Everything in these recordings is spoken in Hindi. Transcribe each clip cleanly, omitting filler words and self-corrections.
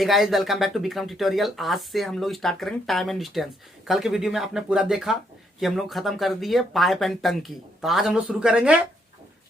Hey guys, welcome back to Vikram tutorial. आज से हम लोग स्टार्ट करेंगे टाइम एंड डिस्टेंस। कल के वीडियो में आपने पूरा देखा कि हम लोग खत्म कर दिए पाइप एंड टंकी। तो आज हम लोग शुरू करेंगे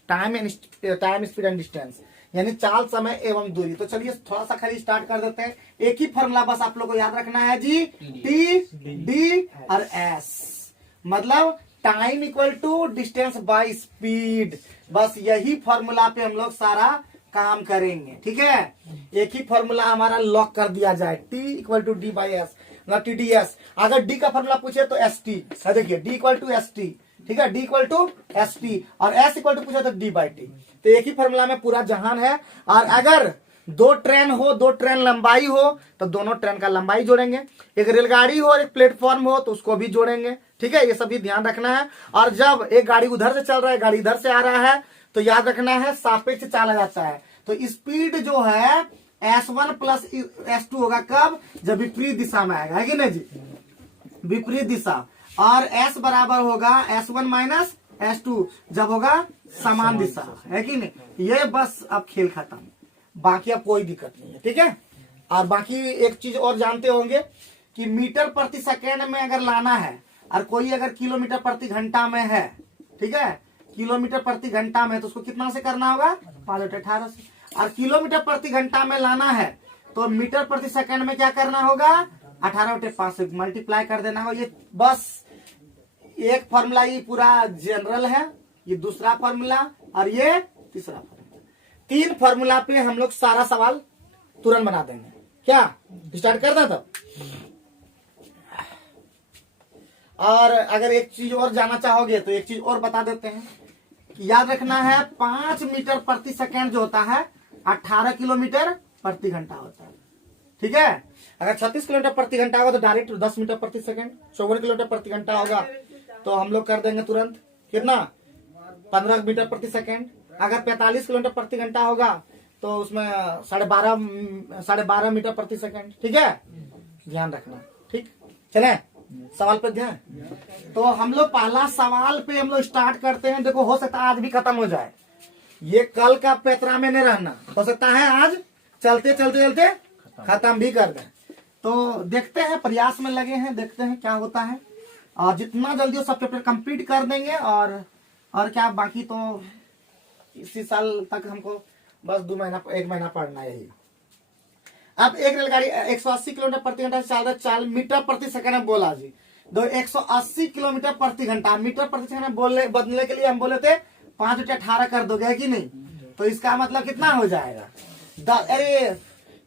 टाइम स्पीड एंड डिस्टेंस, यानी चाल, समय एवं दूरी। तो चलिए थोड़ा सा खाली स्टार्ट कर देते हैं। एक ही फॉर्मूला बस आप लोग को याद रखना है जी, टी डी और एस, मतलब time equal to distance by speed. बस यही फॉर्मूला पे हम लोग सारा काम करेंगे, ठीक है। एक ही फॉर्मूला हमारा लॉक कर दिया जाए, T equal to D by S, मतलब टी डी एस। अगर डी का फॉर्मूला पूछे तो एस टी, देखिए D equal to S T, ठीक है, D equal to S T, और एस इक्वल टू पूछे तो डी बाई टी। तो एक ही फॉर्मूला में पूरा जहान है। और अगर दो ट्रेन हो, दो ट्रेन लंबाई हो, तो दोनों ट्रेन का लंबाई जोड़ेंगे। एक रेलगाड़ी हो और एक प्लेटफॉर्म हो तो उसको भी जोड़ेंगे, ठीक है। ये सभी ध्यान रखना है। और जब एक गाड़ी उधर से चल रहा है, गाड़ी इधर से आ रहा है, तो याद रखना है सापेक्ष चाला जाता है। तो स्पीड जो है S1 प्लस S2 होगा कब? जब विपरीत दिशा में आएगा, है कि नहीं जी, विपरीत दिशा। और S बराबर होगा S1 माइनस S2 जब होगा समान दिशा, है कि नहीं। ये बस अब खेल खत्म, बाकी अब कोई दिक्कत नहीं है, ठीक है। और बाकी एक चीज और जानते होंगे कि मीटर प्रति सेकेंड में अगर लाना है और कोई अगर किलोमीटर प्रति घंटा में है, ठीक है, किलोमीटर प्रति घंटा में, तो उसको कितना से करना होगा? 5/18 से। और किलोमीटर प्रति घंटा में लाना है तो मीटर प्रति सेकंड में क्या करना होगा? 18/5 से मल्टीप्लाई कर देना होगा। ये बस एक फॉर्मूला, ये पूरा जनरल है, ये दूसरा फॉर्मूला और ये तीसरा फॉर्मूला। 3 फॉर्मूला पे हम लोग सारा सवाल तुरंत बना देंगे। क्या स्टार्ट कर दें तब? और अगर एक चीज और जानना चाहोगे तो एक चीज और बता देते हैं कि याद रखना है 5 मीटर प्रति सेकंड जो होता है 18 किलोमीटर प्रति घंटा होता है, ठीक है। अगर 36 किलोमीटर प्रति घंटा होगा तो डायरेक्ट 10 मीटर प्रति सेकंड। 54 किलोमीटर प्रति घंटा होगा तो हम लोग कर देंगे तुरंत कितना? 15 मीटर प्रति सेकंड। अगर 45 किलोमीटर प्रति घंटा होगा तो उसमें 12.5 मीटर प्रति सेकंड, ठीक है। ध्यान रखना, ठीक। चले सवाल पे ध्यान। तो हम लोग पहला सवाल पे हम लोग स्टार्ट करते हैं। देखो, हो सकता है आज भी खत्म हो जाए, ये कल का पैतरा में नहीं रहना, हो सकता है आज चलते चलते चलते खत्म भी कर दें। तो देखते हैं, प्रयास में लगे हैं, देखते हैं क्या होता है। और जितना जल्दी हो सब चैप्टर कंप्लीट कर देंगे। और क्या, बाकी तो इसी साल तक हमको बस 1 महीना पढ़ना है यही। अब एक रेलगाड़ी 180 किलोमीटर प्रति घंटा से चल रहा है, 4 मीटर प्रति सेकंड में बोला जी। 180 किलोमीटर प्रति घंटा, मीटर प्रति सेकंड में बदलने के लिए हम बोले थे 5/18 कर दोगे, है कि नहीं। तो इसका मतलब कितना हो जाएगा? अरे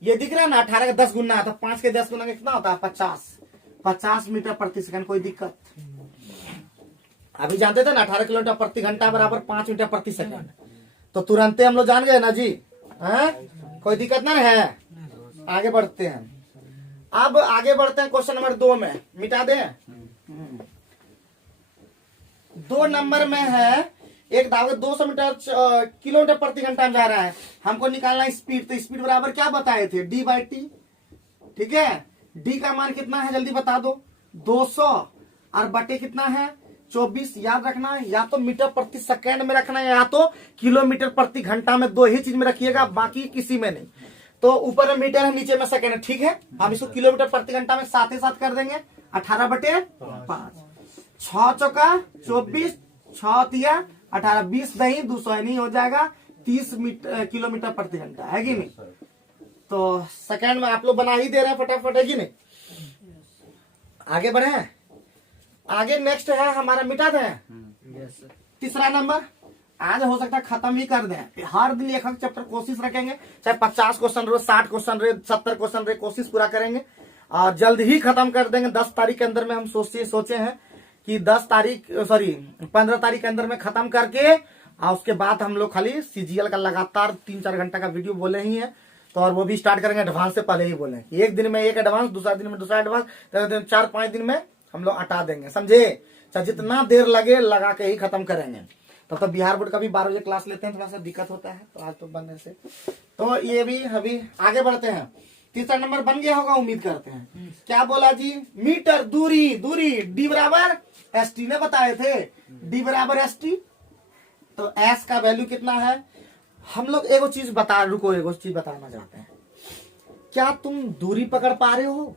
ये दिख रहा है ना, 18 का 10 गुना, तो 5 के 10 गुना कितना होता है? 50 मीटर प्रति सेकंड। कोई दिक्कत? अभी जानते थे ना 18 किलोमीटर प्रति घंटा बराबर 5 मीटर प्रति सेकंड। तो तुरंत हम लोग जान गए ना जी, है? कोई दिक्कत ना है। आगे बढ़ते हैं। अब आगे बढ़ते हैं क्वेश्चन नंबर 2 में। मिटा दें? 2 नंबर में है, एक धागा 200 किलोमीटर प्रति घंटा में जा रहा है, हमको निकालना है स्पीड। तो स्पीड बराबर क्या बताए थे? डी बाई टी, ठीक है। डी का मान कितना है जल्दी बता दो? 200 और बटे कितना है? 24। याद रखना है, या तो मीटर प्रति सेकंड में रखना है या तो किलोमीटर प्रति घंटा में, 2 ही चीज में रखिएगा, बाकी किसी में नहीं। तो ऊपर में मीटर है, नीचे में सेकंड है, ठीक है। हम इसको किलोमीटर प्रति घंटा में साथ ही साथ कर देंगे। 18/5, 6 चौका 24, 6 तिया 18, 20 नहीं, 200 नहीं हो जाएगा, 30 किलोमीटर प्रति घंटा, है कि नहीं। तो सेकंड में आप लोग बना ही दे रहे हैं फटाफट, है कि नहीं। आगे बढ़े। आगे नेक्स्ट है हमारा, मिटा दें? तीसरा नंबर। आज हो सकता है खत्म ही कर दें। हर दिन एक चैप्टर कोशिश रखेंगे, चाहे 50 क्वेश्चन रहे, 60 क्वेश्चन रहे, 70 क्वेश्चन रहे, कोशिश पूरा करेंगे और जल्द ही खत्म कर देंगे। 10 तारीख के अंदर में हम सोचे हैं कि 15 तारीख के अंदर में खत्म करके, और उसके बाद हम लोग खाली सीजीएल का लगातार 3-4 घंटा का वीडियो बोले ही है। तो और वो भी स्टार्ट करेंगे एडवांस से पहले ही बोले, एक दिन में एक एडवांस, दूसरा दिन में दूसरा एडवांस, 4-5 दिन में हम लोग हटा देंगे, समझे। चाहे जितना देर लगे लगा के ही खत्म करेंगे। तब बिहार बोर्ड का भी 12 बजे क्लास लेते हैं, थोड़ा सा दिक्कत होता है, तो आज तो बनने से तो ये भी अभी आगे बढ़ते हैं। तीसरा नंबर बन गया होगा, उम्मीद करते हैं। क्या बोला जी? मीटर दूरी डी बराबर एस टी ने बताए थे, डी बराबर एस टी। तो एस का वैल्यू कितना है? हम लोग एगो चीज बताना चाहते हैं। क्या तुम दूरी पकड़ पा रहे हो,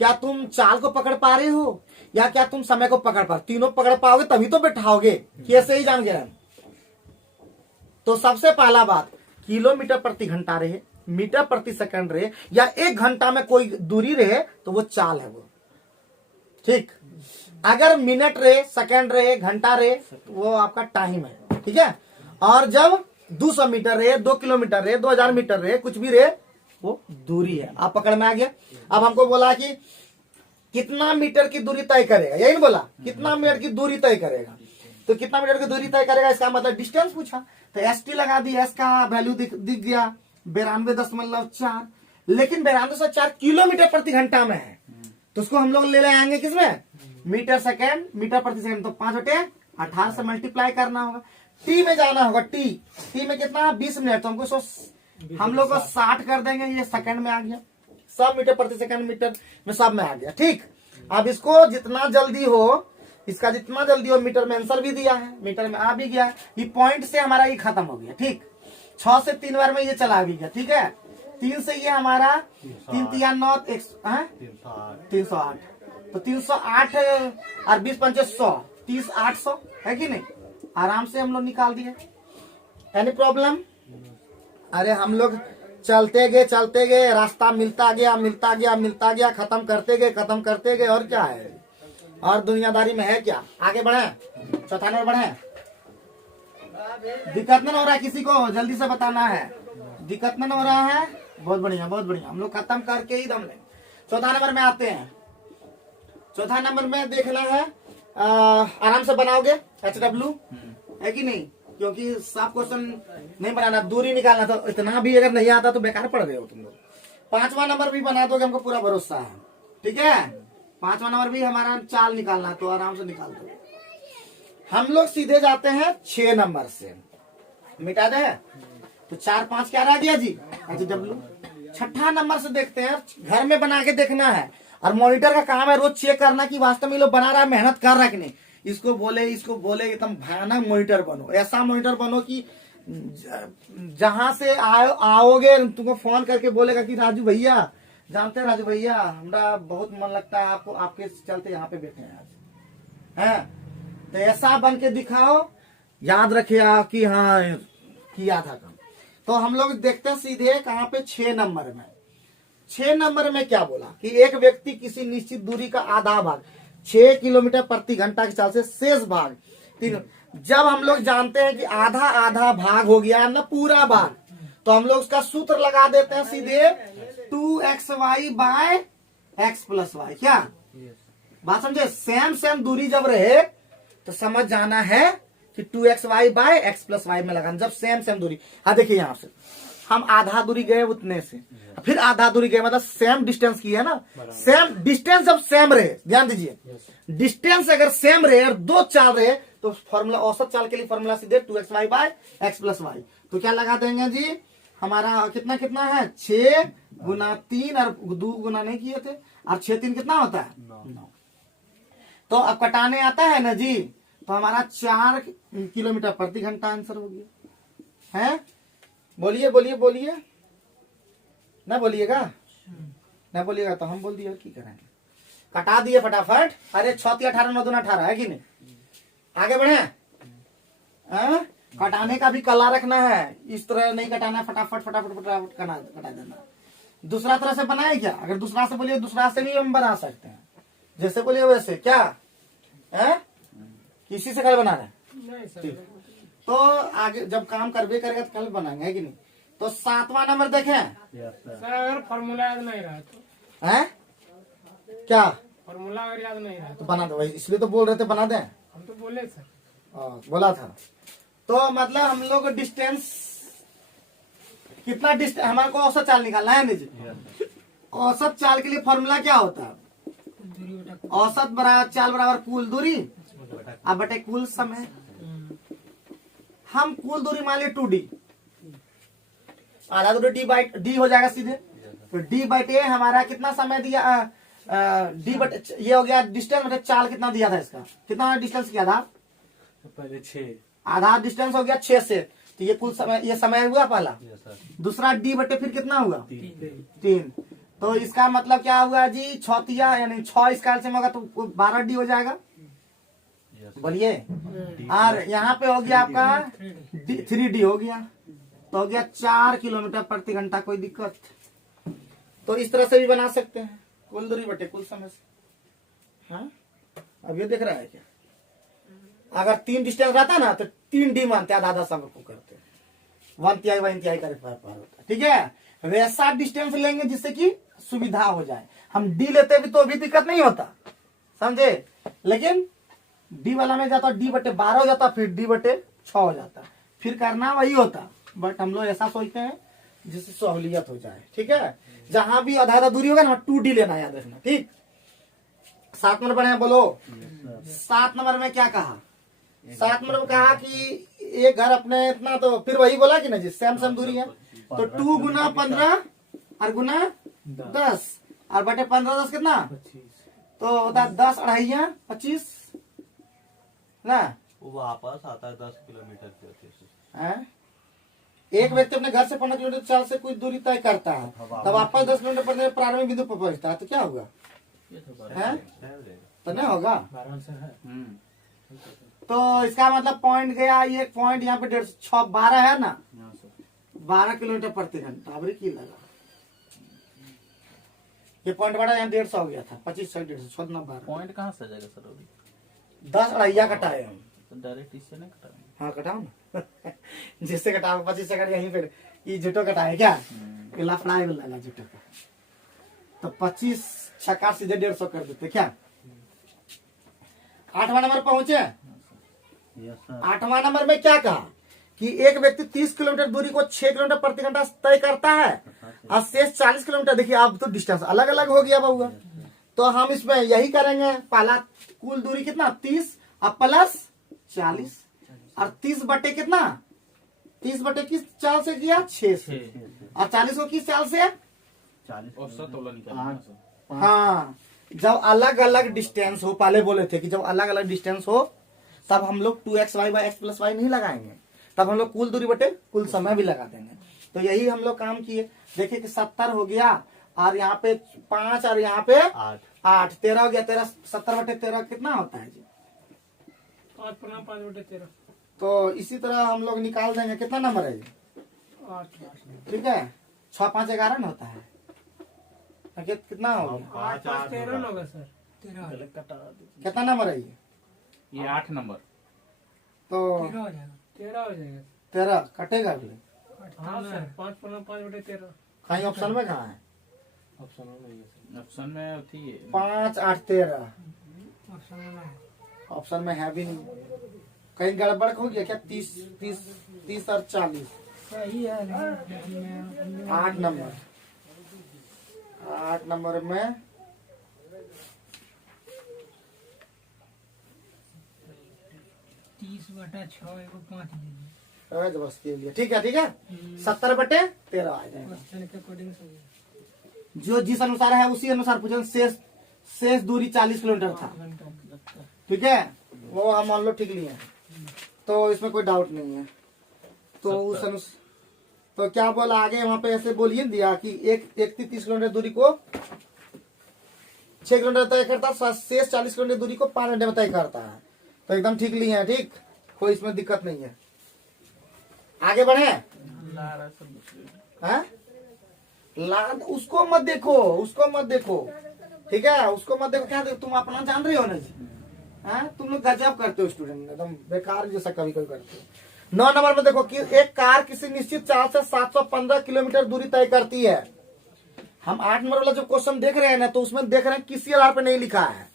क्या तुम चाल को पकड़ पा रहे हो, या क्या तुम समय को पकड़ पा, तीनों पकड़ पाओगे तभी तो बैठाओगे कि ऐसे ही जान गए। तो सबसे पहला बात, किलोमीटर प्रति घंटा रहे, मीटर प्रति सेकंड रहे, या 1 घंटा में कोई दूरी रहे तो वो चाल है वो। ठीक, अगर मिनट रहे, सेकंड रहे, घंटा रहे तो वो आपका टाइम है। ठीक है, और जब 200 मीटर रहे, 2 किलोमीटर रहे, 2000 मीटर रहे, कुछ भी रहे, वो दूरी है। आप पकड़ में आ गया। अब हमको बोला कि कितना मीटर की दूरी तय करेगा, यही बोला कितना मीटर की दूरी तय करेगा। तो कितना मीटर की दूरी तय करेगा, इसका मतलब डिस्टेंस पूछा, तो एस टी लगा दी। एस का वैल्यू दिख गया 92.4, लेकिन 92.4 किलोमीटर प्रति घंटा में है, तो उसको हम लोग ले आएंगे किसमें, मीटर सेकेंड, मीटर प्रति सेकंड। तो 5/18 से मल्टीप्लाई करना होगा, टी में जाना होगा। टी में कितना, 20 मिनट, तो हमको हम लोग को 60 कर देंगे, ये सेकंड में आ गया, सब मीटर प्रति सेकंड मीटर में सब में आ गया। ठीक, अब इसको जितना जल्दी हो, इसका जितना जल्दी हो, मीटर में आंसर भी दिया है, मीटर में आ भी गया, ये पॉइंट से हमारा ये खत्म हो गया। ठीक, 6 से 3 बार में ये चला भी गया। ठीक है, 3 से ये हमारा 3 3 9 308, तो 308 और 20 5 100, 30 800 है कि नहीं, आराम से हम लोग निकाल दिए। Any problem? अरे हम लोग चलते गए, रास्ता मिलता गया, खत्म करते गए, और क्या है, और दुनियादारी में है क्या। आगे बढ़े, चौथा नंबर बढ़े। दिक्कत नहीं हो रहा है किसी को, जल्दी से बताना है, दिक्कत नहीं हो रहा है। बहुत बढ़िया, बहुत बढ़िया, हम लोग खत्म करके ही दम लें। चौथा नंबर में आते हैं। चौथा नंबर में देखना है, आराम से बनाओगे, HW है कि नहीं, क्योंकि सब क्वेश्चन नहीं बनाना, दूरी निकालना, तो इतना भी अगर नहीं आता तो बेकार पढ़ रहे हो तुम लोग। 5वां नंबर भी बना दोगे, हमको पूरा भरोसा है। ठीक है, 5वां नंबर भी हमारा चाल निकालना, तो आराम से निकाल दो। हम लोग सीधे जाते हैं 6 नंबर से, मिटा दे, तो 4 5 क्या रह गया जी, HW। 6ठा नंबर से देखते हैं, घर में बना के देखना है, और मॉनिटर का काम है रोज चेक करना कि वास्तव में लोग बना रहा है, मेहनत कर रहा है कि नहीं। इसको बोले एकदम भयानक मॉनिटर बनो, ऐसा मॉनिटर बनो कि जहां से आओगे तुमको फोन करके बोलेगा कि राजू भैया, जानते हैं राजू भैया, हमारा बहुत मन लगता है आपको, आपके चलते यहाँ पे बैठे हैं आज, है। तो ऐसा बन के दिखाओ, याद रखे आप कि हाँ किया था काम। तो हम लोग देखते हैं सीधे कहाँ पे, 6 नंबर में। 6 नंबर में क्या बोला कि एक व्यक्ति किसी निश्चित दूरी का आधा भाग 6 किलोमीटर प्रति घंटा की चाल से शेष भाग 3। जब हम लोग जानते हैं कि आधा आधा भाग हो गया ना पूरा भाग, तो हम लोग उसका सूत्र लगा देते हैं सीधे 2xy bye x plus Y. क्या बात समझे, सेम दूरी जब रहे तो समझ जाना है कि 2xy bye x plus Y में लगाना, जब सेम दूरी। हाँ देखिए, यहाँ से हम आधा दूरी गए उतने से, फिर आधा दूरी गए, मतलब सेम डिस्टेंस की है ना, सेम डिस्टेंस जब सेम रहे, ध्यान दीजिए, डिस्टेंस अगर सेम रहे और 2 चाल रहे, तो फॉर्मूला, औसत चाल के लिए फॉर्मूला सीधे 2xy bye x plus Y. तो क्या लगा देंगे जी, हमारा कितना है, 6 गुना 3 और 2 गुना नहीं किए थे, और 6 3 कितना होता है 9। तो अब कटाने आता है ना जी, तो हमारा 4 किलोमीटर प्रति घंटा आंसर हो गया है। बोलिए ना, बोलिएगा ना, बोलिएगा तो हम बोल दिए, की करेंगे, कटा दिए फटाफट। अरे 6 3 18 9 2 18 है कि नहीं, आगे बढ़े। कटाने का भी कला रखना है, इस तरह नहीं कटाना है, फटाफट कटा देना। दूसरा तरह से बनाए क्या, अगर दूसरा से बोलिए, दूसरा से भी हम बना सकते हैं, जैसे बोलिए वैसे। क्या है, किसी से कल बनाना है, तो आगे जब काम करबे करेगा तो कल बनाएंगे, है कि नहीं। तो 7वां नंबर देखें, सर फॉर्मूला याद नहीं रहा तो है क्या, फॉर्मूला अगर याद नहीं रहा तो बना दो, इसलिए तो बोल रहे थे बना दें, हम तो बोले सर, बोला था। तो मतलब हम लोग डिस्टेंस कितना, डिस्टेंस हमारे को औसत चाल निकालना है ना जी। औसत चाल के लिए फॉर्मूला क्या होता है, औसत बराबर चाल बराबर कुल दूरी अब बटे कुल समय। हम कुल दूरी मान लिया 2d, आधा दूरी d हो जाएगा सीधे, तो d बटे हमारा कितना समय दिया, d बटे ये हो गया डिस्टेंस बटे चाल कितना दिया था, इसका कितना डिस्टेंस किया था पहले 6, आधा डिस्टेंस हो गया 6 से, तो ये कुल समय, ये समय हुआ पहला। दूसरा d बटे फिर कितना हुआ 3, तो इसका मतलब क्या हुआ जी, छौतिया यानी 6 इसका एलसीएम होगा तो 12D हो जाएगा, बोलिए। और यहाँ पे हो गया आपका 3D हो गया, तो हो गया 4 किलोमीटर प्रति घंटा। कोई दिक्कत? तो इस तरह से भी बना सकते हैं, कुल दूरी बटे कुल समय से। हाँ, अब ये देख रहा है क्या? अगर 3 डिस्टेंस रहता ना तो 3D मानते, आधा आधा सब को करते, 1 तिहाई 1 तिहाई का पार होता है, ठीक है। वैसा डिस्टेंस लेंगे जिससे कि सुविधा हो जाए। हम डी लेते भी तो भी दिक्कत नहीं होता, समझे, लेकिन डी वाला में जाता D बटे 12 हो जाता, फिर D बटे 6 हो जाता, फिर करना वही होता। बट हम लोग ऐसा सोचते हैं जिससे सहूलियत हो जाए, ठीक है। जहां भी आधा आधा दूरी होगा ना 2D लेना, याद रखना, ठीक। 7 नंबर पर है, बोलो। 7 नंबर में क्या कहा? 7 नंबर में कहा कि एक घर अपने इतना, तो फिर वही बोला कि ना जी, सेम सेम दूरी है, तो 2 गुना 15 और गुना 10 और बटे 15 10 कितना, तो होता है 10 अढ़ाइया 25 ना। वो वापस आता है 10 किलोमीटर के। हैं? एक व्यक्ति अपने घर से 15 किलोमीटर चाल से कुछ दूरी तय करता है, तब वापस 10 किलोमीटर पर प्रारंभिक बिंदु पर पहुंचता है, तो क्या होगा? हैं? तो नहीं होगा। तो इसका मतलब पॉइंट गया, ये पॉइंट यहाँ पे 150 12 है ना, 12 किलोमीटर प्रति घंटा। अब की लगा ये पॉइंट बड़ा, यहाँ 150 हो गया था, 25 से 150 14 12 पॉइंट कहाँ से जाएगा सर? अभी 10 अढ़ाइया कटाए हम, तो डायरेक्ट इससे नहीं कटाएंगे। हाँ कटाओ ना जिससे कटाओ 25 से कट यहीं पे ये जुटो कटाए क्या, लफड़ाए लगा जुटो का, तो 25 छक्का सीधे 150 कर देते क्या। 8वां नंबर पहुंचे। 8वां नंबर में क्या कहा कि एक व्यक्ति 30 किलोमीटर दूरी को 6 किलोमीटर प्रति घंटा तय करता है और शेष 40 किलोमीटर। देखिए अब तो डिस्टेंस अलग अलग हो गया बहुआ, तो हम इसमें यही करेंगे। पहला कुल दूरी कितना 30 और प्लस 40 और 30 बटे कितना, 30 बटे किस चाल से किया 6 से, और 40 को किस चाल से 40 हाँ। जब अलग अलग डिस्टेंस हो, पहले बोले थे कि जब अलग अलग डिस्टेंस हो तब हम लोग 2xy by x plus Y नहीं लगाएंगे, तब हम लोग कुल दूरी बटे कुल समय भी लगा देंगे। तो यही हम लोग काम किए। देखिए कि 70 हो गया और यहाँ पे 5 और यहाँ पे 8 13 हो गया। 13 70 बटे 13 कितना होता है जी, 5 पुनः 5 बटे 13। तो इसी तरह हम लोग निकाल देंगे। कितना नंबर है जी, 8 ठीक है। 6 5 11 में होता है, कितना होगा 8 5 13 होगा सर, 13 कितना नंबर है ये 8 नंबर, तो 13 हो जाएगा, 13 हो जाएगा। 13 कटेगा अगले। हाँ सर, 5 पुनः 5 बटे 13। कहीं ऑप्शन में कहाँ है? ऑप्शन में थी 5 8 13 ऑप्शन में है, ऑप्शन में है भी नहीं। कहीं गड़बड़ हो गया क्या? 30 और 40 सही है लेकिन 8 नंबर, 8 नंबर में 30 बटा 6 एगो 5 ले लीजिए, जबरदस्ती हो गया। ठीक है ठीक है, 70 बटे 13 आ जाएगा। क्वेश्चन के अकॉर्डिंग सही जो जिस अनुसार है उसी अनुसार पूछे। शेष दूरी 40 किलोमीटर था, है। ठीक है, वो हम मान लो ठीक लिए, तो इसमें कोई डाउट नहीं है। तो उस अनुसार तो क्या बोला आगे वहां पे, ऐसे बोलिए दिया कि एक व्यक्ति 30 किलोमीटर दूरी को 6 किलोमीटर तय करता है, शेष 40 किलोमीटर दूरी को 5 घंटे में तय करता है। तो एकदम ठीक लिए हैं, ठीक, कोई इसमें दिक्कत नहीं है। आगे बढ़े हैं? लाद उसको मत देखो, उसको मत देखो, ठीक है, उसको मत देखो। क्या देखो, तुम अपना जान रहे हो ना जी, हैं? तुम लोग गजब करते हो स्टूडेंट, एकदम बेकार जैसा कभी कभी करते हो। 9 नंबर में देखो कि एक कार किसी निश्चित चाल से 715 किलोमीटर दूरी तय करती है। हम 8 नंबर वाला जो क्वेश्चन देख रहे हैं ना, तो उसमें देख रहे हैं किसी आधार पे नहीं लिखा है,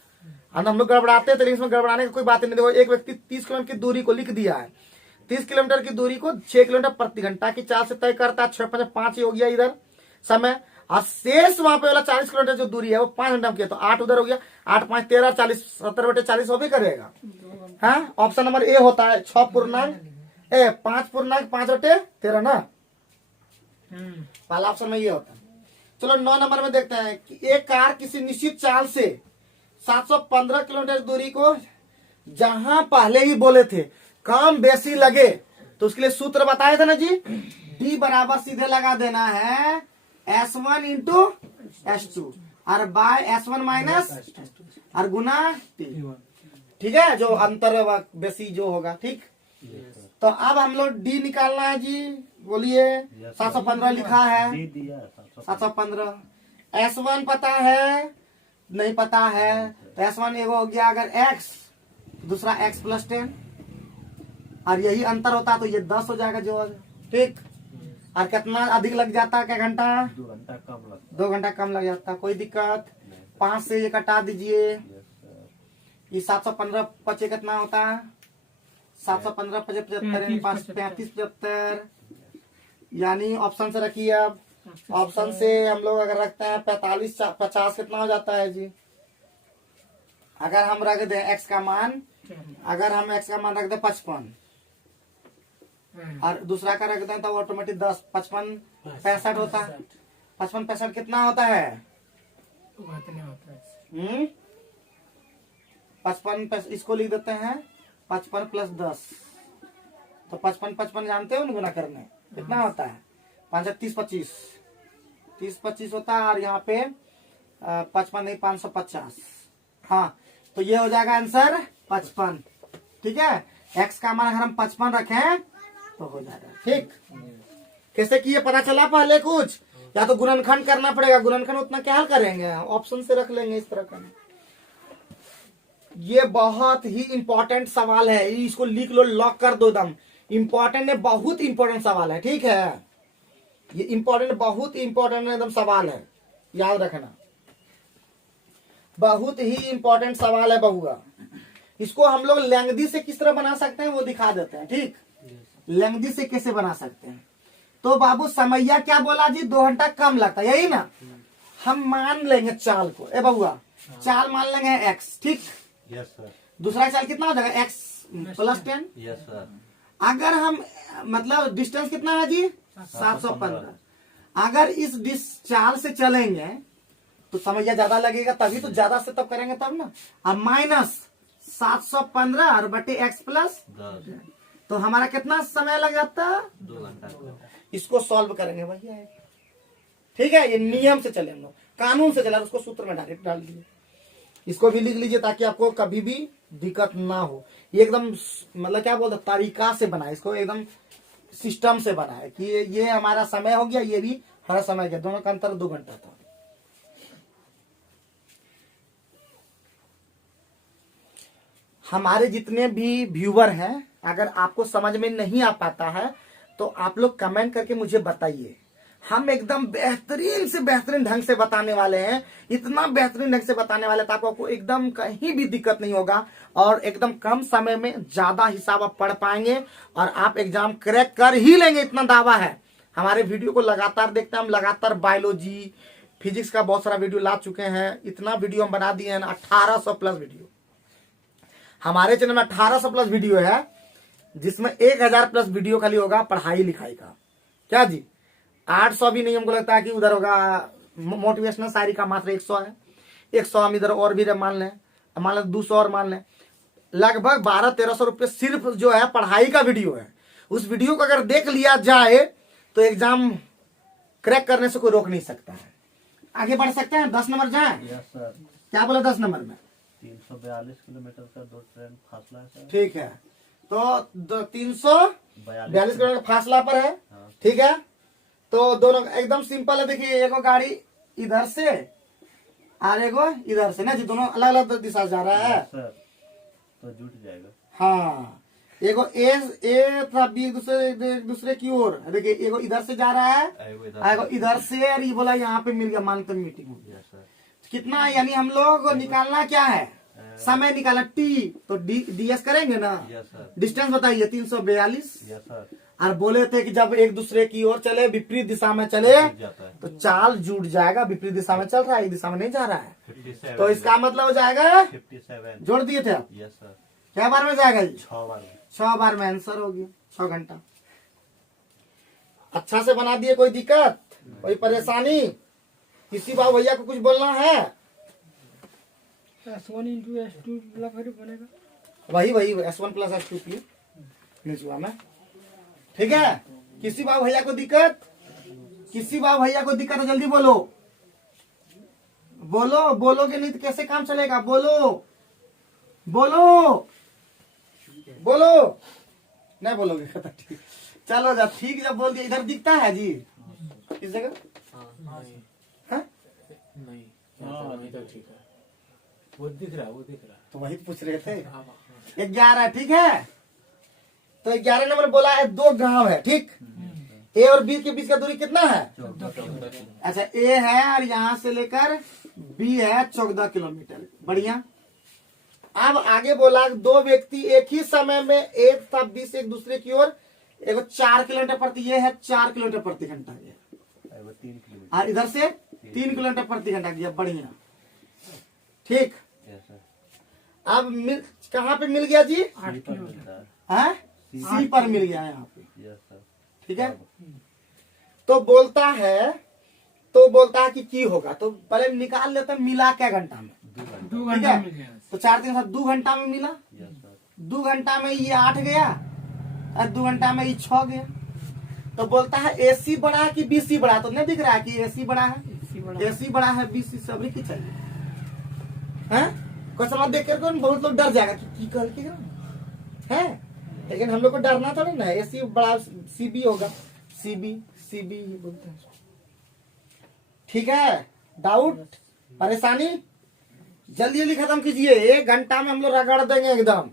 हम लोग गड़बड़ाते हैं, तो इसमें गड़बड़ाने की कोई बात नहीं। देखो एक व्यक्ति 30 किलोमीटर की दूरी को लिख दिया है, 30 किलोमीटर की दूरी को 6 किलोमीटर प्रति घंटा की चाल से तय करता है। 6 5 5 ही हो गया इधर समय, और शेष वहां पे वाला 40 किलोमीटर जो दूरी है वो 5 घंटा में किया, तो 8 उधर हो गया। 8 5 13 40 70 बटे 40 हो भी करेगा। हाँ, ऑप्शन नंबर ए होता है 6 पूर्णांक 5 पूर्णांक 5 बटे 13 ना, पहला ऑप्शन में ये होता है। चलो 9 नंबर में देखते हैं कि एक कार किसी निश्चित चाल से 715 किलोमीटर दूरी को, जहां पहले ही बोले थे काम बेसी लगे, तो उसके लिए सूत्र बताए थे ना जी, डी बराबर सीधे लगा देना है S1 इंटू S2 और बाय S1 माइनस और गुना T। ठीक है, जो अंतर बेसी जो होगा। ठीक, तो अब हम लोग डी निकालना है जी। बोलिए। 715 लिखा है, डी दिया 715। S1 पता है, नहीं पता है तो S1 एगो हो गया अगर x, दूसरा x प्लस 10 और यही अंतर होता तो ये 10 हो जाएगा जो। ठीक, और कितना अधिक लग जाता, क्या घंटा? 2 घंटा कम लगता 2 घंटा कम लग जाता। कोई दिक्कत? 5 से ये कटा दीजिए। है। Yes sir. ये 715 पचे कितना होता है? 715 पचे 75 35 75, यानी ऑप्शन से रखिए। अब ऑप्शन से हम लोग अगर रखते हैं 45 50 कितना हो जाता है जी? अगर हम रख दें x का मान, अगर हम x का मान रख दें 55 और दूसरा का रख दें तो ऑटोमेटिक 10 55 65 होता है। 55 65 कितना होता है? उतना होता है। 55 इसको लिख देते हैं 55 प्लस 10, तो 55 55 जानते हो ना गुना करने कितना होता है? 5 30 25 30 25 होता है और यहाँ पे 55 नहीं 550। हाँ, तो ये हो जाएगा आंसर 55। ठीक है, x का मान अगर हम 55 रखें तो हो जाएगा। ठीक, कैसे किए पता चला? पहले कुछ या तो गुणनखंड करना पड़ेगा, गुणनखंड उतना क्या हल करेंगे, ऑप्शन से रख लेंगे इस तरह का। ये बहुत ही इंपॉर्टेंट सवाल है, इसको लिख लो, लॉक कर दो एकदम। इंपॉर्टेंट है, बहुत इंपॉर्टेंट सवाल है। ठीक है, ये इंपॉर्टेंट, बहुत इंपॉर्टेंट एकदम सवाल है, याद रखना। बहुत ही इंपॉर्टेंट सवाल है बहुआ। इसको हम लोग लैंग्दी से किस तरह बना सकते हैं वो दिखा देते हैं। ठीक, लैंग्दी से कैसे बना सकते हैं? तो बाबू समैया क्या बोला जी? 2 घंटा कम लगता है, यही ना? हम मान लेंगे चाल को, ए बहुआ चाल मान लेंगे x। ठीक, यस सर। दूसरा चाल कितना हो जाएगा? x plus 10। Yes sir. अगर हम मतलब डिस्टेंस कितना है जी? 715। अगर इस चाल से चलेंगे तो समैया ज्यादा लगेगा, तभी तो ज्यादा से तब करेंगे तब ना। अब माइनस 715 और बटे x प्लस 10 तो हमारा कितना समय लग जाता? 2 घंटा। इसको सॉल्व करेंगे भैया। ठीक है, ये नियम से चले हम लोग, कानून से चला, उसको सूत्र में डायरेक्ट डाल दीजिए। इसको भी लिख लीजिए ताकि आपको कभी भी दिक्कत ना हो। ये एकदम मतलब क्या बोलते तरीका से बनाए, इसको एकदम सिस्टम से बनाए कि ये हमारा समय हो गया, ये भी हमारा समय गया, दोनों का अंतर 2 घंटा था। हमारे जितने भी व्यूवर हैं, अगर आपको समझ में नहीं आ पाता है तो आप लोग कमेंट करके मुझे बताइए। हम एकदम बेहतरीन से बेहतरीन ढंग से बताने वाले हैं, इतना बेहतरीन ढंग से बताने वाले ताकि आपको एकदम कहीं भी दिक्कत नहीं होगा और एकदम कम समय में ज्यादा हिसाब आप पढ़ पाएंगे और आप एग्जाम क्रैक कर ही लेंगे, इतना दावा है। हमारे वीडियो को लगातार देखते हैं हम, लगातार बायोलॉजी फिजिक्स का बहुत सारा वीडियो ला चुके हैं। इतना वीडियो हम बना दिए हैं ना, 1800 प्लस वीडियो हमारे चैनल में 1800 प्लस वीडियो है, जिसमें 1000 प्लस वीडियो खाली होगा पढ़ाई लिखाई का। क्या जी, 800 भी नहीं हमको लगता है कि उधर होगा मोटिवेशनल शायरी का, मात्र 100 है। 100 हम इधर और भी मान लें 200 और मान लें, लगभग 1200-1300 रुपये सिर्फ जो है पढ़ाई का वीडियो है। उस वीडियो को अगर देख लिया जाए तो एग्जाम क्रैक करने से कोई रोक नहीं सकता है। आगे बढ़ सकते हैं, 10 नंबर जाए। Yes sir. क्या बोला 10 नंबर में? 342 किलोमीटर का 2 ट्रेन फासला है सर। ठीक है, तो 342 किलोमीटर फासला पर है। ठीक है, तो दोनों एकदम सिंपल है। देखिए, एगो गाड़ी इधर से और एगो इधर से ना जी, दोनों अलग अलग दिशा से जा रहा है सर, तो जुट जाएगा। हाँ, एगो ए था बी एक दूसरे की ओर। देखिए, एगो इधर से जा रहा है, एगो इधर से, और ये बोला यहाँ पे मिल गया, मानते मीटिंग हो गया। Yes sir. कितना, यानी हम लोग निकालना क्या है? समय निकालना टी, तो डीएस करेंगे ना। Yes sir. डिस्टेंस बताइए 342। Yes sir. और बोले थे कि जब एक दूसरे की ओर चले, विपरीत दिशा में चले जुट जाता है। तो चाल जुट जाएगा। विपरीत दिशा में चल रहा है, एक दिशा में नहीं जा रहा है, 57 तो इसका मतलब हो जाएगा 57। जोड़ दिए थे आप। Yes sir. क्या बार में जाएगा जी? 6 बार में। 6 बार में आंसर हो गया। 6 घंटा अच्छा से बना दिए। कोई दिक्कत, कोई परेशानी? किसी बाबू भैया को कुछ बोलना है? S1 इंटू S2 बनेगा। वही S1 प्लस S2 की निचुआ में। ठीक है, किसी बाबू भैया को दिक्कत? किसी बार भैया को दिक्कत है जल्दी बोलो, बोलो, बोलोगे नहीं तो कैसे काम चलेगा, बोलो बोलो बोलो, नहीं बोलोगे खत्म, ठीक, चलो जा, ठीक, जब बोल दिया। इधर दिखता है जी इस जगह, हाँ? नहीं नहीं तो ठीक है, वो दिख रहा है, वो दिख रहा है। तो वही पूछ रहे थे। 11, ठीक है। तो 11 नंबर बोला है 2 गांव है, ठीक। ए और बी के बीच का दूरी कितना है? अच्छा, ए है और यहाँ से लेकर बी है 14 किलोमीटर, बढ़िया। अब आगे बोला 2 व्यक्ति एक ही समय में ए तथा बी से एक दूसरे की ओर, एगो 4 किलोमीटर प्रति, ये है 4 किलोमीटर प्रति घंटा गया, वो 3 किलोमीटर। और इधर से 3 किलोमीटर प्रति घंटा गया, बढ़िया, ठीक। Yes, sir. अब कहाँ पे मिल गया जी? 8 किलोमीटर। हाँ, सी पर मिल गया यहाँ पे, Yes, sir. ठीक है। तो बोलता है कि की होगा, तो पहले निकाल लेते हैं मिला क्या घंटा में, 2 ठीक घंटा है। मिल गया। तो 4 3 7 2 घंटा में मिला, Yes, sir. 2 घंटा में ये 8 गया और 2 घंटा में ये 6 गया। तो बोलता है एसी बड़ा है कि बीसी बड़ा है, तो नहीं दिख रहा है कि एसी बड़ा है, एसी बड़ा है, बीसी सभी की चाहिए, हैं? कुछ समझ देख कर बहुत लोग डर जाएगा कि कल के है, लेकिन हम लोग को डरना थोड़ा ना, एसी बड़ा सीबी होगा, सीबी सीबी बोलते हैं, ठीक है। डाउट, परेशानी, जल्दी जल्दी खत्म कीजिए, 1 घंटा में हम लोग रगड़ देंगे एकदम।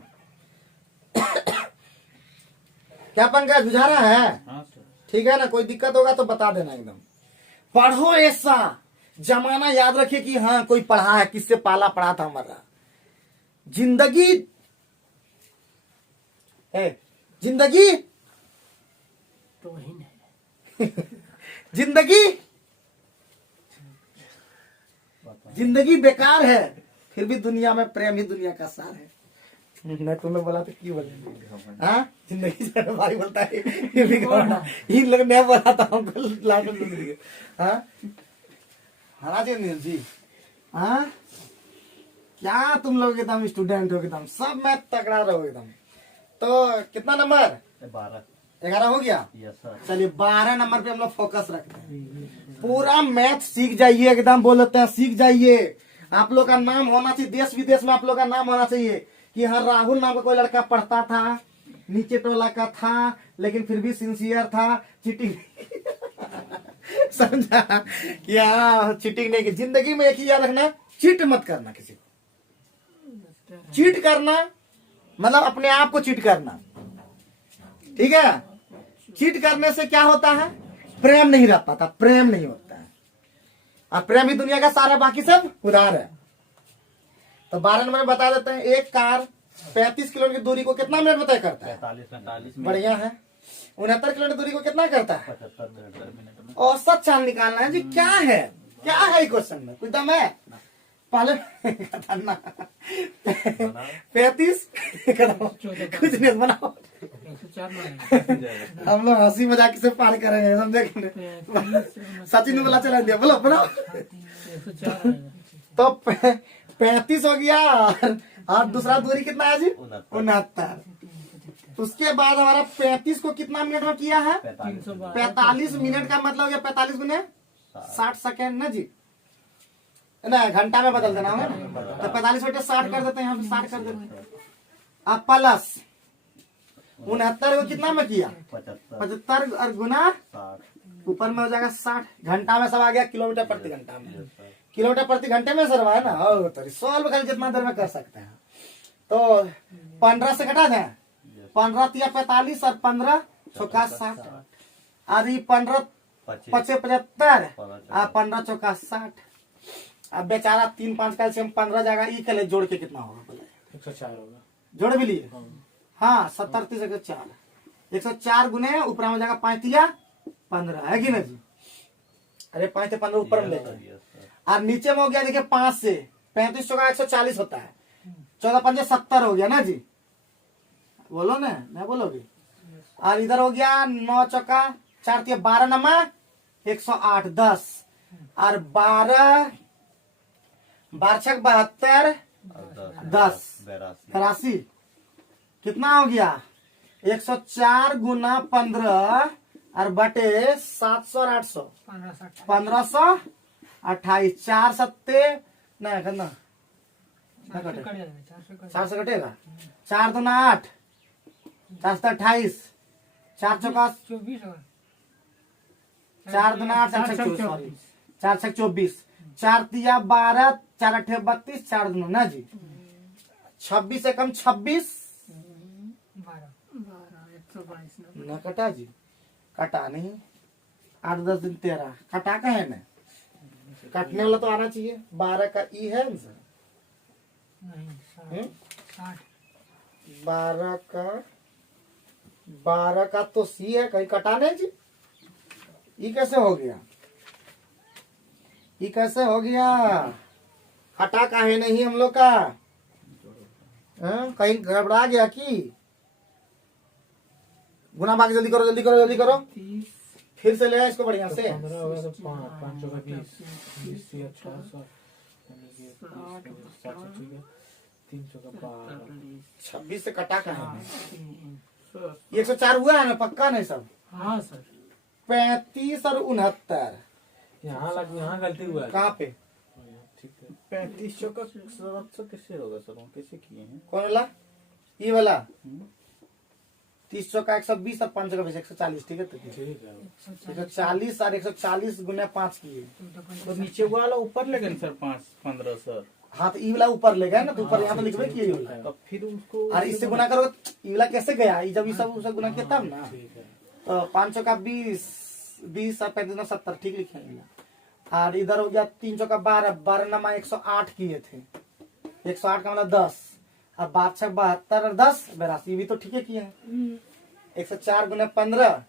क्या पंकज बुझा रहा है? हाँ सर। ठीक है ना, कोई दिक्कत होगा तो बता देना एकदम। पढ़ो ऐसा, जमाना याद रखिए कि हाँ कोई पढ़ा है, किससे पाला पढ़ा था हमारा। जिंदगी है, जिंदगी तो वही नहीं। जिंदगी बेकार है, फिर भी दुनिया में प्रेम ही दुनिया का सार है। मैं तुम्हें बोला तो क्यों बोले, हाँ? जिंदगी से भाई बोलता है ये भी गवाना। इन लोग मैं बोला था हमको लास्ट में जिंदगी, हाँ? हरा नील जी, हाँ? क्या तुम लोग एकदम स्टूडेंट हो, एकदम सब मैथ तगड़ा रहो एकदम। तो कितना नंबर? 12। 11 हो गया। Yes, sir. चलिए 12 नंबर पे हम लोग फोकस रखते हैं। पूरा मैथ सीख जाइए, एकदम बोलते हैं सीख जाइए। आप लोग का नाम होना चाहिए, देश विदेश में आप लोग का नाम होना चाहिए कि हाँ राहुल नाम का कोई लड़का पढ़ता था, नीचे टोला का था, लेकिन फिर भी सिंसियर था, चीटिंग समझा कि हाँ चीटिंग नहीं की। जिंदगी में एक ही याद रखना, चीट मत करना किसी को। चीट करना मतलब अपने आप को चीट करना, ठीक है। चीट करने से क्या होता है? प्रेम नहीं रह पाता, प्रेम नहीं होता है। अब प्रेम ही दुनिया का सारा, बाकी सब उधार है। तो 12 नंबर में बता देते हैं, एक कार 35 किलोमीटर की दूरी को कितना मिनट में तय करता है? 45 बढ़िया है। 69 किलोमीटर दूरी को कितना करता है? 75 मिनट में। औसत चाल निकालना है जी। क्या है, क्या है क्वेश्चन में? कुछ दम है? पहले 35 कुछ नहीं बनाओ, 104 मानेंगे। हम लोग हंसी मजाक से पार करेंगे, समझे? सचिन ने बोला चला दिया, बोलो बनाओ। 104 आएगा। तो 35 हो गया और दूसरा दूरी कितना है जी? 69। उसके बाद हमारा 35 को कितना मिनट में किया है? 45 मिनट का मतलब हो गया 45 गुने 60 सेकेंड ना जी, ना घंटा में बदल देना होगा ना। तो 45 बटे 60 कर देते हैं, यहाँ पे 60 कर देते हैं। अब प्लस 69 को कितना में किया? 75 और गुना 60। ऊपर में हो जाएगा 60। घंटा में सब आ गया, किलोमीटर प्रति घंटा में, किलोमीटर प्रति घंटे में सर है ना। और तो सॉल्व कर जितना देर में कर सकते हैं। तो 15 से घटा दें, 15 तिया 45 और 15 चौका 60 और ये 15 पचे 75 और 15 चौका 60। अब बेचारा 3 5 का से 15 जाएगा, ई के लिए जोड़ के कितना होगा बोले? 104 होगा। जोड़ भी लिए, हाँ 70 30 104, 104 गुने ऊपर में जाएगा 5 तिया 15, है कि ना जी? अरे 5 से 15 ऊपर में लेंगे और नीचे में हो गया देखिए 5 से 35 चौका 140 होता है, 14 5 70 हो गया ना जी। बोलो ना, मैं बोलोगे। और इधर हो गया 9 चौका 4 तिया 12 नमा 108 10 और 12 12 72 10 82 कितना हो गया? 104 गुना 15 और बटे 700 और 800 1528 4 सत्ते नहीं करना 4 से कटेगा 4 दूना 8 4 से 28 4 चौका 4 दूना 8 सॉरी 4 से 24 4 तिया 12 4 अठे 32 4 दूना ना जी 26 से कम 26 न कटा जी कटा नहीं 8 10 दिन 13 कटा का है ना काटने वाला तो आना चाहिए 12 का ई है आंसर 12 का तो सी है कहीं कटा नहीं जी ई कैसे हो गया ये कैसे हो गया हटा का है नहीं हम लोग का कहीं गड़बड़ा गया की गुना भाग जल्दी करो जल्दी करो जल्दी करो फिर से ले आए इसको बढ़िया से 15 होगा तो 5 का 20 से 400 यानी कि 300 का 12 26 से कटा का है 104 हुआ है ना पक्का नहीं सब हाँ सर 35 और 69 यहाँ गलती हुआ है कहाँ पे ठीक है 3500 का 700 कैसे होगा सर वो कैसे किए हैं कौन वाला ये वाला 300 का 120 और 500 का 140 ठीक है तो ठीक है 140 और 140 गुना 5 किए तो नीचे वाला ऊपर लगे ना सर 15 सर हाँ तो ई वाला ऊपर ले गए ना तो ऊपर यहाँ तो लिखबे किए वाला तब फिर उसको और इससे गुना करो ई वाला कैसे गया ये जब ये सब उससे गुना किया तब ना ठीक है तो 500 का 20 और 35 70 ठीक लिखे हैं और इधर हो गया 300 का 12 नमा 108 किए थे 108 का मतलब 10 और 5 6 72 और 10 82 भी तो ठीक है किए हैं 104 गुना 15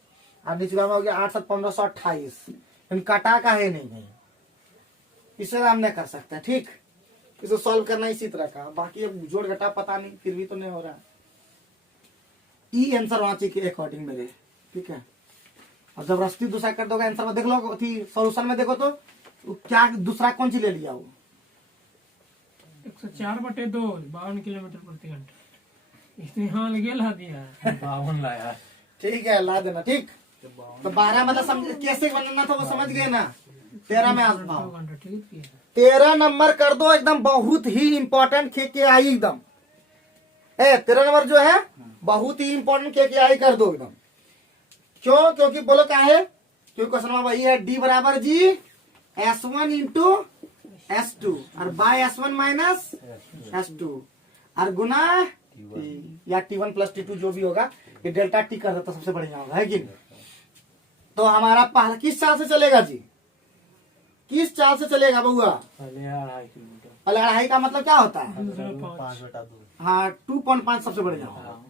और नीचे में हो गया 8 7 1528 इन कटा का है नहीं इसे हम नहीं कर सकते ठीक इसे सॉल्व करना इसी तरह का बाकी अब जोड़ घटा पता नहीं फिर भी तो नहीं हो रहा ई आंसर होना चाहिए के अकॉर्डिंग मेरे ठीक है और जबरदस्ती दूसरा कर दोगे आंसर में देख लो थी सॉल्यूशन में देखो तो क्या दूसरा कौन सी ले लिया वो 104/2 52 किलोमीटर प्रति घंटा इसने हाँ लगे ला दिया 52 लाया ठीक है ला देना ठीक तो 12 मतलब समझ कैसे बनना था वो समझ गए ना 13 में आज 2 घंटा ठीक किया 13 नंबर कर दो एकदम बहुत ही इंपॉर्टेंट के आई एकदम 13 नंबर जो है बहुत ही इंपॉर्टेंट के आई कर दो एकदम क्यों क्योंकि बोलो क्या है क्योंकि क्वेश्चन में वही है डी बराबर जी S1 इंटू S2 और बाय S1 माइनस S2 और गुना या T1 प्लस T2 जो भी होगा ये डेल्टा टी कर देता सबसे बढ़िया होगा है कि नहीं तो हमारा पहला किस चाल से चलेगा जी किस चाल से चलेगा बउआ पहले 2.5 किलोमीटर पहले अढ़ाई का मतलब क्या होता है 5/2 हाँ 2.5 सबसे बढ़िया होगा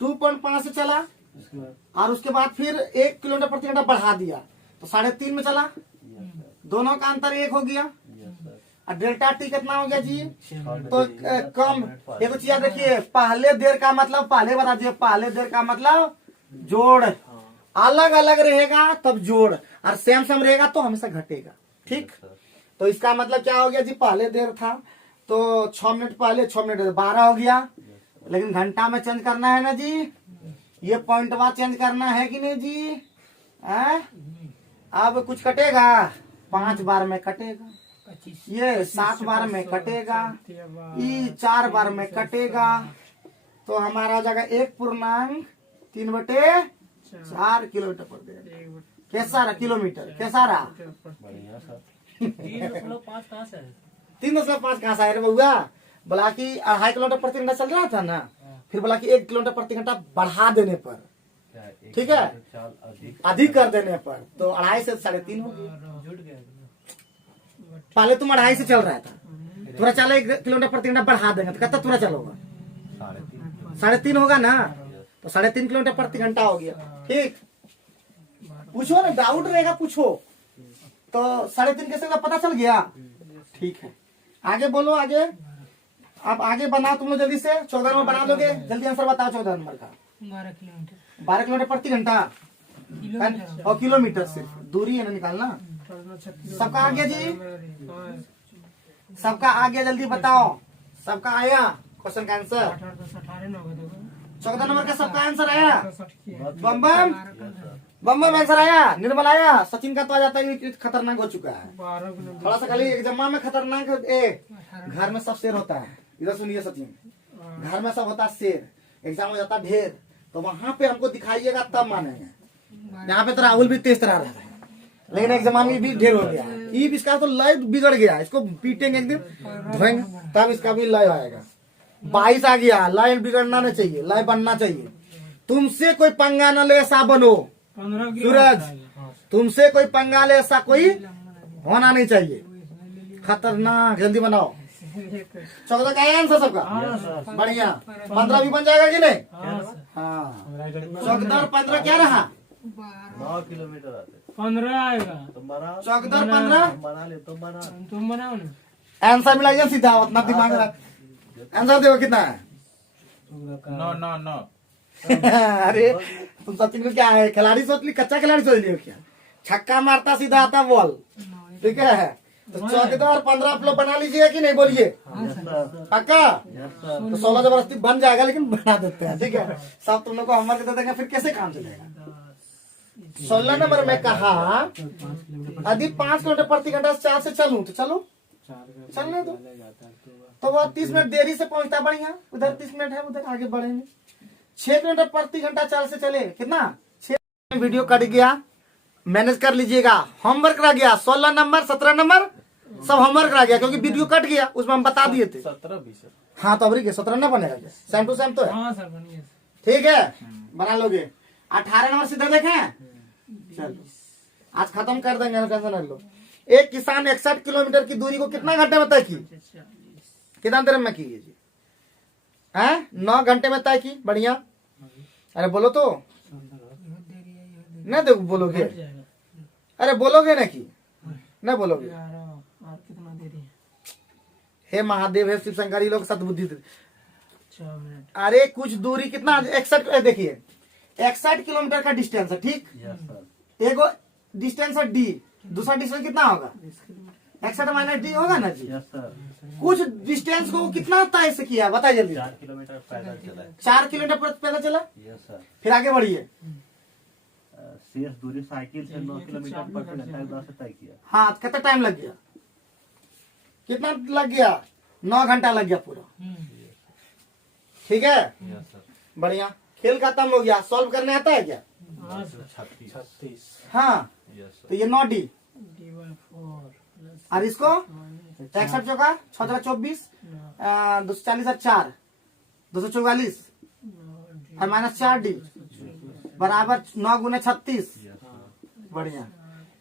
2.5 से चला उसके बाद और उसके बाद फिर 1 किलोमीटर प्रति घंटा बढ़ा दिया तो 3.5 में चला दोनों का अंतर 1 हो गया और डेल्टा टी कितना हो गया जी तो कम एक चीज याद रखिए पहले देर का मतलब पहले बता दिए पहले देर का मतलब जोड़ अलग अलग रहेगा तब जोड़ और सेम सेम रहेगा तो हमेशा घटेगा ठीक तो इसका मतलब क्या हो गया जी पहले देर था तो 6 मिनट पहले 6 मिनट 12 हो गया लेकिन घंटा में चेंज करना है ना जी ये पॉइंट बाद चेंज करना है कि नहीं जी अब कुछ कटेगा 5 बार में कटेगा ये 7 बार में कटेगा ये 4 बार में कटेगा तो हमारा जगह 1.3/4 किलोमीटर पर देगा कैसा रहा किलोमीटर कैसा रहा बढ़िया सर 3.5 कहाँ से है 3.5 कहाँ से आया रे बउआ बोला कि 2.5 किलोमीटर प्रति घंटा चल रहा था ना फिर बोला कि 1 किलोमीटर प्रति घंटा बढ़ा देने पर क्या एक ठीक है चाल अधिक अधिक कर देने पर तो 2.5 से 3.5 हो गया जुट गया पहले तुम 2.5 से चल रहा था थोड़ा चलो 1 किलोमीटर प्रति घंटा बढ़ा देंगे तो कितना थोड़ा चलोगा 3.5 3.5 होगा ना तो 3.5 किलोमीटर प्रति घंटा हो गया ठीक पूछो ना डाउट रहेगा पूछो तो 3.5 कैसे होगा पता चल गया ठीक है आगे बोलो आगे अब आगे बनाओ तुम लोग जल्दी से 14 नंबर बना लोगे जल्दी आंसर बताओ 14 नंबर का 12 किलोमीटर 12 किलोमीटर प्रति घंटा और किलोमीटर सिर्फ दूरी है ना निकालना सबका आ गया जी सबका आ गया जल्दी बताओ सबका आया क्वेश्चन का आंसर 14 नंबर का सबका आंसर आया बम बम बम्बई में आंसर आया, निर्मल आया, सचिन का तो आ जाता है कि खतरनाक हो चुका है। 12 किलोमीटर थोड़ा सा खाली एग्जाम में खतरनाक घर में सब शेर होता है। इधर सुनिए सचिन, घर में सब होता है शेर, एग्जाम हो जाता है ढेर, तो वहां पे हमको दिखाइएगा तब मानेंगे। यहाँ पे तो राहुल भी तेज तरह रहता है, लेकिन एग्जाम में भी ढेर हो गया है। इसका तो लय बिगड़ गया, इसको पीटेंगे एक दिन, धोएंगे तब इसका भी लय आएगा। 22 आ गया, लय बिगड़ना नहीं चाहिए, लय बनना चाहिए। तुमसे कोई पंगा न ले ऐसा बनो 15 सूरज, तुमसे कोई पंगा ले ऐसा कोई होना नहीं चाहिए। खतरनाक, जल्दी बनाओ। 14 का है आंसर सबका, बढ़िया। 15 भी बन जाएगा कि नहीं? हाँ, 14 और 15 क्या रहा? 9 किलोमीटर आते 15 आएगा। तुम बनाओ 14 और 15 बना ले तुम बना तुम बनाओ ना। आंसर मिलाइए सीधा, उतना दिमाग रख। आंसर देखो कितना है। 9 अरे तुम सचिन को क्या है, खिलाड़ी सोच ली, कच्चा खिलाड़ी सोच लियो क्या? छक्का मारता सीधा आता बॉल, ठीक है। तो 14 और 15 आप लोग बना लीजिए कि नहीं, बोलिए पक्का। तो 16 जबरदस्ती बन जाएगा, लेकिन बना देते हैं, ठीक है। सब तुम लोग को होमवर्क दे देंगे, फिर कैसे काम चलेगा। 16 नंबर में कहा यदि 5 किलोमीटर प्रति घंटा 4 से चलूं तो चलो, चलने दो। तो वह 30 मिनट देरी से पहुंचता, बढ़िया। उधर 30 मिनट है, उधर आगे बढ़ेंगे। 6 किलोमीटर प्रति घंटा 4 से चले, कितना 6। वीडियो कट गया, मैनेज कर लीजिएगा। होमवर्क रह गया 16 नंबर, 17 नंबर सब होमवर्क रह गया, क्योंकि वीडियो कट गया, उसमें हम बता दिए थे। 17 20 हाँ तो अभी 17 न बनेगा क्या? सेम टू सेम तो है, हाँ सर बनिए। ठीक है, बना लोगे। 18 नंबर सीधा देखें, चलो आज खत्म कर देंगे, टेंशन न लो। एक किसान 61 किलोमीटर की दूरी को कितना घंटे में तय की? कितना देर में की जी? 9 घंटे में तय की, बढ़िया। अरे बोलो तो, नहीं देखो बोलोगे, अरे बोलोगे ना कि नहीं बोलोगे। और कितना देरी है? हे महादेव, हे शिव शंकर, ये लोग सतबुद्धि। 6 मिनट। अरे कुछ दूरी कितना 61, देखिए 61 किलोमीटर का डिस्टेंस है, ठीक। एगो डिस्टेंस है डी, दूसरा डिस्टेंस कितना होगा? 61 माइनस डी होगा ना जी। कुछ डिस्टेंस को कितना तय से किया, बताइए जल्दी। 4 किलोमीटर पैदल चला 4 किलोमीटर पहले चला, यस सर। फिर आगे बढ़िए। शेष दूरी साइकिल से 9 किलोमीटर प्रति घंटा से तय किया। हाँ, कितना टाइम लग गया? कितना लग गया? 9 घंटा लग गया पूरा, ठीक है, यस सर। बढ़िया। खेल खत्म हो गया। सॉल्व करने आता है क्या? हाँ सर। 36 हाँ, यस तो ये 9 डी, D/4 प्लस और इसको 61 चौका 6 24, 240 और 4 244 और माइनस 4 डी बराबर 9 गुने 36, बढ़िया।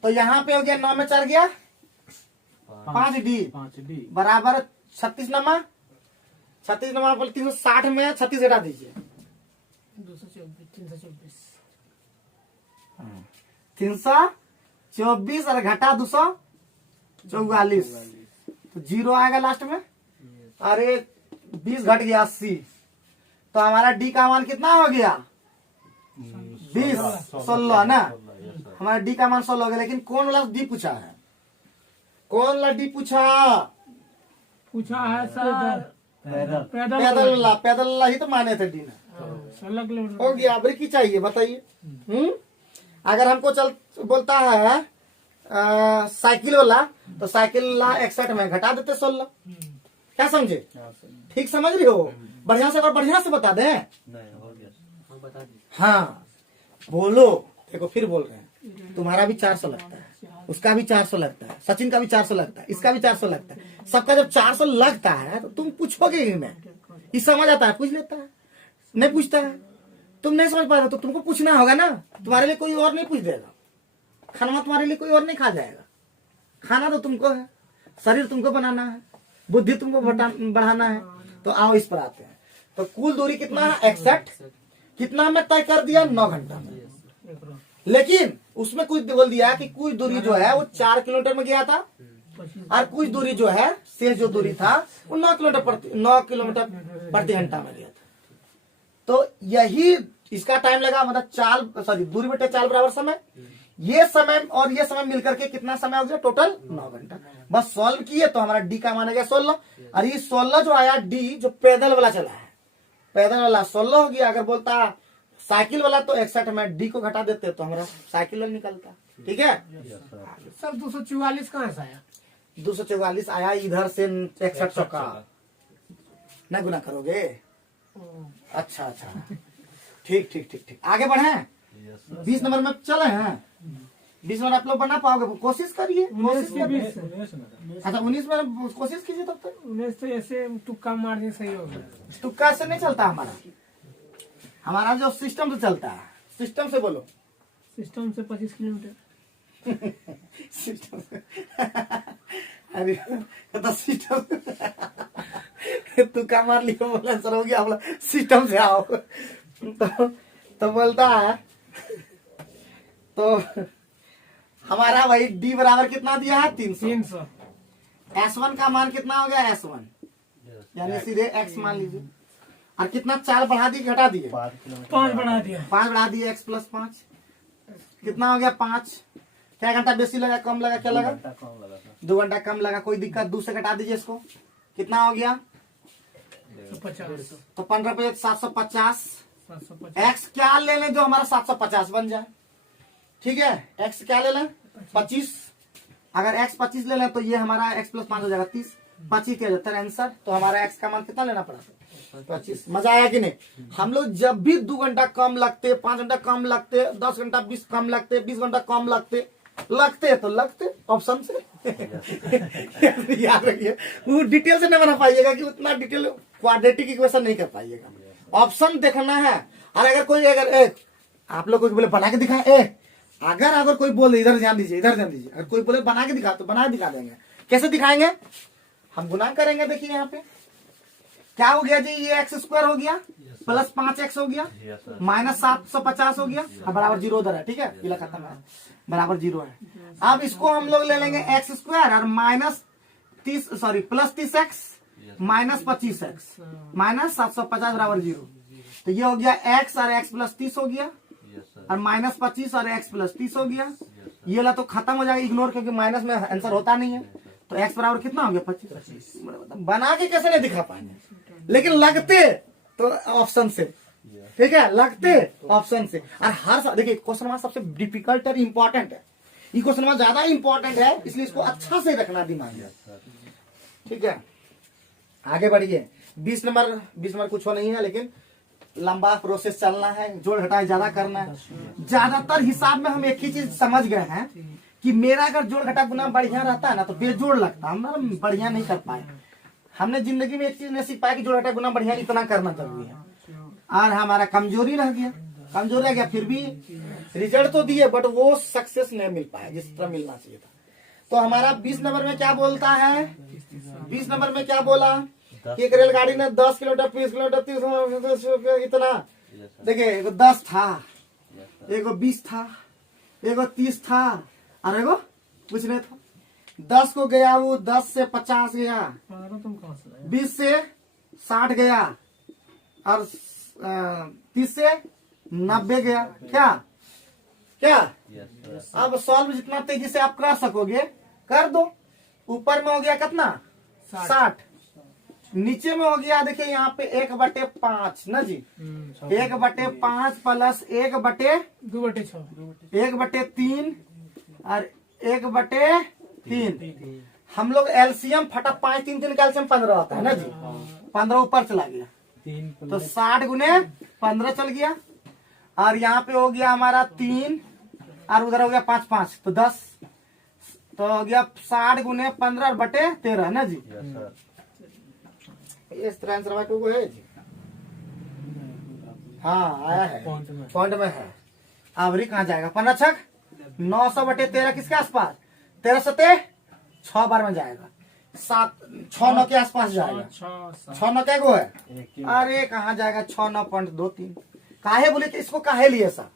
तो यहाँ पे हो गया 9 में 4 गया 5 डी 5 डी बराबर 36 नंबर 360 में 36 घटा दीजिए। 324 324 और घटा 244, तो 0 आएगा लास्ट में। अरे 20 घट गया 80, तो हमारा डी का मान कितना हो गया? 20 16 ना, हमारा डी का मान 16 हो गया। लेकिन कौन वाला डी पूछा है? कौन वाला डी पूछा है सर? पैदल पैदल वाला ही तो माने थे डी ने। 16 किलोमीटर हो गया, अब की चाहिए बताइए। अगर हमको चल बोलता है साइकिल वाला, तो साइकिल वाला 61 में घटा देते 16। क्या समझे? ठीक समझ रही हो? बढ़िया से और बढ़िया से बता दें। नहीं हो गया। हाँ बोलो, देखो फिर बोल रहे हैं। तुम्हारा भी 400 लगता है, उसका भी 400 लगता है, सचिन का भी 400 लगता है, इसका भी 400 लगता है। सबका जब 400 लगता है तो तुम पूछोगे ही नहीं। ये समझ आता है, पूछ लेता है, नहीं पूछता है। तुम नहीं समझ पा रहे तो तुमको पूछना होगा ना। तुम्हारे लिए कोई और नहीं पूछ देगा, खाना तुम्हारे लिए कोई और नहीं खा जाएगा। खाना तो तुमको है, शरीर तुमको बनाना है, बुद्धि तुमको बढ़ाना है। तो आओ इस पर आते हैं। तो कुल दूरी कितना है? 61। कितना में तय कर दिया? 9 घंटा में। लेकिन उसमें कुछ बोल दिया कि कुछ दूरी जो है वो 4 किलोमीटर में गया था, और कुछ दूरी जो है शेष जो दूरी था वो 9 किलोमीटर प्रति घंटा में गया था। तो यही इसका टाइम लगा, मतलब दूरी बटे चाल बराबर समय। ये समय और ये समय मिलकर के कितना समय हो गया? टोटल 9 घंटा। बस सॉल्व किए तो हमारा डी का मान आ गया 16, और ये 16 जो आया डी जो पैदल वाला चला है, पैदल वाला 16 हो गया। अगर बोलता साइकिल वाला तो 61 में डी को घटा देते तो हमारा साइकिल वाला निकलता। ठीक है, यस सर। सर 244 कहाँ से आया? 244 आया इधर से 61 चौका ना गुना करोगे। अच्छा अच्छा, ठीक ठीक ठीक ठीक, आगे बढ़े। Yes sir. 20 नंबर में चले हैं। 20 नंबर आप लोग बना पाओगे, कोशिश करिए, कोशिश 19 करिए। 20 अच्छा 19 में कोशिश कीजिए तब तक। 19 तो ऐसे तुक्का मारने सही हो गया। तुक्का से नहीं चलता हमारा, हमारा जो सिस्टम से चलता है। सिस्टम से बोलो। सिस्टम से 25 किलोमीटर। सिस्टम से अरे तो सिस्टम तुक्का मार लिया, बोला सर हो गया, बोला सिस्टम से आओ। तो बोलता है तो हमारा भाई डी बराबर कितना दिया है 300। 300। S1 का मान कितना हो गया S1, यस। यानी सीधे x मान लीजिए। और कितना 4 बढ़ा दिए घटा दिए, 5 किलोमीटर 5 बढ़ा दिया। 5 बढ़ा दिए, x प्लस 5 कितना हो गया 5। क्या घंटा बेसी लगा कम लगा, क्या लगा? घंटा कम लगा सर। 2 घंटा कम लगा, कोई दिक्कत। 2 से घटा दीजिए इसको, कितना हो गया? 50। तो 15 पे 750। 750। x क्या ले लें जो हमारा 750 बन जाए। ठीक है, x क्या ले लें 25। अगर x 25 ले लें तो ये हमारा x प्लस 5 हो जाएगा 30। 25 क्या जाता है आंसर। तो हमारा x का मान कितना लेना पड़ा? 25। मजा आया कि नहीं? हम लोग जब भी 2 घंटा कम लगते, 5 घंटा कम लगते, 10 घंटा 20 कम लगते, 20 घंटा कम लगते तो लगते ऑप्शन से। याद रखिए, वो डिटेल से नहीं बना पाइएगा कि उतना डिटेल क्वाड्रेटिक इक्वेशन नहीं कर पाइएगा। ऑप्शन देखना है। और अगर कोई आप लोग कोई बोले बना के दिखाए, अगर कोई बोले इधर ध्यान दीजिए, इधर ध्यान दीजिए, अगर कोई बोले बना के दिखा तो बना दिखा देंगे। कैसे दिखाएंगे? हम गुना करेंगे। देखिए यहाँ पे क्या हो गया जी, ये x स्क्वायर हो गया प्लस 5x हो गया यस सर। माइनस 750 हो गया और बराबर 0 उधर है। ठीक है, ये खत्म है, बराबर 0 है। अब इसको हम लोग ले लेंगे x स्क्वायर और plus 30x minus 25x minus 750 बराबर 0। तो ये हो गया x और x प्लस 30 हो गया यस सर। और माइनस 25 और x प्लस 30 हो गया। ये वाला तो खत्म हो जाएगा, इग्नोर, क्योंकि माइनस में आंसर होता नहीं है। तो x बराबर कितना हो गया 25। बना के कैसे नहीं दिखा पाएंगे, लेकिन लगते तो ऑप्शन से। ठीक है, लगते ऑप्शन से। और हर देखिए क्वेश्चन सबसे डिफिकल्ट और इम्पोर्टेंट है। ये क्वेश्चन ज्यादा इम्पोर्टेंट है, इसलिए इसको अच्छा से रखना दिमाग में। ठीक है, आगे बढ़िए। 20 नंबर कुछ हो नहीं है, लेकिन लंबा प्रोसेस चलना है, जोड़ घटाए ज्यादा करना है। ज्यादातर हिसाब में हम एक ही चीज समझ गए हैं कि मेरा अगर जोड़ घटा गुना बढ़िया रहता है ना तो बेजोड़ लगता, हम बढ़िया नहीं कर पाए। हमने जिंदगी में एक चीज नहीं सीख पाया कि जोड़ घटा गुना बढ़िया इतना करना जरूरी है, और हमारा कमजोरी रह गया। फिर भी रिजल्ट तो दिए, बट वो सक्सेस नहीं मिल पाया जिस तरह मिलना चाहिए था। तो हमारा 20 नंबर में क्या बोलता है? 20 नंबर में क्या बोला कि एक रेलगाड़ी ने 10 किलोमीटर 20 किलोमीटर 30 किलोमीटर इतना। देखिए एगो 10 था, एगो 20 था, एगो 30 था, और एगो कुछ नहीं था। 10 को गया वो, 10 से 50 गया, 20 से 60 गया, और 30 से 90 गया। क्या अब सॉल्व जितना तेजी से आप कर सकोगे कर दो। ऊपर में हो गया कितना 60, नीचे में हो गया देखिए यहाँ पे 1/5 ना जी, 1/5 प्लस 1/2/6, 1/3 और 1/3। हम लोग एलसीएम फटा 5 3 3 कैल्शियम 15 होता है ना जी, 15 ऊपर चला गया तो 60 गुने 15 चल गया, और यहाँ पे हो गया हमारा 3 और उधर हो गया 5 5 तो 10, तो हो गया 60 गुने 15/13 है ना जी। इस तरह आंसर है जी। हाँ आया है, पॉइंट में है। आवरी कहाँ जाएगा 15 छक 900/13 किसके आसपास, 13 सते 6 बार में जाएगा, 6 9 के आसपास जाएगा। 6 9 क्या गो है, अरे कहाँ जाएगा 6 9.23। काहे बोले कि इसको काहे लिए सा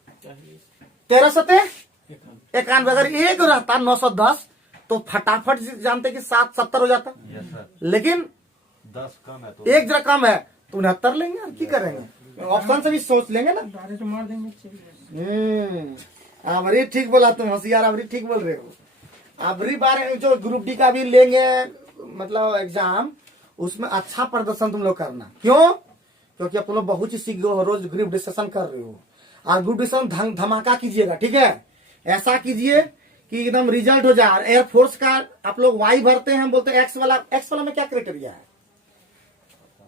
13 सते 91। अगर एक रहता 910 तो फटाफट जानते कि 770 हो जाता, लेकिन 10 कम है तो एक जरा कम है तो 69 लेंगे। और की करेंगे, ऑप्शन से भी सोच लेंगे ना। मार देंगे। अबरी ठीक बोला तुम, होशियार अबरी ठीक बोल रहे हो। अबरी बार जो ग्रुप डी का भी लेंगे मतलब एग्जाम, उसमें अच्छा प्रदर्शन तुम लोग करना। क्यों? क्योंकि अब तुम लोग बहुत ही सीख गए हो, रोज ग्रुप डिस्कशन कर रहे हो। और ग्रुप डिस्कशन धमाका कीजिएगा, ठीक है। ऐसा कीजिए कि एकदम रिजल्ट हो जाए। एयरफोर्स का आप लोग वाई भरते हैं, हम बोलते हैं एक्स वाला में क्या क्राइटेरिया है?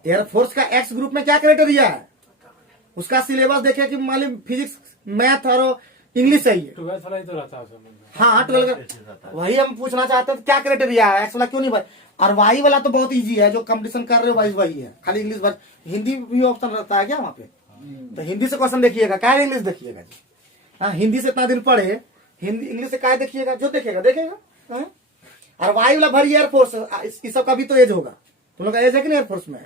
एयरफोर्स का एक्स ग्रुप में क्या क्राइटेरिया है? उसका सिलेबस देखिए कि मान ली फिजिक्स, मैथ और इंग्लिश चाहिए। 12th वाला ही तो रहता है उसमें। हाँ 12 वही हम पूछना चाहते हैं, तो क्या क्राइटेरिया है? एक्स वाला क्यों नहीं भर? और वाई वाला तो बहुत इजी है, जो कंपटीशन कर रहे हो वही है, खाली इंग्लिश भर। हिंदी भी ऑप्शन रहता है क्या वहाँ पे? तो हिंदी से क्वेश्चन देखिएगा, क्या इंग्लिश देखिएगा जी। हाँ हिंदी से इतना दिन पढ़े, हिंदी इंग्लिश से क्या देखिएगा? जो देखेगा। हाँ? और वाई वाला भरिए एयरफोर्स, इस सब का भी तो एज होगा। तुम लोग का एज है कि नहीं एयरफोर्स में?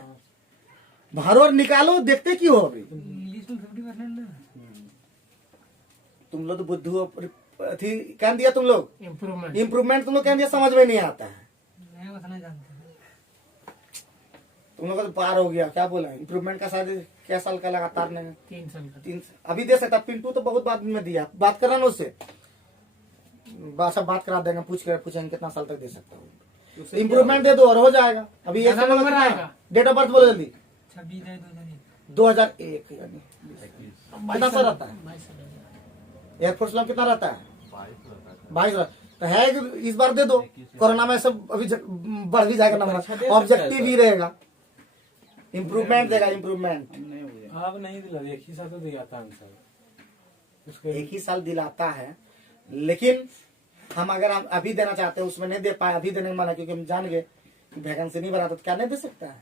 भरो और निकालो, देखते क्यों हो अभी? इंग्लिश में 50% ना तुम लोग तो बुद्धू थी कह दिया, तुम लोग इम्प्रूवमेंट इम्प्रूवमेंट तुम लोग कह दिया, समझ में नहीं आता है। नहीं उतना जानते हैं। तुम लोग का तो पार हो गया। क्या बोला इम्प्रूवमेंट का? शायद क्या साल का लगातार नहीं, 3 साल का 3 अभी दे सकता। पिंटू तो बहुत बाद में दिया, बात करना ना उससे, सब बात करा देंगे, पूछेंगे कितना साल तक दे सकता हूँ। इम्प्रूवमेंट दे दो और हो जाएगा। अभी ज्यादा नंबर आएगा। डेट ऑफ बर्थ बोलो जल्दी। 26/2/2001 2001 यानी कितना साल रहता है? 22 साल एयरफोर्स में कितना रहता है? 22 तो है कि इस बार दे दो। कोरोना में सब अभी बढ़ भी जाएगा नंबर, ऑब्जेक्टिव ही रहेगा। इम्प्रूवमेंट देगा, इम्प्रूवमेंट अब नहीं दिला, एक ही साल तो दिया था आंसर उसके। एक ही साल दिलाता है, लेकिन हम अगर हम अभी देना चाहते हैं उसमें नहीं दे पाए, अभी देने में माना, क्योंकि हम जान गए वैकेंसी नहीं भरा तो क्या नहीं दे सकता है।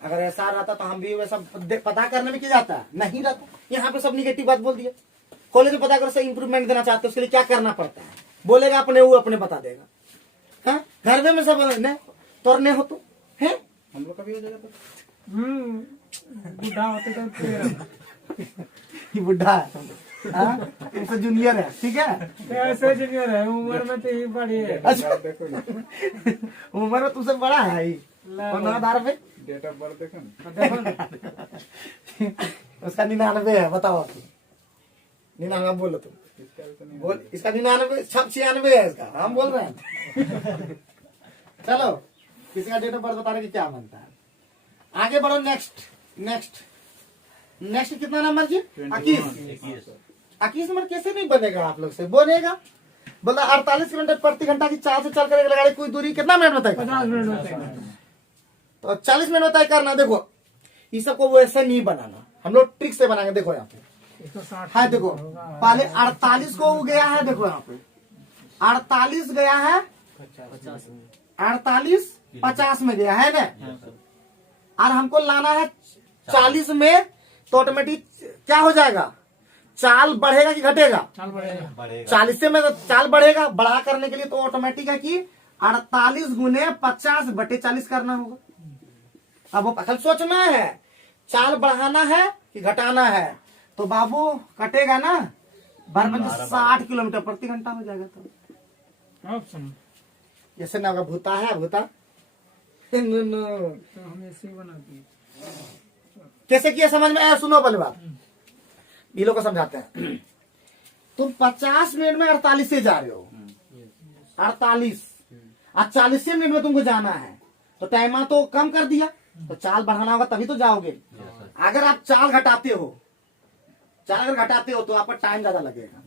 अगर ऐसा रहता तो हम भी वैसा पता करने में क्या जाता है, नहीं रहता। यहाँ पे सब निगेटिव बात बोल दिया। कॉलेज में पता करो सही इम्प्रूवमेंट देना चाहते हो, उसके लिए क्या करना पड़ता है, बोलेगा अपने, वो अपने बता देगा। हाँ घर में सब ने तोड़ने हो तो है, हम लोग का भी हो जाएगा। तो बुढ़ा होते तो फिर ये बुढ़ा है, हाँ? तुमसे जूनियर है, ठीक है। ऐसे जूनियर है, उम्र में तो ही बड़ी है। अच्छा उम्र में तुमसे बड़ा है ही। और आधार पे डेट ऑफ बर्थ देखो देखो ना, उसका 99 है, बताओ आप। 99 बोलो तुम, बोल इसका 99, 96 है इसका, हम बोल रहे हैं। चलो किसी का डेट ऑफ बर्थ बताने की क्या बनता है। आगे बढ़ो, नेक्स्ट कितना नंबर जी? 21 नंबर कैसे नहीं बनेगा? आप लोग से बनेगा। बोला 48 किलोमीटर प्रति घंटा की चाल से चल कर गाड़ी कोई दूरी कितना मिनट बताएगा? 50 मिनट होते हैं। तो 40 मिनट तय करना। देखो ये सबको वैसे नहीं बनाना, हम लोग ट्रिक से बनाएंगे। देखो यहाँ पे, इसको 60 हाँ देखो पहले 48 को गया है, देखो यहाँ पे 48 गया है, 48 50 में गया है ना, और हमको लाना है 40 में, तो ऑटोमेटिक क्या हो जाएगा? चाल बढ़ेगा कि घटेगा? चाल बढ़ेगा। 40 से में तो चाल बढ़ेगा। बढ़ा करने के लिए तो ऑटोमेटिक है कि 48 गुने 50/40 करना होगा। अब वो कल सोचना है चाल बढ़ाना है कि घटाना है, तो बाबू कटेगा ना 60 किलोमीटर प्रति घंटा हो जाएगा। तो ऑप्शन जैसे ना होगा भूता है, भूता तो हम ऐसे ही बनाते हैं। कैसे किया समझ में आया? सुनो पहले बात, ये लोग को समझाते हैं। तुम 50 मिनट में 48 से जा रहे हो, 48 और 40 मिनट में तुमको जाना है, तो टाइम तो कम कर दिया, तो चाल बढ़ाना होगा तभी तो जाओगे। अगर आप चाल घटाते हो, तो आपका टाइम ज्यादा लगेगा,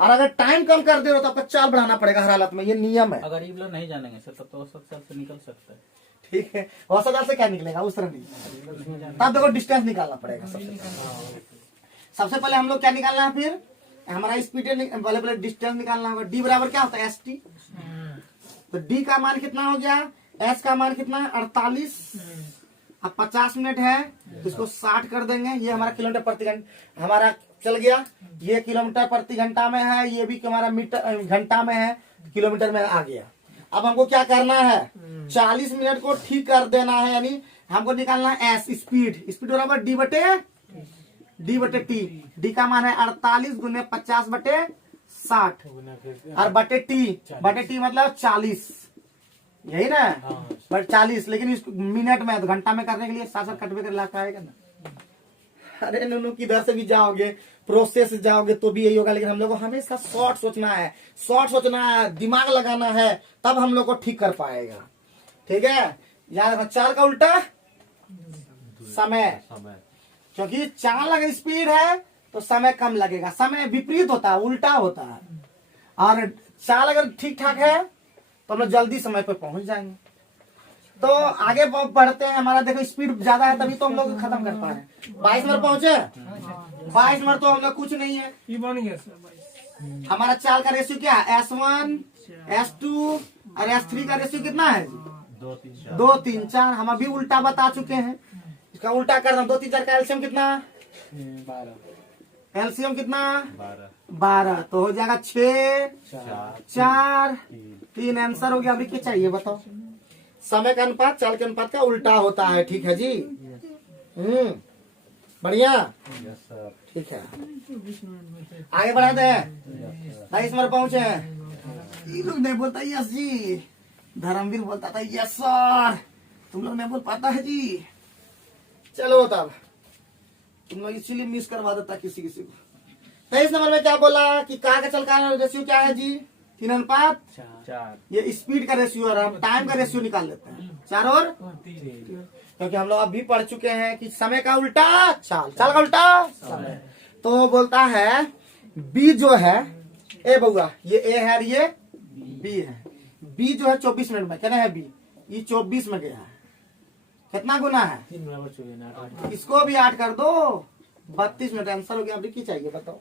और अगर टाइम कम कर दे रहे हो तो आपका चाल बढ़ाना पड़ेगा हर हालत में। ये नियम है। अगर ये लोग नहीं जानेंगे सर तब तो औसत चाल से निकल सकता है। ठीक है, औसत चाल से क्या निकलेगा? उस तरह नहीं। तब देखो डिस्टेंस निकालना पड़ेगा। सबसे पहले हम लोग क्या निकालना है? फिर हमारा स्पीड पहले डिस्टेंस निकालना होगा। डी बराबर क्या होता है? ST। तो डी का मान कितना हो गया? एस का मान कितना है? 48। अब 50 मिनट है तो इसको 60 कर देंगे। ये हमारा किलोमीटर प्रति घंटा हमारा चल गया। ये किलोमीटर प्रति घंटा में है, ये भी हमारा मीटर घंटा में है, किलोमीटर में आ गया। अब हमको क्या करना है? 40 मिनट को ठीक कर देना है, यानी हमको निकालना है एस, स्पीड बराबर डी बटे टी। डी का मान है 48 गुने 50/60 और बटे टी मतलब 40, यही ना? बट 40, लेकिन इस मिनट में तो घंटा में करने के लिए साथ कटवे कर लाता है ना। अरे नूनू किधर से भी जाओगे, प्रोसेस से जाओगे तो भी यही होगा, लेकिन हम लोग को हमेशा शॉर्ट सोचना है, दिमाग लगाना है, तब हम लोग को ठीक कर पाएगा। ठीक है, याद रखना। चाल का उल्टा समय, क्योंकि चाल अगर स्पीड है तो समय कम लगेगा, समय विपरीत होता है, उल्टा होता है। और चाल अगर ठीक ठाक है तो हम लोग जल्दी समय पर पहुंच जाएंगे। तो आगे बढ़ते हैं। हमारा देखो स्पीड ज्यादा है तभी तो हम लोग खत्म कर पा रहे हैं। 22 मिनट पहुंचे, 22 मिनट तो हम लोग कुछ नहीं है। ये बन गया सर 22। हमारा चाल का रेशियो क्या है, S1 S2 और S3 का रेशियो कितना है जी? 2 3 4 2 3 4। हम अभी उल्टा बता चुके हैं, इसका उल्टा कर रहा हूं। 2 3 4 का एलसीएम कितना, 12 एलसीएम कितना 12 12, तो हो जाएगा 6 4 4 3 3 आंसर हो गया। अभी क्या चाहिए बताओ? समय का अनुपात चाल के अनुपात का उल्टा होता है, ठीक है जी। बढ़िया, यस सर ठीक है। 24 मिनट में आगे बढ़ाते हैं। यस सर 22 मिनट पहुंचे हैं। ये लोग नहीं बोलता यस जी, धर्मवीर बोलता था यस सर, तुम लोग नहीं बोल पाता है जी। चलो तब तुम लोग इसीलिए मिस करवा देता किसी किसी को। 23 नंबर में क्या बोला कि का चल का रेशियो क्या है जी? 3 अनुपात 4 ये स्पीड का रेशियो और हम टाइम का रेशियो निकाल लेते हैं। 4 और 3 क्योंकि हम लोग अभी पढ़ चुके हैं कि समय का उल्टा चाल, चाल का उल्टा समय। तो बोलता है बी जो है, ए बउआ ये ए है और ये बी है। बी जो है 24 मिनट में, कहना है बी, ये 24 में गया है। कितना गुना है? 3 बराबर 24 8 इसको भी 8 कर दो, 32 मिनट आंसर हो गया। अभी की चाहिए बताओ?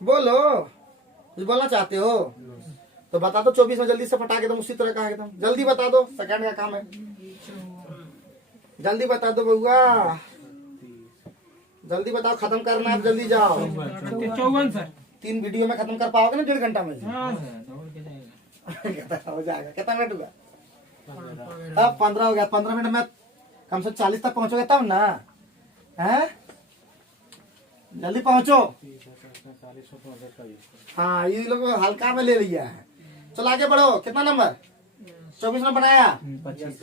बोलो, कुछ बोलना चाहते हो तो बता दो। 24 में जल्दी से फटा के, तुम उसी तरह का एकदम जल्दी बता दो, सेकंड का काम है। जल्दी बता दो बउआ, जल्दी बताओ, खत्म करना है, जल्दी जाओ। 54 सर। 3 वीडियो में खत्म कर पाओगे ना 1.5 घंटा में? हाँ सर, दौड़ के जाएगा। हो जाएगा। कितना मिनट हुआ? अब 15 हो गया। 15 मिनट में कम से 40 तक पहुंचोगे तब ना, है? जल्दी पहुंचो। 40 हाँ, ये लोग हल्का में ले लिया है। चलो आगे बढ़ो। कितना नंबर? 24 नंबर बनाया। 25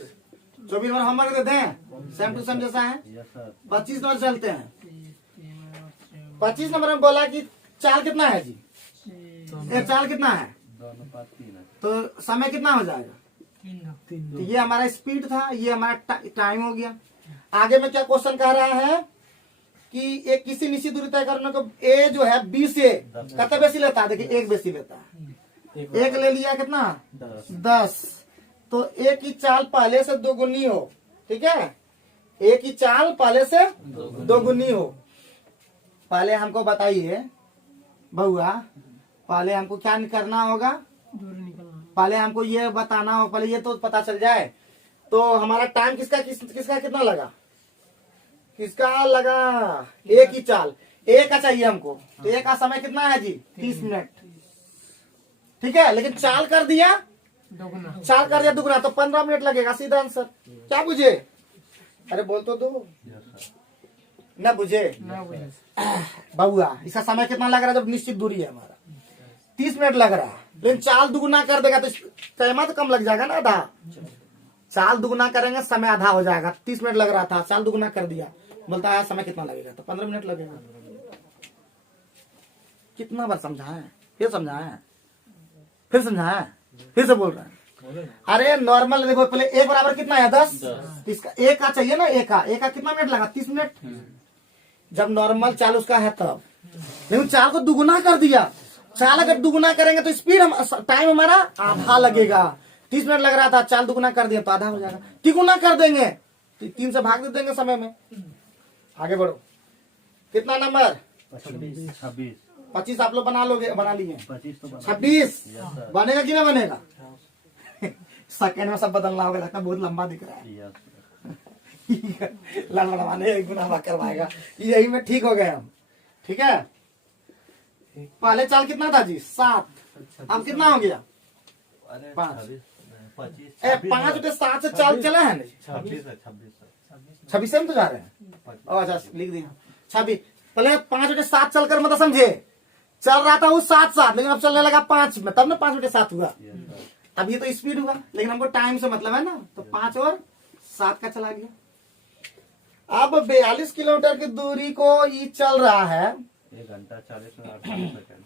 24 नंबर होमवर्क देते हैं, सेम टू सेम जैसा है। यस सर 25 नंबर चलते हैं। 25 नंबर में बोला कि चाल कितना है जी? ये चाल कितना है? 2 अनुपात 3 है तो समय कितना हो जाएगा? 3 तो ये हमारा स्पीड था, ये हमारा टाइम हो गया। आगे में क्या क्वेश्चन कह रहा है कि एक किसी निश्चित दूरी तय करने को ए जो है बी से कितना बेसी लेता है? देखिए 1 बेसी लेता है। 1 ले लिया, कितना 10। तो एक की चाल पहले से 2 गुनी हो, ठीक है? एक की चाल पहले से 2 गुनी हो। पहले हमको बताइए बउआ, पहले हमको क्या करना होगा? दूर निकलना। पहले हमको ये बताना हो, पहले ये तो पता चल जाए। तो हमारा टाइम किसका कितना लगा? किसका लगा? एक ही चाल, एक का चाहिए हमको। तो एक का समय कितना है जी? 30 मिनट, ठीक है? लेकिन चाल कर दिया, दोगुना। चाल कर दिया दुगना, तो 15 मिनट लगेगा। सीधा आंसर। क्या बुझे? अरे बोल तो दो यस सर न बुझे ना बुझे। बउआ। इसका समय कितना लग रहा है जब निश्चित दूरी है हमारा? 30 मिनट लग रहा है। लेकिन चाल दुगुना कर देगा तो समय तो कम लग जाएगा ना, आधा। चाल दुगुना करेंगे समय आधा हो जाएगा। 30 मिनट लग रहा था, चाल दुगुना कर दिया, बोलता है समय कितना लगेगा? तो 15 मिनट लगेगा। कितना बार समझाएं? फिर समझाएं, फिर समझाएं, फिर से बोल रहे हैं। अरे नॉर्मल देखो, पहले ए बराबर कितना है? 10। इसका एक का चाहिए ना, एक का कितना मिनट लगा? 30 मिनट। जब नॉर्मल चाल उसका है तब। लेकिन चाल को दुगुना कर दिया। चाल अगर दुगुना करेंगे तो स्पीड टाइम हमारा आधा लगेगा। 30 मिनट लग रहा था, चाल दुगुना कर दिया तो आधा हो जाएगा। तिगुना कर देंगे तो 3 से भाग दे देंगे समय में। आगे बढ़ो। कितना नंबर? 26 25 आप लोग बना लोगे, बना लिए। 25 तो बना 26 यस सर बनेगा कि ना बनेगा? सेकेंड में सब बदलना होगा, लगता है बहुत लंबा दिख रहा है। यस लड़वाने एक गुना करवाएगा। यही में ठीक हो गए हम, ठीक है? पहले चाल कितना था जी? 7। अब कितना हो गया? अरे 5। 25 5 उठे 7 से चाल चला है नहीं? 26 है 26 से हम तो जा रहे हैं। अच्छा लिख दिया 26। पहले 5 उठे 7 चलकर मतलब समझे, चल रहा था वो 7 लेकिन अब चलने लगा 5 में, तब ना 5 उठे 7 हुआ। अब ये तो स्पीड हुआ, लेकिन हमको टाइम से मतलब है ना, तो 5 और 7 का चला गया। अब 42 किलोमीटर की दूरी को ये चल रहा है। 1 घंटा 40 मिनट 48 सेकंड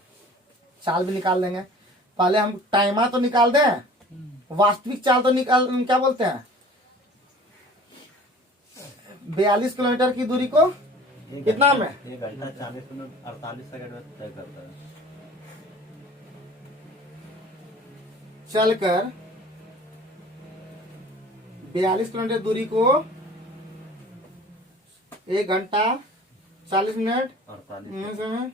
चाल भी निकाल देंगे। पहले हम टाइमा तो निकाल दें, वास्तविक चाल तो निकाल, क्या बोलते हैं? 42 किलोमीटर की दूरी को कितना में? 1 घंटा 40 मिनट 48 सेकंड में तय करता है। चलकर 42 किलोमीटर दूरी को 1 घंटा 40 मिनट 48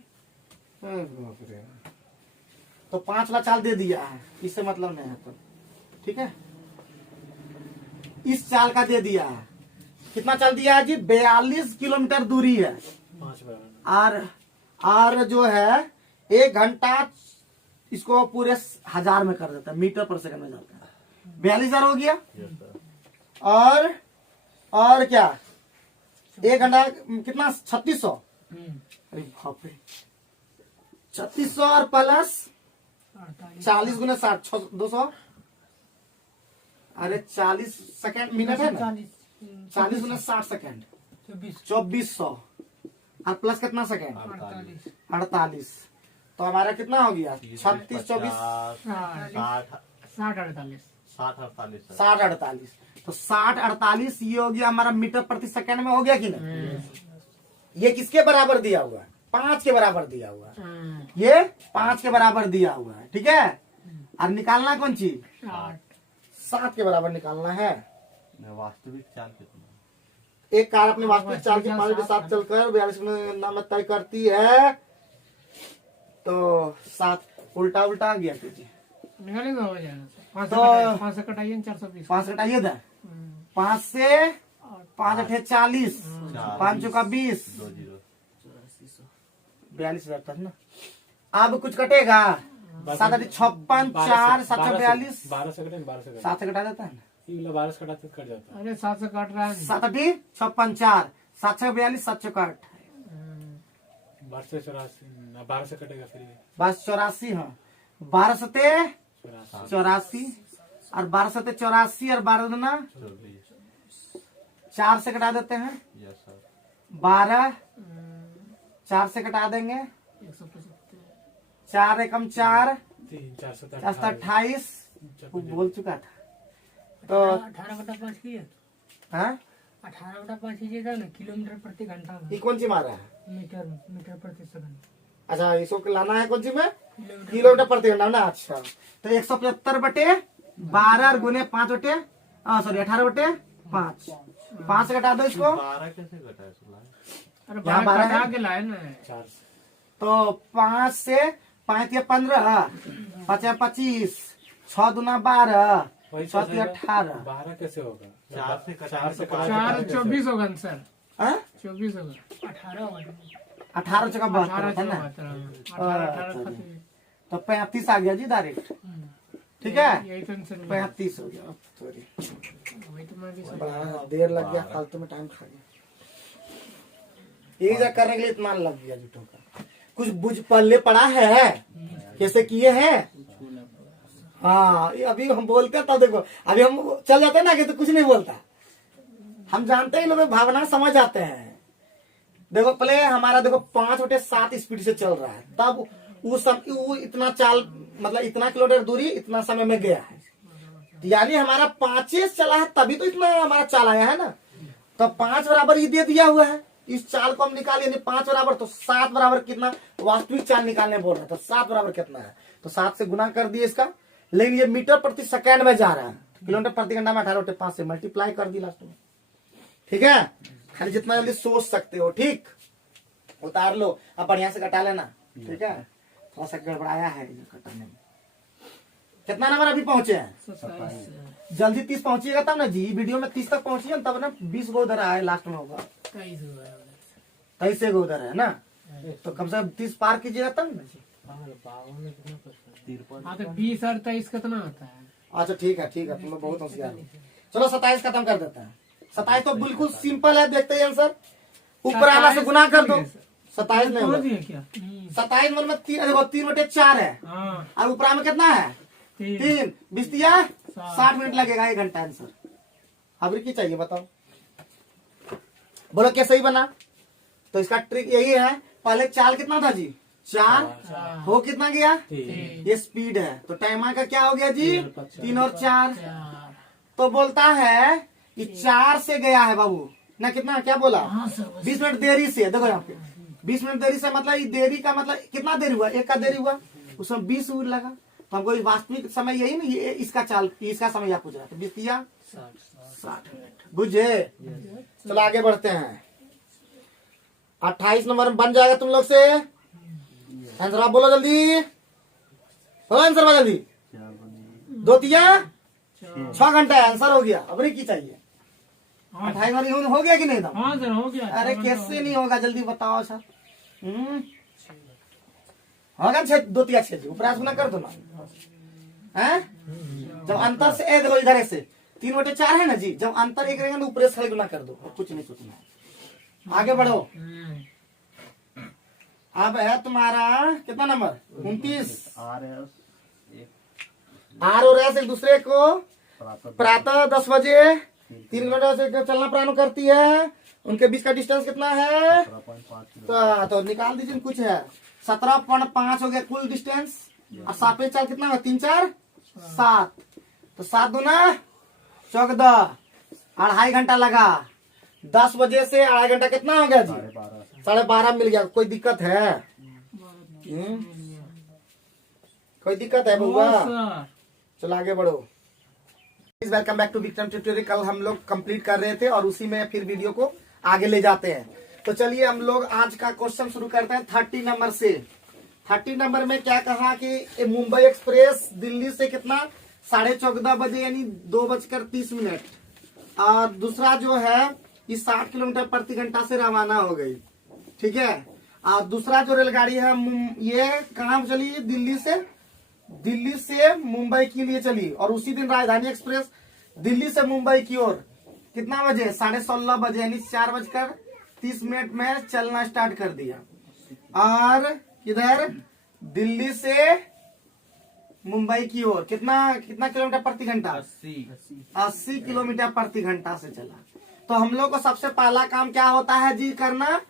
तो 5 वाला चाल दे दिया है, इससे मतलब नहीं है तो ठीक है। इस चाल का दे दिया है, कितना चाल दिया है जी? 42 किलोमीटर दूरी है 5 बराबर और जो है 1 घंटा इसको पूरे 1000 में कर देता है, मीटर पर सेकंड में जाता है। 42,000 हो गया। Yes sir. और क्या 1 घंटा कितना? 3600। अरे बाप रे, 3600 और प्लस 40 गुना 60 200। अरे 40 सेकंड मिनट है ना, 40 गुना 60 सेकंड 2400 और प्लस कितना सेकंड? 48। तो हमारा कितना हो गया? 36 24 60 48। तो 60 48 ये हो गया हमारा मीटर प्रति सेकंड में, हो गया कि नहीं? ये किसके बराबर दिया हुआ है? 5 के बराबर दिया हुआ है। ये 5 के बराबर दिया हुआ है, ठीक है। और निकालना कौन चीज? 7 के बराबर निकालना है। वास्तविक चाल कितना? एक कार अपने वास्तविक चाल के 5 के साथ चलकर 42 में तय करती है, तो 7 उल्टा आ गया कीजिए। निकालेंगे हो जाएगा। 5 से कटाइए 420। 5 घटाइए था, 5 से 5 8 40, 5 चौका 20, 2 0 42,000 था ना। अब कुछ कटेगा? 7 8 56 4 742 12 सेकंड 12 सेकंड 7 से कटा देता है ना। 12 से कटाते कट जाता है। अरे 7 से काट रहा है। 7 8 56 4 7 42 7 चौका 8 12 से 84 12 से कटेगा फिर ये। बस 84। हाँ 12 सते 84 और 12 सते 84 और 12 दुना 4 से कटा देते हैं। Yes sir. 12 4 से कटा देंगे, 4 एकम 4 3 4 7 4 28 वो बोल चुका था। तो 18/5 की है। हाँ 18/5 कीजिएगा ना, किलोमीटर प्रति घंटा में। ये कौन सी मारा है? मीटर प्रति सेकंड। अच्छा इसको लाना है कौन सी में? किलोमीटर प्रति घंटा ना। अच्छा तो 175/12 गुने 5 बटे 18/5 5 से घटा दो इसको। 12 कैसे घटा है सुना? अरे यहाँ 12 कटा है। के लाए ना। 4 से तो 5 से 5 या 15 5 या 25 6 दूना 12 वही 7 या 18 12 कैसे होगा? 4 से कटा 4 से 4 24 होगा ना सर। हाँ? 24 होगा। 18 होगा। 18 चौका 72 है ना। 18 तो 35 आ गया जी डायरेक्ट, ठीक है। यही टेंशन में। 35 हो गया। सॉरी वही तो मैं भी सोच बड़ा देर लग गया, फालतू में टाइम खा गया। एक जगह करने के लिए इतना लग गया जुटों का। कुछ बुझ पल्ले पड़ा है, कैसे किए हैं? हाँ ये अभी हम बोलते हैं तब देखो, अभी हम चल जाते हैं ना कि तो कुछ नहीं बोलता। हम जानते हैं लोग भावना समझ आते हैं। देखो पहले हमारा देखो 5/7 स्पीड से चल रहा है, तब वो इतना चाल मतलब इतना किलोमीटर दूरी इतना समय में गया है। यानी हमारा 5 चला है तभी तो इतना हमारा चाल आया है ना। तो 5 बराबर ये दे दिया हुआ है, इस चाल को हम निकाल यानी 5 बराबर, तो 7 बराबर कितना वास्तविक चाल निकालने बोल रहा है। तो 7 बराबर कितना है? तो 7 से गुना कर दिए इसका, लेकिन ये मीटर प्रति सेकंड में जा रहा है, किलोमीटर प्रति घंटा में 18/5 से मल्टीप्लाई कर दी लास्ट में, ठीक है। खाली जितना जल्दी सोच सकते हो, ठीक। उतार लो, अब बढ़िया से कटा लेना, ठीक है। थोड़ा सा गड़बड़ाया है ये कटाने में। कितना नंबर अभी पहुंचे हैं? 27 जल्दी 30 पहुंचिएगा तब ना जी, वीडियो में 30 तक पहुंचिए तब ना 20 गो उधर आए लास्ट में होगा, 23 हुआ है। 23 गो उधर है ना। तो कम से कम 30 पार कीजिएगा तब ना जी। 53 हाँ तो 20 और 23 कितना होता है? अच्छा ठीक है तुम लोग बहुत होशियार हो। चलो 27 खत्म कर देते हैं। 27 तो बिल्कुल सिंपल है, देखते हैं आंसर। ऊपर आना से गुना कर दो। 27 नहीं समझ होगा, गए क्या? 27 मतलब में 3/4 है, हाँ और ऊपर में कितना है? 3 20 दिया 60 मिनट लगेगा, 1 घंटा आंसर। अब की चाहिए बताओ, बोलो क्या सही बना? तो इसका ट्रिक यही है, पहले चाल कितना था जी? 4 हो कितना गया? ये स्पीड है, तो टाइमर का क्या हो गया जी? 3 और 4। तो बोलता है कि 4 से गया है बाबू, ना कितना क्या बोला, हाँ सर, 20 मिनट देरी से। देखो यहाँ पे 20 मिनट देरी से मतलब ये देरी का मतलब कितना देरी हुआ, एक का देरी हुआ, उसमें 20 लगा। तो हमको वास्तविक समय यही ना, ये इसका चाल, इसका समय यहाँ पूछ रहा था, 20 या 60 मिनट। बुझे? चलो आगे बढ़ते हैं। 28 नंबर में बन जाएगा तुम लोग से। आंसर आप बोलो जल्दी, बोलो आंसर जल्दी। 2 तिया 6 घंटा आंसर हो गया। अब की चाहिए 28 नंबर हो गया कि नहीं था? हाँ सर हो गया। अरे कैसे नहीं होगा, जल्दी बताओ सर। होगा 2 तिया 6, प्रयास गुना कर दो ना। हैं? जब अंतर से देखो इधर से 3 बटे 4 है ना जी, जब अंतर एक रहेगा ना ऊपर से गुना कर दो, कुछ नहीं सोचना है। आगे बढ़ो। अब है तुम्हारा कितना नंबर, 29। आर और एस एक दूसरे को प्रातः 10 बजे 3 घंटे से चलना प्रारंभ करती है। उनके बीच का डिस्टेंस कितना है? तो निकाल दीजिए, कुछ है 17.5 हो गया कुल डिस्टेंस। और सापेक्ष चाल कितना है? 3 4 7, तो 7 दूना 14, 2.5 घंटा लगा। 10 बजे से 2.5 घंटा कितना हो गया जी? 12:30 मिल गया। कोई दिक्कत है? कोई दिक्कत है बउआ? चलो आगे बढ़ो। Welcome back to Vikram tutorial. कल हम लोग कंप्लीट कर रहे थे और उसी में फिर वीडियो को आगे ले जाते हैं। तो चलिए हम लोग आज का क्वेश्चन शुरू करते हैं 30 नंबर से। 30 नंबर में क्या कहा कि मुंबई एक्सप्रेस दिल्ली से कितना 14:30 बजे यानी 2:30। और दूसरा जो है ये 60 किलोमीटर प्रति घंटा से रवाना हो गई। ठीक है। और दूसरा जो रेलगाड़ी है ये कहाँ चली? दिल्ली से मुंबई के लिए चली। और उसी दिन राजधानी एक्सप्रेस दिल्ली से मुंबई की ओर कितना बजे? 16:30 बजे यानी 4:30 में चलना स्टार्ट कर दिया। और इधर दिल्ली से मुंबई की ओर कितना किलोमीटर प्रति घंटा? 80 किलोमीटर प्रति घंटा से चला। तो हम लोग को सबसे पहला काम क्या होता है जी करना?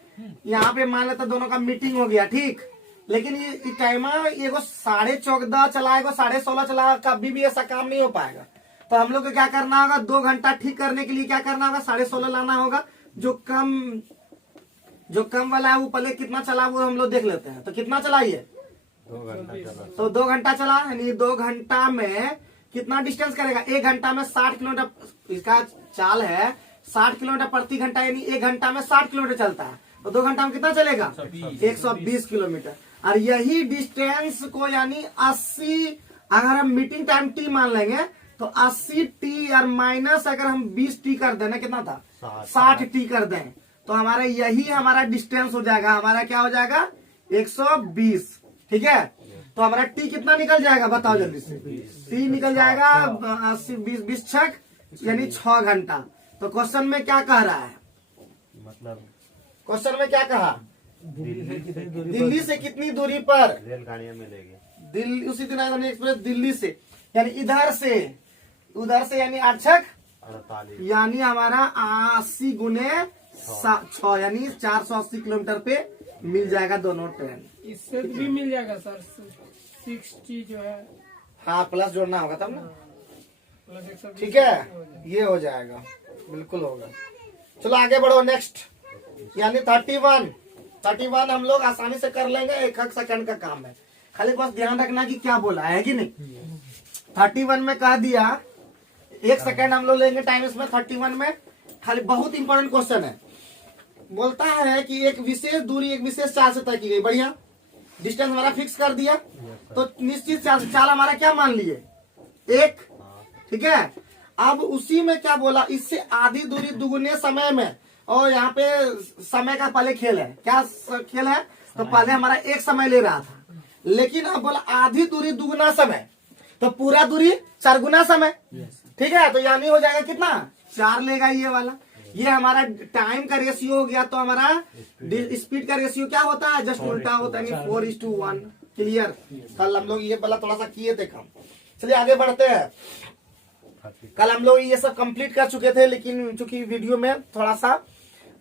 यहाँ पे मान लेते दोनों का मीटिंग हो गया, ठीक। लेकिन ये टाइम ये 14:30 चला, 16:30 चला, कभी भी ऐसा काम नहीं हो पाएगा। तो हम लोग को क्या करना होगा? 2 घंटा ठीक करने के लिए क्या करना होगा? 16:30 लाना होगा। जो कम वाला है वो पहले कितना चला वो हम लोग देख लेते हैं। तो कितना चला ये? 2 घंटा चला। तो 2 घंटा चला यानी 2 घंटा में कितना डिस्टेंस करेगा? 1 घंटा में 60 किलोमीटर इसका चाल है, 60 किलोमीटर प्रति घंटा यानी 1 घंटा में 60 किलोमीटर चलता है। तो 2 घंटा में कितना चलेगा? 120 किलोमीटर। और यही डिस्टेंस को यानी 80, अगर हम मीटिंग टाइम टी मान लेंगे तो 80 टी और माइनस अगर हम 20 टी कर दें ना, कितना था? 60 टी कर दें तो हमारा यही हमारा डिस्टेंस हो जाएगा। हमारा क्या हो जाएगा? 120। ठीक है। तो हमारा टी कितना निकल जाएगा बताओ जल्दी से? टी निकल जाएगा 80 20 6 यानी 6 घंटा। तो क्वेश्चन में क्या कह रहा है? मतलब क्वेश्चन में क्या कहा? दिल्ली से कितनी दूरी पर रेलगाड़ियां मिलेगी? दिल्ली उसी दिन राजधानी एक्सप्रेस दिल्ली से यानी इधर से उधर से यानी 8 6 48 यानी हमारा 80 गुने 6 यानी 480 किलोमीटर पे मिल जाएगा दोनों ट्रेन। इससे भी मिल जाएगा सर, 60 जो है। हाँ प्लस जोड़ना होगा तब ना। प्लस 120। ठीक है, ये हो जाएगा, बिल्कुल होगा। चलो आगे बढ़ो। नेक्स्ट यानी 31 हम लोग आसानी से कर लेंगे। 1 सेकंड का काम है, खाली बस ध्यान रखना कि क्या बोला है कि नहीं। 31 में कह दिया 1 सेकंड हम लोग लेंगे टाइम इसमें। 31 में खाली बहुत इंपॉर्टेंट क्वेश्चन है। बोलता है कि एक विशेष दूरी एक विशेष चाल से तय की गई। बढ़िया, डिस्टेंस हमारा फिक्स कर दिया तो निश्चित चाल हमारा क्या मान लिए? 1। ठीक है। अब उसी में क्या बोला? इससे आधी दूरी दुगुने समय में। और यहाँ पे समय का पहले खेल है। क्या खेल है? तो पहले हमारा 1 समय ले रहा था, लेकिन अब बोला आधी दूरी दुगुना समय, तो पूरा दूरी 4 गुना समय। ठीक है। तो यानी हो जाएगा कितना? 4 लेगा ये वाला। ये हमारा टाइम का रेशियो हो गया। तो हमारा स्पीड का रेशियो क्या होता है? जस्ट उल्टा होता है, 4:1। क्लियर। कल हम लोग ये वाला थोड़ा सा किए थे काम। चलिए आगे बढ़ते हैं। कल हम लोग ये सब कंप्लीट कर चुके थे, लेकिन चूंकि वीडियो में थोड़ा सा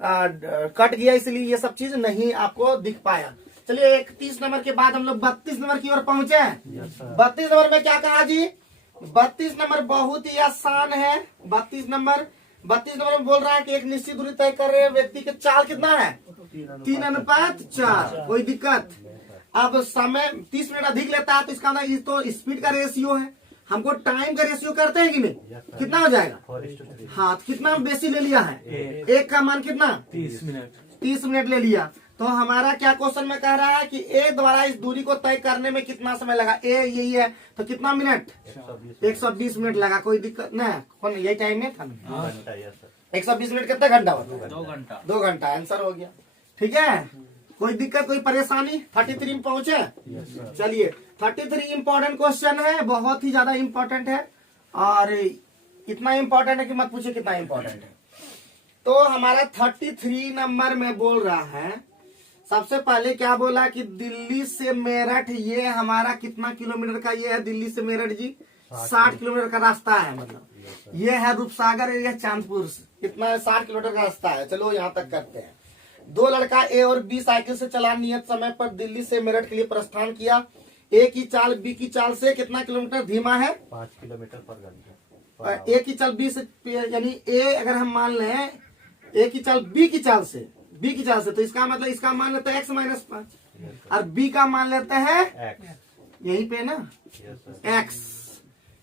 कट गया इसलिए ये सब चीज नहीं आपको दिख पाया। चलिए 31 नंबर के बाद हम लोग 32 नंबर की ओर पहुंचे। 32 नंबर में क्या कहा जी? 32 नंबर बहुत ही आसान है। 32 नंबर 32 नंबर में बोल रहा है कि एक निश्चित दूरी तय कर रहे व्यक्ति के चाल कितना है 3:4। कोई दिक्कत? अब समय 30 मिनट अधिक लेता है तो इसका मतलब ये तो स्पीड का रेशियो है, हमको टाइम का रेशियो करते हैं कि नहीं? कितना हो जाएगा? 4:3। हाँ, तो कितना बेसी ले लिया है? एक का मान कितना? 30 मिनट। 30 मिनट ले लिया। तो हमारा क्या क्वेश्चन में कह रहा है कि ए द्वारा इस दूरी को तय करने में कितना समय लगा? ए यही है तो कितना मिनट? 120 मिनट लगा। कोई दिक्कत नहीं, कौन यही टाइम में था? 120 मिनट कितना घंटा होता? 2 घंटा। 2 घंटा आंसर हो गया। ठीक है, कोई दिक्कत कोई परेशानी? 33 में पहुंचे? चलिए 33 इम्पोर्टेंट क्वेश्चन है, बहुत ही ज्यादा इम्पोर्टेंट है और इतना इम्पोर्टेंट है कि मत पूछे कितना इम्पोर्टेंट है। तो हमारा 33 नंबर में बोल रहा है, सबसे पहले क्या बोला कि दिल्ली से मेरठ ये हमारा कितना किलोमीटर का ये है? दिल्ली से मेरठ जी 60 किलोमीटर का रास्ता है। मतलब ये है रूपसागर, ये चांदपुर, कितना 60 किलोमीटर का रास्ता है। चलो यहाँ तक करते हैं। 2 लड़का ए और बी साइकिल से चला नियत समय पर दिल्ली से मेरठ के लिए प्रस्थान किया। ए की चाल बी की चाल से कितना किलोमीटर धीमा है? 5 किलोमीटर पर घंटा। ए की चाल बी से, यानी ए अगर हम मान लें ए की चाल बी की चाल से, तो इसका मतलब इसका मान लेते हैं x-5 और बी का मान लेते हैं यहीं पे ना x,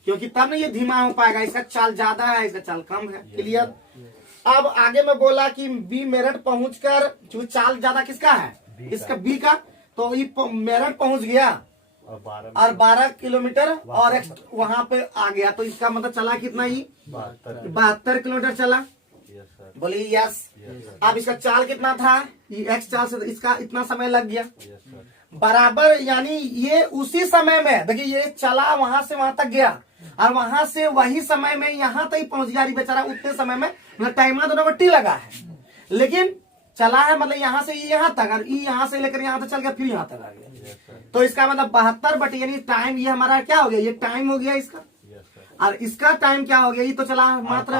क्योंकि तब ना ये धीमा हो पाएगा। इसका चाल ज्यादा है, इसका चाल कम है। क्लियर? अब आगे में बोला कि बी मेरठ पहुंचकर, क्योंकि चाल ज्यादा किसका है? इसका बी का, तो ये मेरठ पहुंच गया और 12 किलोमीटर और एक्स वहां पे आ गया, तो इसका मतलब चला कितना? ही 72 किलोमीटर चला। बोलिए यस। अब इसका चाल कितना था? ये एक्स चाल से इसका इतना समय लग गया बराबर, यानी ये उसी समय में देखिए ये चला वहां से वहां तक गया और वहां से वही समय में यहाँ तक पहुंच गया। बेचारा उतने समय में, मतलब टाइम दोनों को टी लगा है, लेकिन चला है मतलब यहाँ से यहाँ तक और यहाँ से लेकर यहाँ तक चल गया, फिर यहाँ तक आ गया। तो इसका मतलब 72 बटे यानी टाइम ये हमारा क्या हो गया? ये टाइम हो गया इसका। और इसका टाइम क्या हो गया? ये तो चला मात्र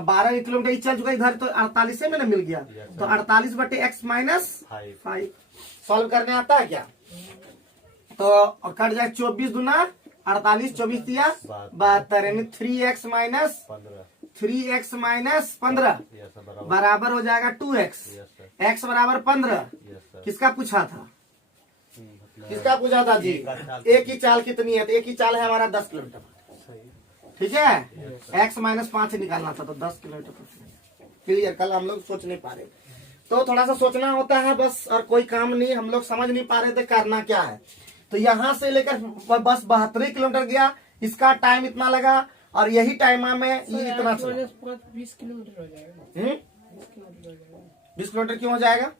12 किलोमीटर चल चुका, इधर तो 48 से मैंने मिल गया। तो 48 बटे x-5 सॉल्व करने आता है क्या? तो कट जाए 24 दूना 48, 24 दिया 72, यानी 3x माइनस 15 बराबर हो जाएगा 2x। x बराबर 15। किसका पूछा था? किसका पूछा था जी? एक ही चाल कितनी है? तो एक ही चाल है हमारा 10 किलोमीटर। ठीक है, x-5 निकालना था तो 10 किलोमीटर। क्लियर? कल हम लोग सोच नहीं पा रहे, तो थोड़ा सा सोचना होता है बस, और कोई काम नहीं। हम लोग समझ नहीं पा रहे थे करना क्या है। तो यहाँ से लेकर बस 72 किलोमीटर गया, इसका टाइम इतना लगा और यही टाइम में ये इतना चला। 20 किलोमीटर हो जाएगा। 20 किलोमीटर क्यों हो जाएगा?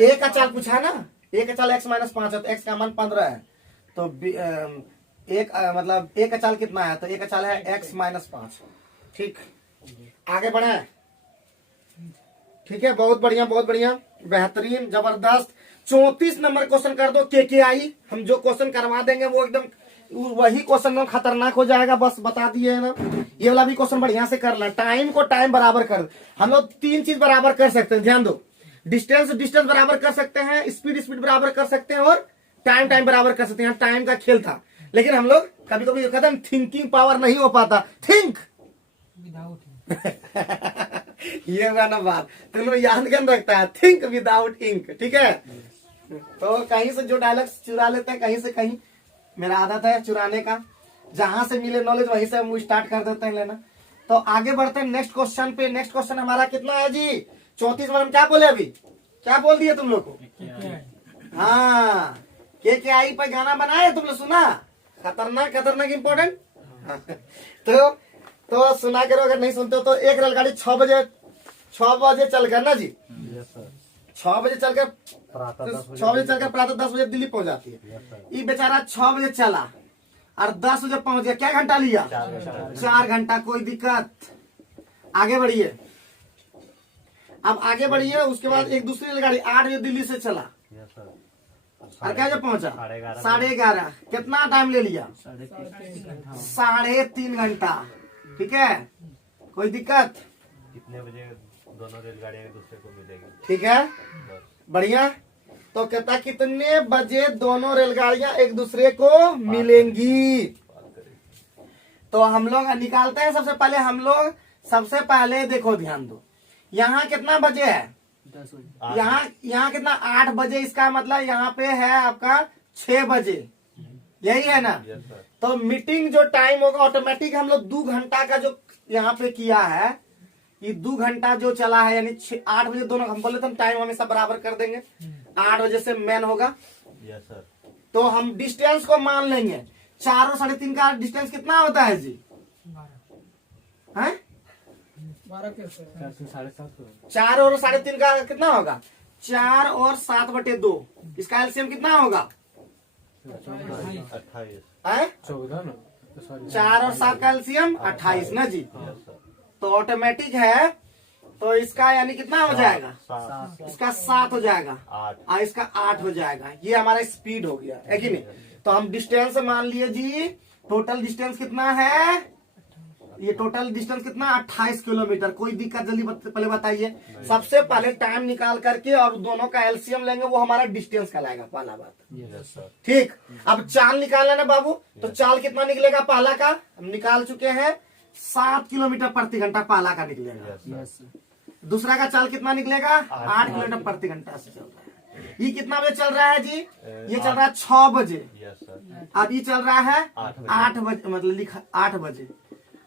ए का चाल पूछा ना, ए का चाल x-5 है तो x का मान 15 है, तो मतलब ए का चाल कितना है? तो ए का चाल है x-5। ठीक, आगे बढ़े। ठीक है, बहुत बढ़िया, बहुत बढ़िया, बेहतरीन, जबरदस्त। 34 नंबर क्वेश्चन कर दो KKI। हम जो क्वेश्चन करवा देंगे वो एकदम वही क्वेश्चन खतरनाक हो जाएगा। बस बता दिए है ना। ये वाला भी क्वेश्चन बढ़िया से कर लें। टाइम को टाइम बराबर कर, हम लोग 3 चीज बराबर कर सकते हैं, ध्यान दो। डिस्टेंस बराबर कर सकते हैं, स्पीड बराबर कर सकते हैं और टाइम बराबर कर सकते हैं। टाइम का खेल था, लेकिन हम लोग कभी कभी कहते हैं थिंकिंग पावर नहीं हो पाता। थिंक ये वाला बात तो लोग याद कर रखता है, थिंक विदाउट इंक। ठीक है, तो कहीं से जो डायलॉग चुरा लेते हैं, कहीं से कहीं। मेरा आदत है चुराने का, जहां से मिले नॉलेज वहीं से हम स्टार्ट कर देते हैं लेना। तो आगे बढ़ते हैं नेक्स्ट क्वेश्चन पे। नेक्स्ट क्वेश्चन हमारा कितना है जी? 34 में हम क्या बोले? अभी क्या बोल दिए तुम लोग को? हाँ, KKI पर गाना बनाए तुम लोग, सुना? खतरनाक इम्पोर्टेंट। तो सुना करो, अगर नहीं सुनते हो तो। एक रेलगाड़ी 6 बजे चलकर ना जी, 6 बजे चलकर प्रातः 10 बजे दिल्ली पहुंच जाती है। ये बेचारा 6 बजे चला और 10 बजे पहुंच गया। क्या घंटा लिया? 4 घंटा। कोई दिक्कत? आगे बढ़िए। अब आगे बढ़िए। उसके बाद एक दूसरी रेलगाड़ी 8 बजे दिल्ली से चला और क्या जब पहुंचा? 11:30। कितना टाइम ले लिया? 3.5 घंटा। ठीक है, कोई दिक्कत? कितने बजे दोनों रेलगाड़ियां एक दूसरे को मिलेगी? ठीक है, बढ़िया। तो कहता कितने बजे दोनों रेलगाड़ियां एक दूसरे को मिलेंगी? तो हम लोग निकालते हैं। सबसे पहले हम लोग सबसे पहले देखो ध्यान दो, यहाँ कितना बजे है, 10 बजे। यहाँ कितना 8 बजे, इसका मतलब यहाँ पे है आपका 6 बजे, यही है ना। Yes sir. तो मीटिंग जो टाइम होगा ऑटोमेटिक हम लोग 2 घंटा का जो यहाँ पे किया है, ये 2 घंटा जो चला है, यानी 8 बजे दोनों, हम बोले तो टाइम हमेशा बराबर कर देंगे, 8 बजे से मेन होगा। Yes sir. तो हम डिस्टेंस को मान लेंगे, 4 और 3.5 का डिस्टेंस कितना होता है जी, 12 है 12 कैसे है? 4 से 7.5 हो। 4 और 3.5 का कितना होगा, 4 और 7/2, इसका एलसीएम कितना होगा, 28। है 14 ना, सॉरी 4 और 7 का एलसीएम 28 ना जी। Yes sir. तो ऑटोमेटिक है, तो इसका यानी कितना हो जाएगा, 7 इसका 7 हो जाएगा 8। और इसका 8 हो जाएगा। ये हमारा स्पीड हो गया है कि नहीं। तो हम डिस्टेंस मान लिए जी, टोटल डिस्टेंस कितना है, ये टोटल डिस्टेंस कितना 28 किलोमीटर। कोई दिक्कत जल्दी पहले बताइए। सबसे पहले टाइम निकाल करके और दोनों का एलसीएम लेंगे, वो हमारा डिस्टेंस कहलाएगा, पहला बात। Yes sir. ठीक, अब चाल निकालना ना बाबू, तो चाल कितना निकलेगा, पहला का हम निकाल चुके हैं 7 किलोमीटर प्रति घंटा पहला का निकलेगा। Yes sir. यस दूसरा का चाल कितना निकलेगा, 8 किलोमीटर प्रति घंटा से चल रहा है। ये कितना बजे चल रहा है जी, ये चल रहा है 6 बजे। Yes sir. अब ये चल रहा है 8 8 बजे, मतलब लिखा 8 बजे।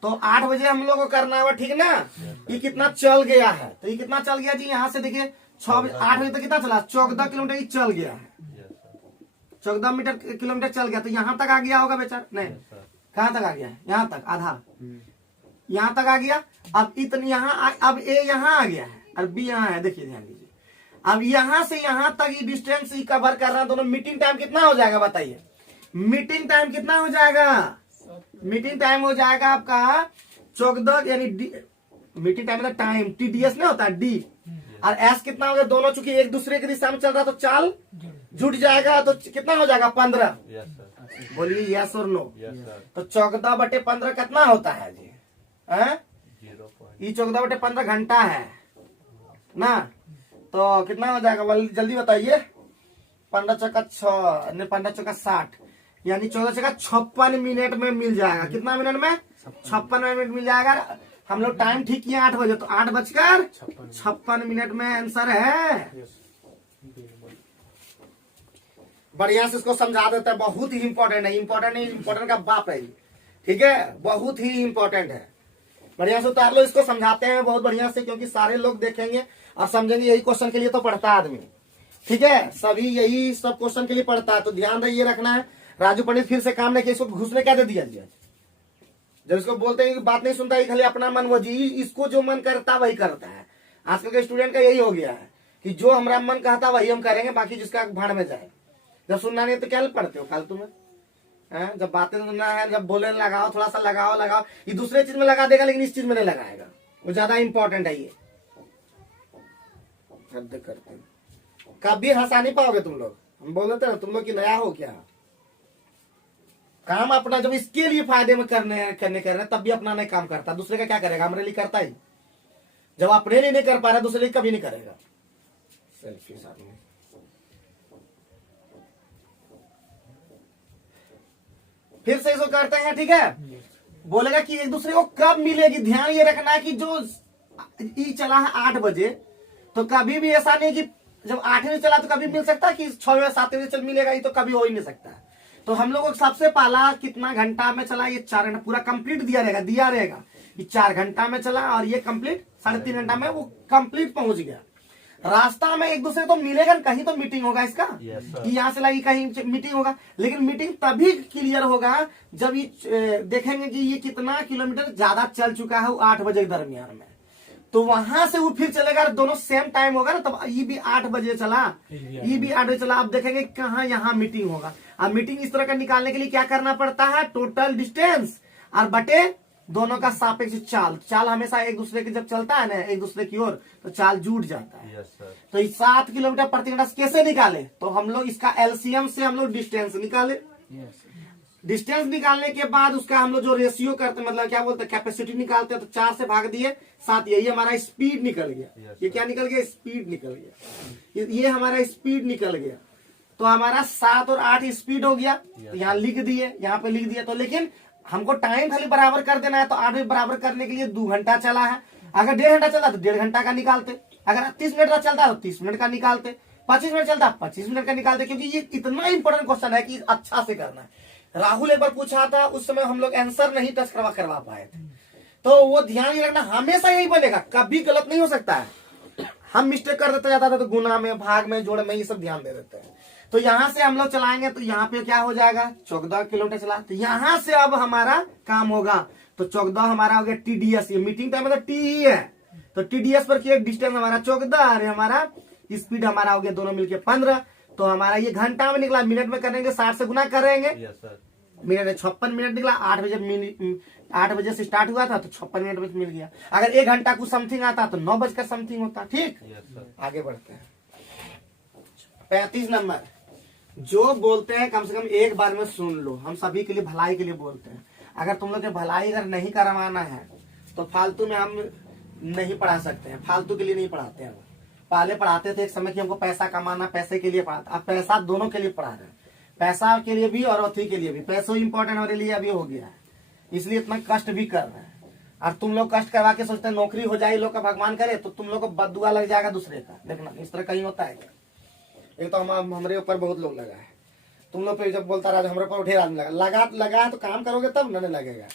तो 8 बजे हम लोग को करना है, ठीक ना। ये कितना चल गया है, तो ये कितना चल गया जी, यहाँ से देखिए 6 बजे 8 बजे तक कितना चला, 14 किलोमीटर ही चल गया है, यस सर। 14 किलोमीटर चल गया। तो यहाँ तक आ गया होगा बेचारा, नहीं यस सर। कहाँ तक आ गया है, यहाँ तक आधा, यहाँ तक आ गया। अब इतनी यहाँ अब ए यहाँ आ गया है और बी यहाँ है, देखिए ध्यान दीजिए। अब यहाँ से यहाँ तक ये डिस्टेंस ही कवर कर रहा है दोनों। मीटिंग टाइम कितना हो जाएगा बताइए, मीटिंग टाइम कितना हो जाएगा, मीटिंग टाइम हो जाएगा आपका 14, यानी मीटिंग टाइम मतलब टाइम, टीडीएस नहीं होता डी, और एस कितना हो गया, दोनों चूंकि एक दूसरे के दिशा में चल रहा है तो चाल जुट जाएगा, तो कितना हो जाएगा 15। Yes sir. बोलिए यस और नो। Yes sir. तो 14/15 कितना होता है जी, है 0. ये 14/15 घंटा है ना। तो कितना हो जाएगा जल्दी बताइए, 15 चौका 6, 15 चौका 60, यानी 14 चौका 56 मिनट में मिल जाएगा। कितना मिनट में, 56 मिनट मिल जाएगा। हम लोग टाइम ठीक किए 8 बजे, तो 8:56 में आंसर है। बढ़िया से इसको समझा देता है, बहुत ही इंपॉर्टेंट है, इंपॉर्टेंट नहीं, इंपॉर्टेंट का बाप है, ठीक है, बहुत ही इंपॉर्टेंट है। बढ़िया से उतार लो, इसको समझाते हैं बहुत बढ़िया से, क्योंकि सारे लोग देखेंगे और समझेंगे, यही क्वेश्चन के लिए तो पढ़ता है आदमी, ठीक है, सभी यही सब क्वेश्चन के लिए पढ़ता है। तो ध्यान रखिए, रखना है। राजू पंडित फिर से काम लेके इसको घुसने क्या दे दिया जी, जब इसको बोलते हैं कि बात नहीं सुनता है, खाली अपना मन वो जी, इसको जो मन करता वही करता है। आजकल के स्टूडेंट का यही हो गया है कि जो हमारा मन कहता वही हम करेंगे, बाकी जिसका भाड़ में जाए। जब सुनना नहीं तो क्या पढ़ते हो फालतू में, जब बातें सुनना है, जब बोलने लगाओ, थोड़ा सा लगाओ, ये दूसरे चीज में लगा देगा, लेकिन इस चीज में नहीं लगाएगा, वो ज्यादा इंपॉर्टेंट है। ये हद करते हैं, कभी हंसा नहीं पाओगे तुम लोग। हम बोल देते ना तुम लोग की नया हो क्या, काम अपना जब इसके लिए फायदे में करने तब भी अपना नहीं काम करता, दूसरे का क्या करेगा, हमारे लिए करता ही। जब अपने लिए नहीं कर पा रहा, दूसरे लिए कभी नहीं करेगा। सेल्फिश आदमी। फिर से इसको करते हैं, ठीक है। बोलेगा कि एक दूसरे को कब मिलेगी, ध्यान ये रखना है कि जो ई चला है 8 बजे, तो कभी भी ऐसा नहीं कि जब 8 बजे चला तो कभी मिल सकता है कि 6 या 7 बजे चल मिलेगा, ये तो कभी हो ही नहीं सकता। तो हम लोगों को सबसे पहला कितना घंटा में चला, ये 4 घंटा पूरा कंप्लीट दिया रहेगा कि 4 घंटा में चला, और ये कंप्लीट 3.5 घंटा में वो कंप्लीट पहुंच गया। रास्ता में एक दूसरे तो मिलेगा, कहीं तो मीटिंग होगा इसका, कि यहाँ से लगी कहीं मीटिंग होगा, लेकिन मीटिंग तभी क्लियर होगा जब ये देखेंगे कि ये कितना किलोमीटर ज्यादा चल चुका है 8 बजे के दरमियान में। तो वहां से वो फिर चलेगा, दोनों सेम टाइम होगा ना, तब ये भी 8 बजे चला, ये भी 8 बजे चला। अब देखेंगे कहाँ यहाँ मीटिंग होगा। अब मीटिंग इस तरह का निकालने के लिए क्या करना पड़ता है, टोटल डिस्टेंस और बटे दोनों का सापेक्ष चाल। चाल हमेशा एक दूसरे के जब चलता है ना, एक दूसरे की ओर, तो चाल जुट जाता है। Yes sir. तो 7 किलोमीटर प्रति घंटा कैसे निकाले, तो हम लोग इसका एलसीएम से हम लोग डिस्टेंस निकाले। डिस्टेंस निकालने के बाद उसका हम लोग जो रेशियो करते, मतलब क्या बोलते हैं, कैपेसिटी निकालते हैं, तो 4 से भाग दिए 7, यही हमारा स्पीड निकल गया। ये क्या निकल गया, स्पीड निकल गया, ये हमारा स्पीड निकल गया। तो हमारा 7 और 8 स्पीड हो गया, तो यहाँ लिख दिए, यहाँ पे लिख दिया। तो लेकिन हमको टाइम खाली बराबर कर देना है, तो 8 बराबर करने के लिए 2 घंटा चला है। अगर 1.5 घंटा चलता तो 1.5 घंटा का निकालते, अगर 30 मिनट का चलता तो 30 मिनट का निकालते, 25 मिनट चलता 25 मिनट का निकालते, क्योंकि ये इतना इंपॉर्टेंट क्वेश्चन है कि अच्छा से करना है। राहुल एक बार पूछा था, उस समय हम लोग आंसर नहीं टच करवा पाए थे, तो वो ध्यान ही रखना, हमेशा यही बनेगा, कभी गलत नहीं हो सकता है। हम मिस्टेक कर देते जाता था, तो गुना में, भाग में, जोड़ में, ये सब ध्यान दे देते हैं। तो यहां से हम लोग चलाएंगे, तो यहाँ पे क्या हो जाएगा, 14 किलोमीटर चला। तो यहां से अब हमारा काम होगा, तो 14 हमारा हो गया TDS, ये मीटिंग टाइम मतलब T ही है, तो TDS पर किया, डिस्टेंस हमारा 14 और हमारा स्पीड हमारा हो गया दोनों मिलके 15। तो हमारा ये घंटा में निकला, मिनट में करेंगे 60 से गुना करेंगे, यस सर। मिनट में 56 मिनट निकला। 8 बजे से स्टार्ट हुआ था, तो 56 मिनट में मिल गया। अगर 1 घंटा कुछ समथिंग आता तो 9 बजकर समथिंग होता। ठीक, यस सर। आगे बढ़ते हैं। 35 नंबर, जो बोलते हैं कम से कम एक बार में सुन लो, हम सभी के लिए भलाई के लिए बोलते हैं। अगर तुम लोग के भलाई अगर नहीं करवाना है तो फालतू में हम नहीं पढ़ा सकते हैं, फालतू के लिए नहीं पढ़ाते हैं। पहले पढ़ाते थे एक समय कि हमको पैसा कमाना, पैसे के लिए पढ़ाते, अब पैसा दोनों के लिए पढ़ा रहे हैं, पैसा के लिए भी और अथी के लिए भी। पैसों इंपॉर्टेंट हमारे लिए अभी हो गया है, इसलिए इतना कष्ट भी कर रहे हैं। और तुम लोग कष्ट करवा के सोचते हैं नौकरी हो जाए लोग का, भगवान करे, तो तुम लोग को बददुआ लग जाएगा दूसरे का। देखना इस तरह कहीं होता है क्या? ये तो हमारे ऊपर बहुत लोग लगा है, तुम लोग पे जब बोलता रहा हमारे ऊपर ढेर आदमी लगा है, तो काम करोगे तब न लगेगा।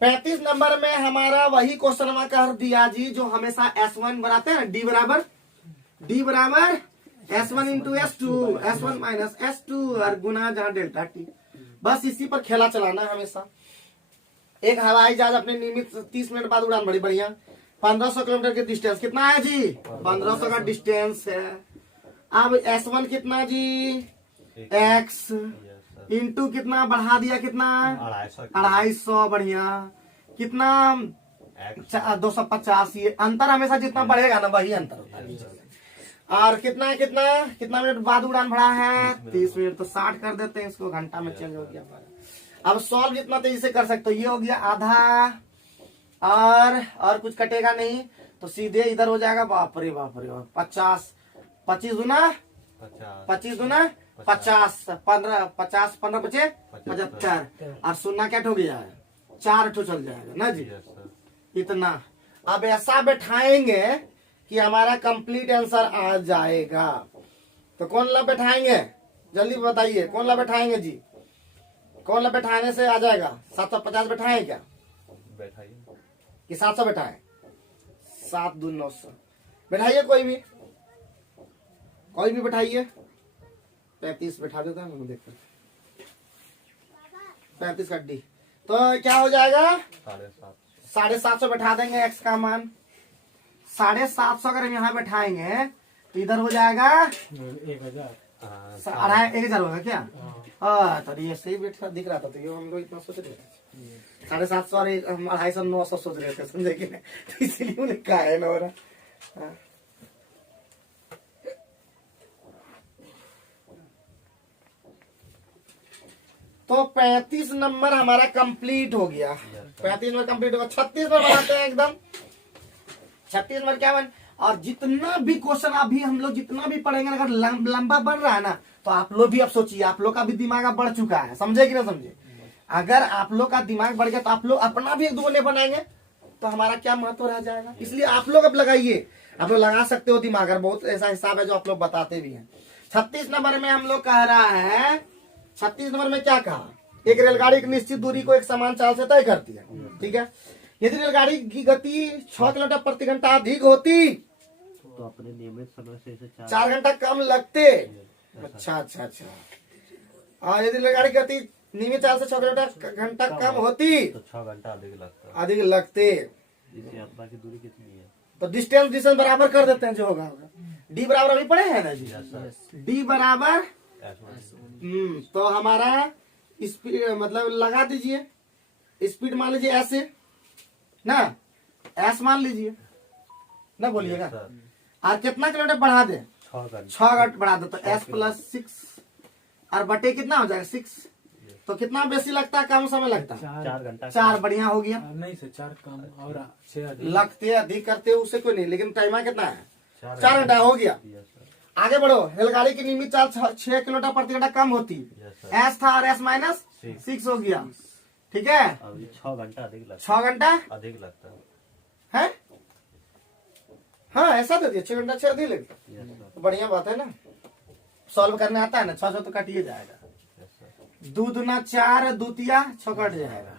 35 नंबर में हमारा वही क्वेश्चन कर दिया जी, जो हमेशा S1 बनाते हैं, D बराबर S1 into S2, S1 minus S2 और गुना जहाँ डेल्टा T। बस इसी पर खेला चलाना है हमेशा। एक हवाई जहाज अपने नियमित 30 मिनट बाद उड़ान, बड़ी बढ़िया। 1500 किलोमीटर की डिस्टेंस कितना है जी? 1500 का डिस्टेंस है। अब S1 कितना जी? X इंटू कितना बढ़ा दिया, कितना 250, बढ़िया, कितना 250। ये अंतर हमेशा जितना बढ़ेगा ना वही अंतर होता है। और कितना कितना कितना मिनट बाद उड़ान भरा है? 30 मिनट, तो 60 कर देते हैं, इसको घंटा में चेंज हो गया। अब सॉल्व जितना तेजी से कर सकते हो, ये हो गया आधा, और कुछ कटेगा नहीं, तो सीधे इधर हो जाएगा। बाप रे बाप रे, 50, 25 दूना 50 दूना 50, 15 50 15 बचे 75, और सुनना क्या हो गया है, 4 ठो चल जाएगा ना जी, इतना। अब ऐसा बैठाएंगे कि हमारा कंप्लीट आंसर आ जाएगा। तो कौन ला बैठाएंगे, जल्दी बताइए, कौन ला बैठाएंगे जी? कौन ला बैठाने से आ जाएगा? 750 बैठाएं क्या, कि 700 बैठाएं? 7 दूनी 900 बैठाइए, कोई भी बैठाइए। 35 बैठा देता हूँ, देखते 35 का D, तो क्या हो जाएगा? 750 बैठा देंगे। x का मान 750 अगर हम यहाँ बैठाएंगे तो इधर हो जाएगा 1000, 1000 होगा क्या? तो ये सही बैठ दिख रहा था, तो ये हम लोग इतना सोच रहे थे 750 और 250 900 सोच रहे थे, समझे कि नहीं? तो इसीलिए उन्हें कहा है ना हो रहा। तो 35 नंबर हमारा कंप्लीट हो गया। 35 नंबर कंप्लीट होगा। 36 नंबर बनाते हैं एकदम। 36 नंबर क्या बन, और जितना भी क्वेश्चन अभी हम लोग जितना भी पढ़ेंगे, अगर लंबा बढ़ रहा है ना, तो आप लोग भी अब सोचिए, आप लोग का भी दिमाग अब बढ़ चुका है, समझे कि ना समझे? अगर आप लोग का दिमाग बढ़ गया तो आप लोग अपना भी 1-2 बनाएंगे, तो हमारा क्या महत्व रह जाएगा। इसलिए आप लोग अब लगाइए, आप लोग लगा सकते हो दिमाग, अगर बहुत ऐसा हिसाब है जो आप लोग बताते भी हैं। 36 नंबर में हम लोग कह रहा है, 36 नंबर में क्या कहा, एक रेलगाड़ी एक निश्चित दूरी को एक समान चाल से तय करती है, ठीक है। यदि रेलगाड़ी की गति 6 किलोमीटर प्रति घंटा अधिक होती तो अपने नियमित समय से इसे 4 घंटा कम लगते। अच्छा। और यदि रेलगाड़ी की गति नियमित चाल से 6 किलोमीटर घंटा कम होती तो 6 घंटा अधिक लगते। इस यात्रा की दूरी कितनी है? तो डिस्टेंस बराबर कर देते हैं, जो होगा D बराबर अभी पढ़े हैं ना जी, D बराबर तो हमारा स्पीड मतलब लगा दीजिए, स्पीड मान लीजिए ऐसे ना, S मान लीजिए ना, बोलिएगा। और कितना किलोमीटर बढ़ा दे? 6 घंटा बढ़ा दे, तो S + 6 और बटे कितना हो जाएगा 6। तो कितना बेसी लगता है, कम समय लगता है? 4 घंटा। 4 बढ़िया हो गया। नहीं सर, 4 कम और 6 अधिक लगते अधिक करते उससे कोई नहीं, लेकिन टाइम कितना है? 4 घंटा हो गया। आगे बढ़ो। रेलगाड़ी की नियमित चाल 6 किलोमीटर प्रति घंटा कम होती। S था और S - 6 हो गया। ठीक है, अभी 6 घंटा अधिक लगता 6 घंटा है, अधिक लगता है। है। हाँ ऐसा दे दिया, 6 घंटा 6 अधिक लगता है। यस सर, बढ़िया बात है ना, सॉल्व करने आता है ना। 600 तो कटिए जाएगा, यस सर, 2 दूना 4, दूतिया 6 कट जाएगा,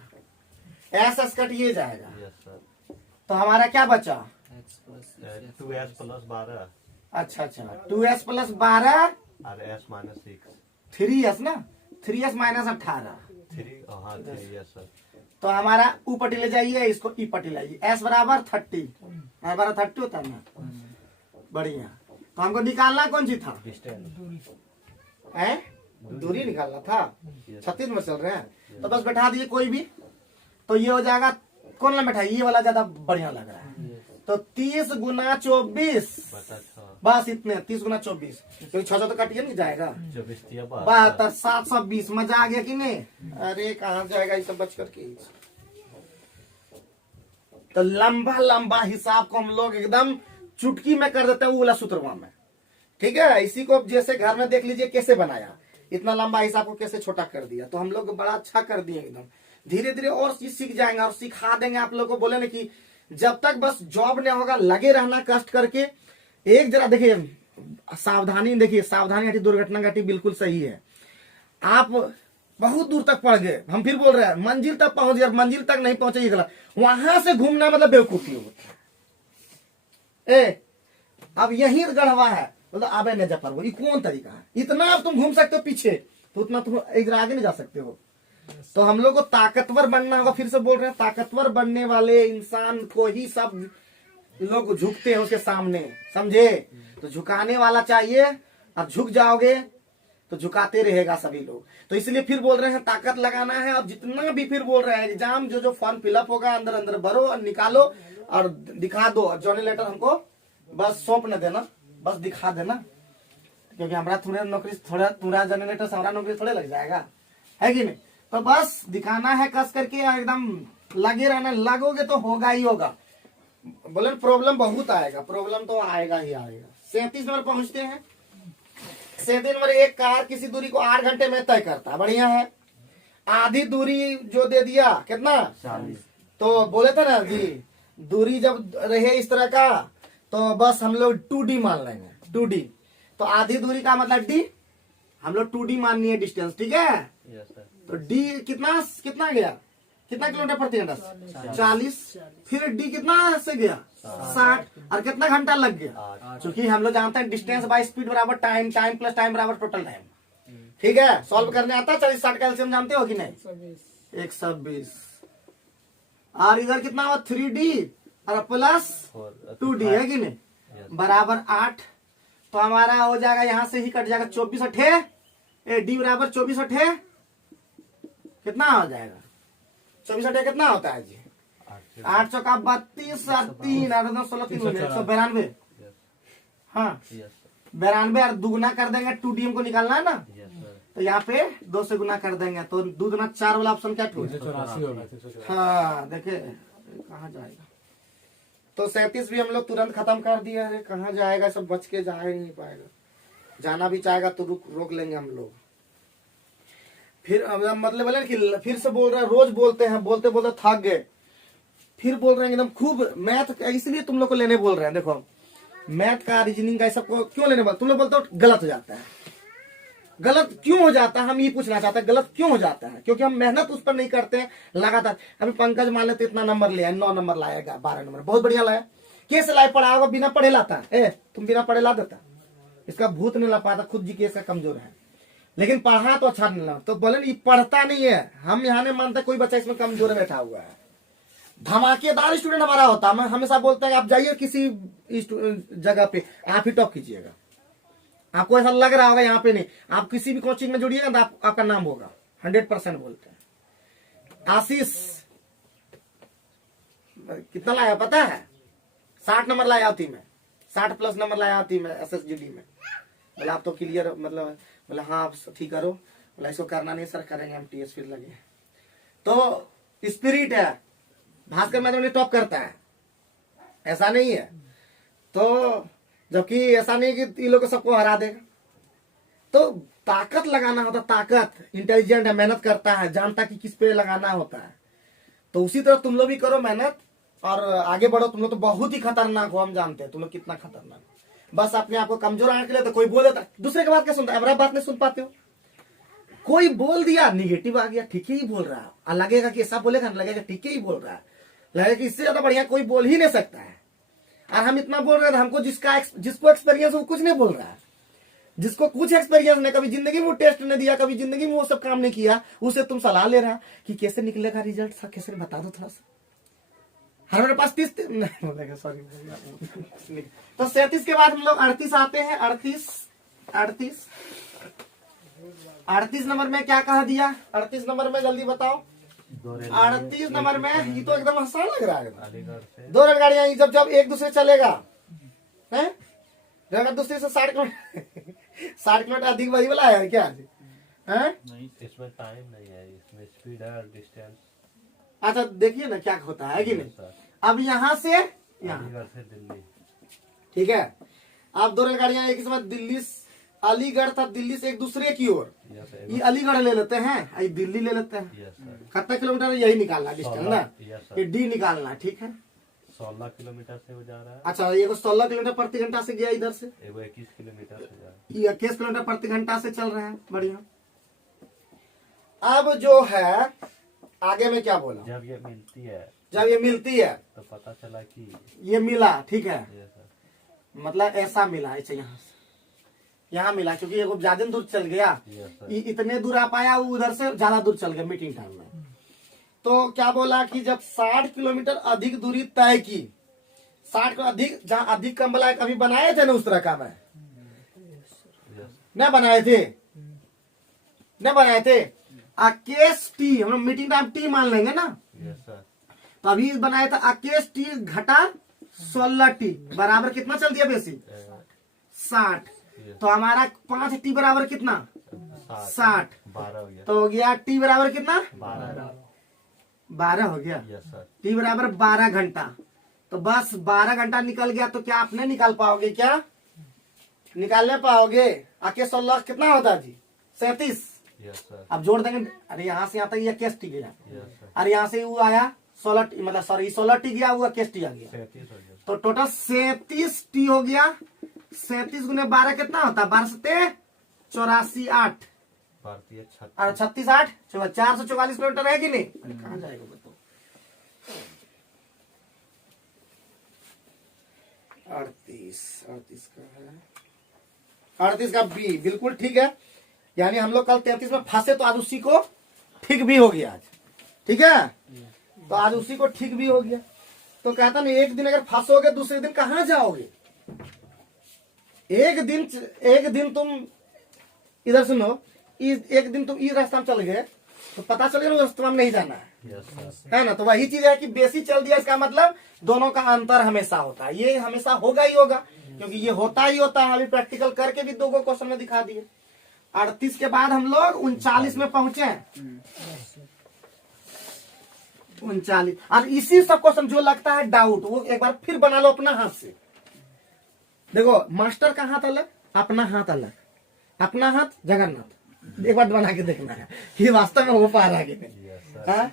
एस कटिए जाएगा। Yes sir. तो हमारा क्या बचा? 2s प्लस 12 अच्छा 2s प्लस 12 और s माइनस 6 3s ना, 3s माइनस 18। 3, हाँ 3, यस सर। तो हमारा ऊ पट्टी ले जाइए, इसको ई पट्टी लाइए, s बराबर 30, s बराबर 30 होता है ना। बढ़िया। तो हमको निकालना कौन सी था? डिस्टेंस, है दूरी निकालना था। 36 में चल रहे हैं तो बस बैठा दिए कोई भी, तो ये हो जाएगा। कौन ला बैठा, ये वाला ज्यादा बढ़िया लग रहा है। तो 30 गुना 24 बता 6, बस इतने, 30 गुना 24, क्योंकि 600 तो कटिए नहीं जाएगा। 24 दिया 72, 720। मजा आ गया कि नहीं? अरे कहाँ जाएगा ये सब बच करके। तो लंबा लंबा हिसाब को हम लोग एकदम चुटकी में कर देते हैं, वो वाला सूत्रवा में। ठीक है, इसी को जैसे घर में देख लीजिए कैसे बनाया, इतना लंबा हिसाब को कैसे छोटा कर दिया। तो हम लोग बड़ा अच्छा कर दिए एकदम। धीरे धीरे और चीज सीख जाएंगे और सिखा देंगे आप लोग को। बोले ना कि जब तक बस जॉब नहीं होगा, लगे रहना कष्ट करके। एक जरा देखिए, सावधानी देखिए, सावधानी घटी दुर्घटना घटी, बिल्कुल सही है। आप बहुत दूर तक पढ़ गए, हम फिर बोल रहे हैं मंजिल तक पहुंच गए, मंजिल तक नहीं पहुंचे, गलत। वहां से घूमना मतलब बेवकूफी होता है। अब यही गढ़वा है, मतलब आबे नहीं जा पाओ, ये कौन तरीका है? इतना अब तुम घूम सकते हो पीछे, तो उतना तुम इधर आगे नहीं जा सकते हो। तो हम लोग को ताकतवर बनना होगा। फिर से बोल रहे हैं, ताकतवर बनने वाले इंसान को ही सब लोग झुकते हैं उसके सामने, समझे? तो झुकाने वाला चाहिए, अब झुक जाओगे तो झुकाते रहेगा सभी लोग। तो इसलिए फिर बोल रहे हैं ताकत लगाना है। और जितना भी फिर बोल रहे हैं एग्जाम जो फॉर्म फिलअप होगा, अंदर अंदर भरो और निकालो और दिखा दो। और जॉइनिंग लेटर हमको बस सौंप न देना, बस दिखा देना, क्योंकि हमारा थोड़ा नौकरी, थोड़ा पूरा जॉइनिंग लेटर से हमारा नौकरी थोड़े लग जाएगा, है कि नहीं? तो बस दिखाना है कस करके, एकदम लगे रहना। लगोगे तो होगा ही होगा। बोले प्रॉब्लम बहुत आएगा, प्रॉब्लम तो आएगा ही आएगा। 37 नंबर पहुंचते हैं। 37 नंबर, एक कार किसी दूरी को 8 घंटे में तय करता, बढ़िया है। आधी दूरी जो दे दिया कितना, 40, तो बोले थे ना जी, दूरी जब रहे इस तरह का तो बस हम लोग 2D मान लेंगे, 2D। तो आधी दूरी का मतलब D, हम लोग 2D माननी है डिस्टेंस, ठीक है? Yes sir. तो D कितना कितना गया, कितना किलोमीटर प्रति घंटा? 40। फिर D कितना से गया? 60। और कितना घंटा लग गया? क्योंकि हम लोग जानते हैं डिस्टेंस बाय स्पीड बराबर टाइम, टाइम प्लस टाइम बराबर टोटल टाइम। ठीक है, सॉल्व करने आता है। 40 60 का एलसीएम जानते हो कि नहीं? 120। और इधर कितना हुआ? 3D और प्लस 2D, है कि नहीं? बराबर 8। तो हमारा हो जाएगा, यहां से ही कट जाएगा 24 अठे, D बराबर 24 अठे कितना हो जाएगा? 24 अठे कितना होता है जी? 8 चौका 32 और 3 और 9 16 3 192। हाँ, 92 और दुगुना कर देंगे, 2D हमको निकालना है ना। Yes sir. तो यहाँ पे 2 से गुना कर देंगे, तो 2 दूना 4 वाला ऑप्शन क्या ठूस? 384 होगा, 384। हाँ देखिए कहाँ जाएगा। तो 37 भी हम लोग तुरंत खत्म कर दिए। अरे कहाँ जाएगा, सब बच के जा ही नहीं पाएगा। जाना भी चाहेगा तो रोक लेंगे हम लोग। फिर अब मतलब बोले कि फिर से बोल रहे हैं, रोज बोलते हैं, बोलते बोलते थक गए। फिर बोल रहे हैं एकदम खूब मैथ, इसलिए तुम लोग को लेने बोल रहे हैं। देखो मैथ का, रीजनिंग का, सबको क्यों लेने बोल, तुम लोग बोलते हो गलत हो जाता है। गलत क्यों हो जाता है, हम ये पूछना चाहते हैं, गलत क्यों हो जाता है? क्योंकि हम मेहनत उस पर नहीं करते हैं लगातार। अभी पंकज मान लेते इतना नंबर लिया, 9 नंबर लाएगा, 12 नंबर, बहुत बढ़िया लाया। कैसे लाए? पढ़ा होगा, बिना पढ़े लाता है? तुम बिना पढ़े ला देता? इसका भूत नहीं ला पाता, खुद जी केस का कमजोर है, लेकिन पढ़ा तो अच्छा नहीं ला। तो बोले ये पढ़ता नहीं है, हम यहाँ नहीं मानते कोई बच्चा इसमें कमजोर बैठा हुआ है। धमाकेदार स्टूडेंट हमारा होता है। हम हमेशा बोलते हैं आप जाइए किसी जगह पे, आप ही टॉप कीजिएगा। आपको ऐसा लग रहा होगा यहाँ पे नहीं, आप किसी भी कोचिंग में जुड़िएगा तो आपका नाम होगा, 100% बोलते हैं। आशीष कितना लाया पता है? 60 नंबर लाया थी मैं, 60 प्लस नंबर लाया थी मैं SSGD में। बोले आप तो क्लियर, मतलब बोले हाँ आप ठीक करो। बोला इसको करना नहीं सर, करेंगे हम TS फिर लगे। तो स्पिरिट है, भास्कर मैथमेटिक्स टॉप करता है, ऐसा नहीं है। तो जबकि ऐसा नहीं कि ये लोग सबको हरा देगा। तो ताकत लगाना होता, ताकत, इंटेलिजेंट है, मेहनत करता है, जानता कि किस पे लगाना होता है। तो उसी तरह तुम लोग भी करो मेहनत और आगे बढ़ो। तुम लोग तो बहुत ही खतरनाक हो, हम जानते हैं तुम लोग कितना खतरनाक हो। बस अपने आप को कमजोर आने के लिए तो कोई बोल देता, दूसरे की बात क्या सुनता है, हमारा बात नहीं सुन पाते हो। कोई बोल दिया निगेटिव आ गया, ठीक ही बोल रहा है, और लगेगा कि ऐसा बोलेगा, लगेगा ठीक ही बोल रहा है, लगेगा कि इससे ज्यादा बढ़िया कोई बोल ही नहीं सकता है। और हम इतना बोल रहे हैं, हमको जिसको एक्सपीरियंस वो कुछ नहीं बोल रहा है। जिसको कुछ एक्सपीरियंस नहीं, कभी जिंदगी में वो टेस्ट नहीं दिया, कभी जिंदगी में वो सब काम नहीं किया, उसे तुम सलाह ले रहा कि कैसे निकलेगा रिजल्ट, कैसे बता दो थोड़ा सा। हमारे पास 30 नहीं बोलेगा, सॉरी। तो 37 के बाद हम लोग 38 आते हैं। 38 नंबर में क्या कहा दिया? 38 नंबर में जल्दी बताओ। 38 नंबर में ये तो एकदम आसान लग रहा है। अलीगढ़ से 2 रेलगाड़ियां जब एक दूसरे चलेगा है, अगर दूसरे से 60 किलोमीटर अधिक वही वाला है क्या है? नहीं, इसमें टाइम नहीं है, इसमें स्पीड है और डिस्टेंस। अच्छा देखिए ना क्या होता है कि नहीं। सर अब यहाँ से यहाँ, अलीगढ़ से दिल्ली। ठीक है। अब 2 रेलगाड़ियां एक समय दिल्ली, अलीगढ़ था दिल्ली से एक दूसरे की ओर, यस ये अलीगढ़ ले लेते हैं, ये दिल्ली ले लेते हैं। सर, कितना किलोमीटर है यही निकालना डिस्टेंस ना, यस ये सर, डी निकालना, ठीक है। 16 किलोमीटर से वो जा रहा है, अच्छा ये 16 किलोमीटर प्रति घंटा से गया इधर से, एगो 21 किलोमीटर से जा रहा है। ये 21 किलोमीटर प्रति घंटा से चल रहे हैं, बढ़िया। अब जो है आगे में क्या बोला, जब ये मिलती है जब ये मिलती है तो पता चला कि ये मिला, ठीक है, यस सर, मतलब ऐसा मिला, ऐसे यहाँ मिला, क्योंकि ये ज्यादा दूर चल गया, यस सर, ये इतने दूर आ पाया, वो उधर से ज्यादा दूर चल गया मीटिंग टाइम में। तो क्या बोला कि जब 60 किलोमीटर अधिक दूरी तय की, 60 को अधिक, जहाँ अधिक कम बोला, कभी बनाए थे ना उस तरह का, मैं यस न बनाए थे, न बनाए थे। केस टी हम लोग मीटिंग टाइम टी मान लेंगे ना, यस सर, तो अभी बनाया था केस टी घटा 16 टी बराबर कितना चल दिया बेसिक 60। तो हमारा 5 टी बराबर कितना 60, 12 हो गया, तो हो गया टी बराबर कितना 12 हो गया, यस सर, टी बराबर 12 घंटा। तो बस 12 घंटा निकल गया, तो क्या आप नहीं निकाल पाओगे? क्या निकालने पाओगे? आके 16 कितना होता जी 37। यस सर, अब जोड़ देंगे, अरे यहाँ से यहाँ तक ये केस टी गया, यस सर, अरे यहाँ से वो आया 16 टी, मतलब सॉरी 16 टी गया, वो केस टी आ गया, 37 हो गया, तो टोटल 37 टी हो गया। 37 गुने 12 कितना होता? 12 से 84 8 भारतीय और 36 8 444 किलोमीटर है कि नहीं? अरे कहाँ जाएगा बताओ? 38 का है, 38 का बी बिल्कुल ठीक है। यानी हम लोग कल 33 में फंसे, तो आज उसी को ठीक भी हो गया आज, ठीक है, तो आज उसी को ठीक भी हो गया। तो कहता ना एक दिन अगर फंसोगे दूसरे दिन कहाँ जाओगे? एक दिन तुम इधर सुनो, एक दिन तुम इस रास्ता में चल गए, तो पता चल गया उस रास्ते में नहीं जाना है, यस सर, है ना। तो वही चीज है कि बेसी चल दिया, इसका मतलब दोनों का अंतर हमेशा होता है, ये हमेशा होगा ही होगा, क्योंकि ये होता ही होता है। अभी प्रैक्टिकल करके भी 2 क्वेश्चन में दिखा दिए। 38 के बाद हम लोग 39 में पहुंचे, 39। और इसी सब क्वेश्चन जो लगता है डाउट, वो एक बार फिर बना लो अपना हाथ से। देखो मास्टर का हाथ अलग, अपना हाथ अलग, अपना हाथ जगन्नाथ, एक बार बना के देखना है कि वास्तव में हो पा रहा है कि नहीं। यस सर, हाँ?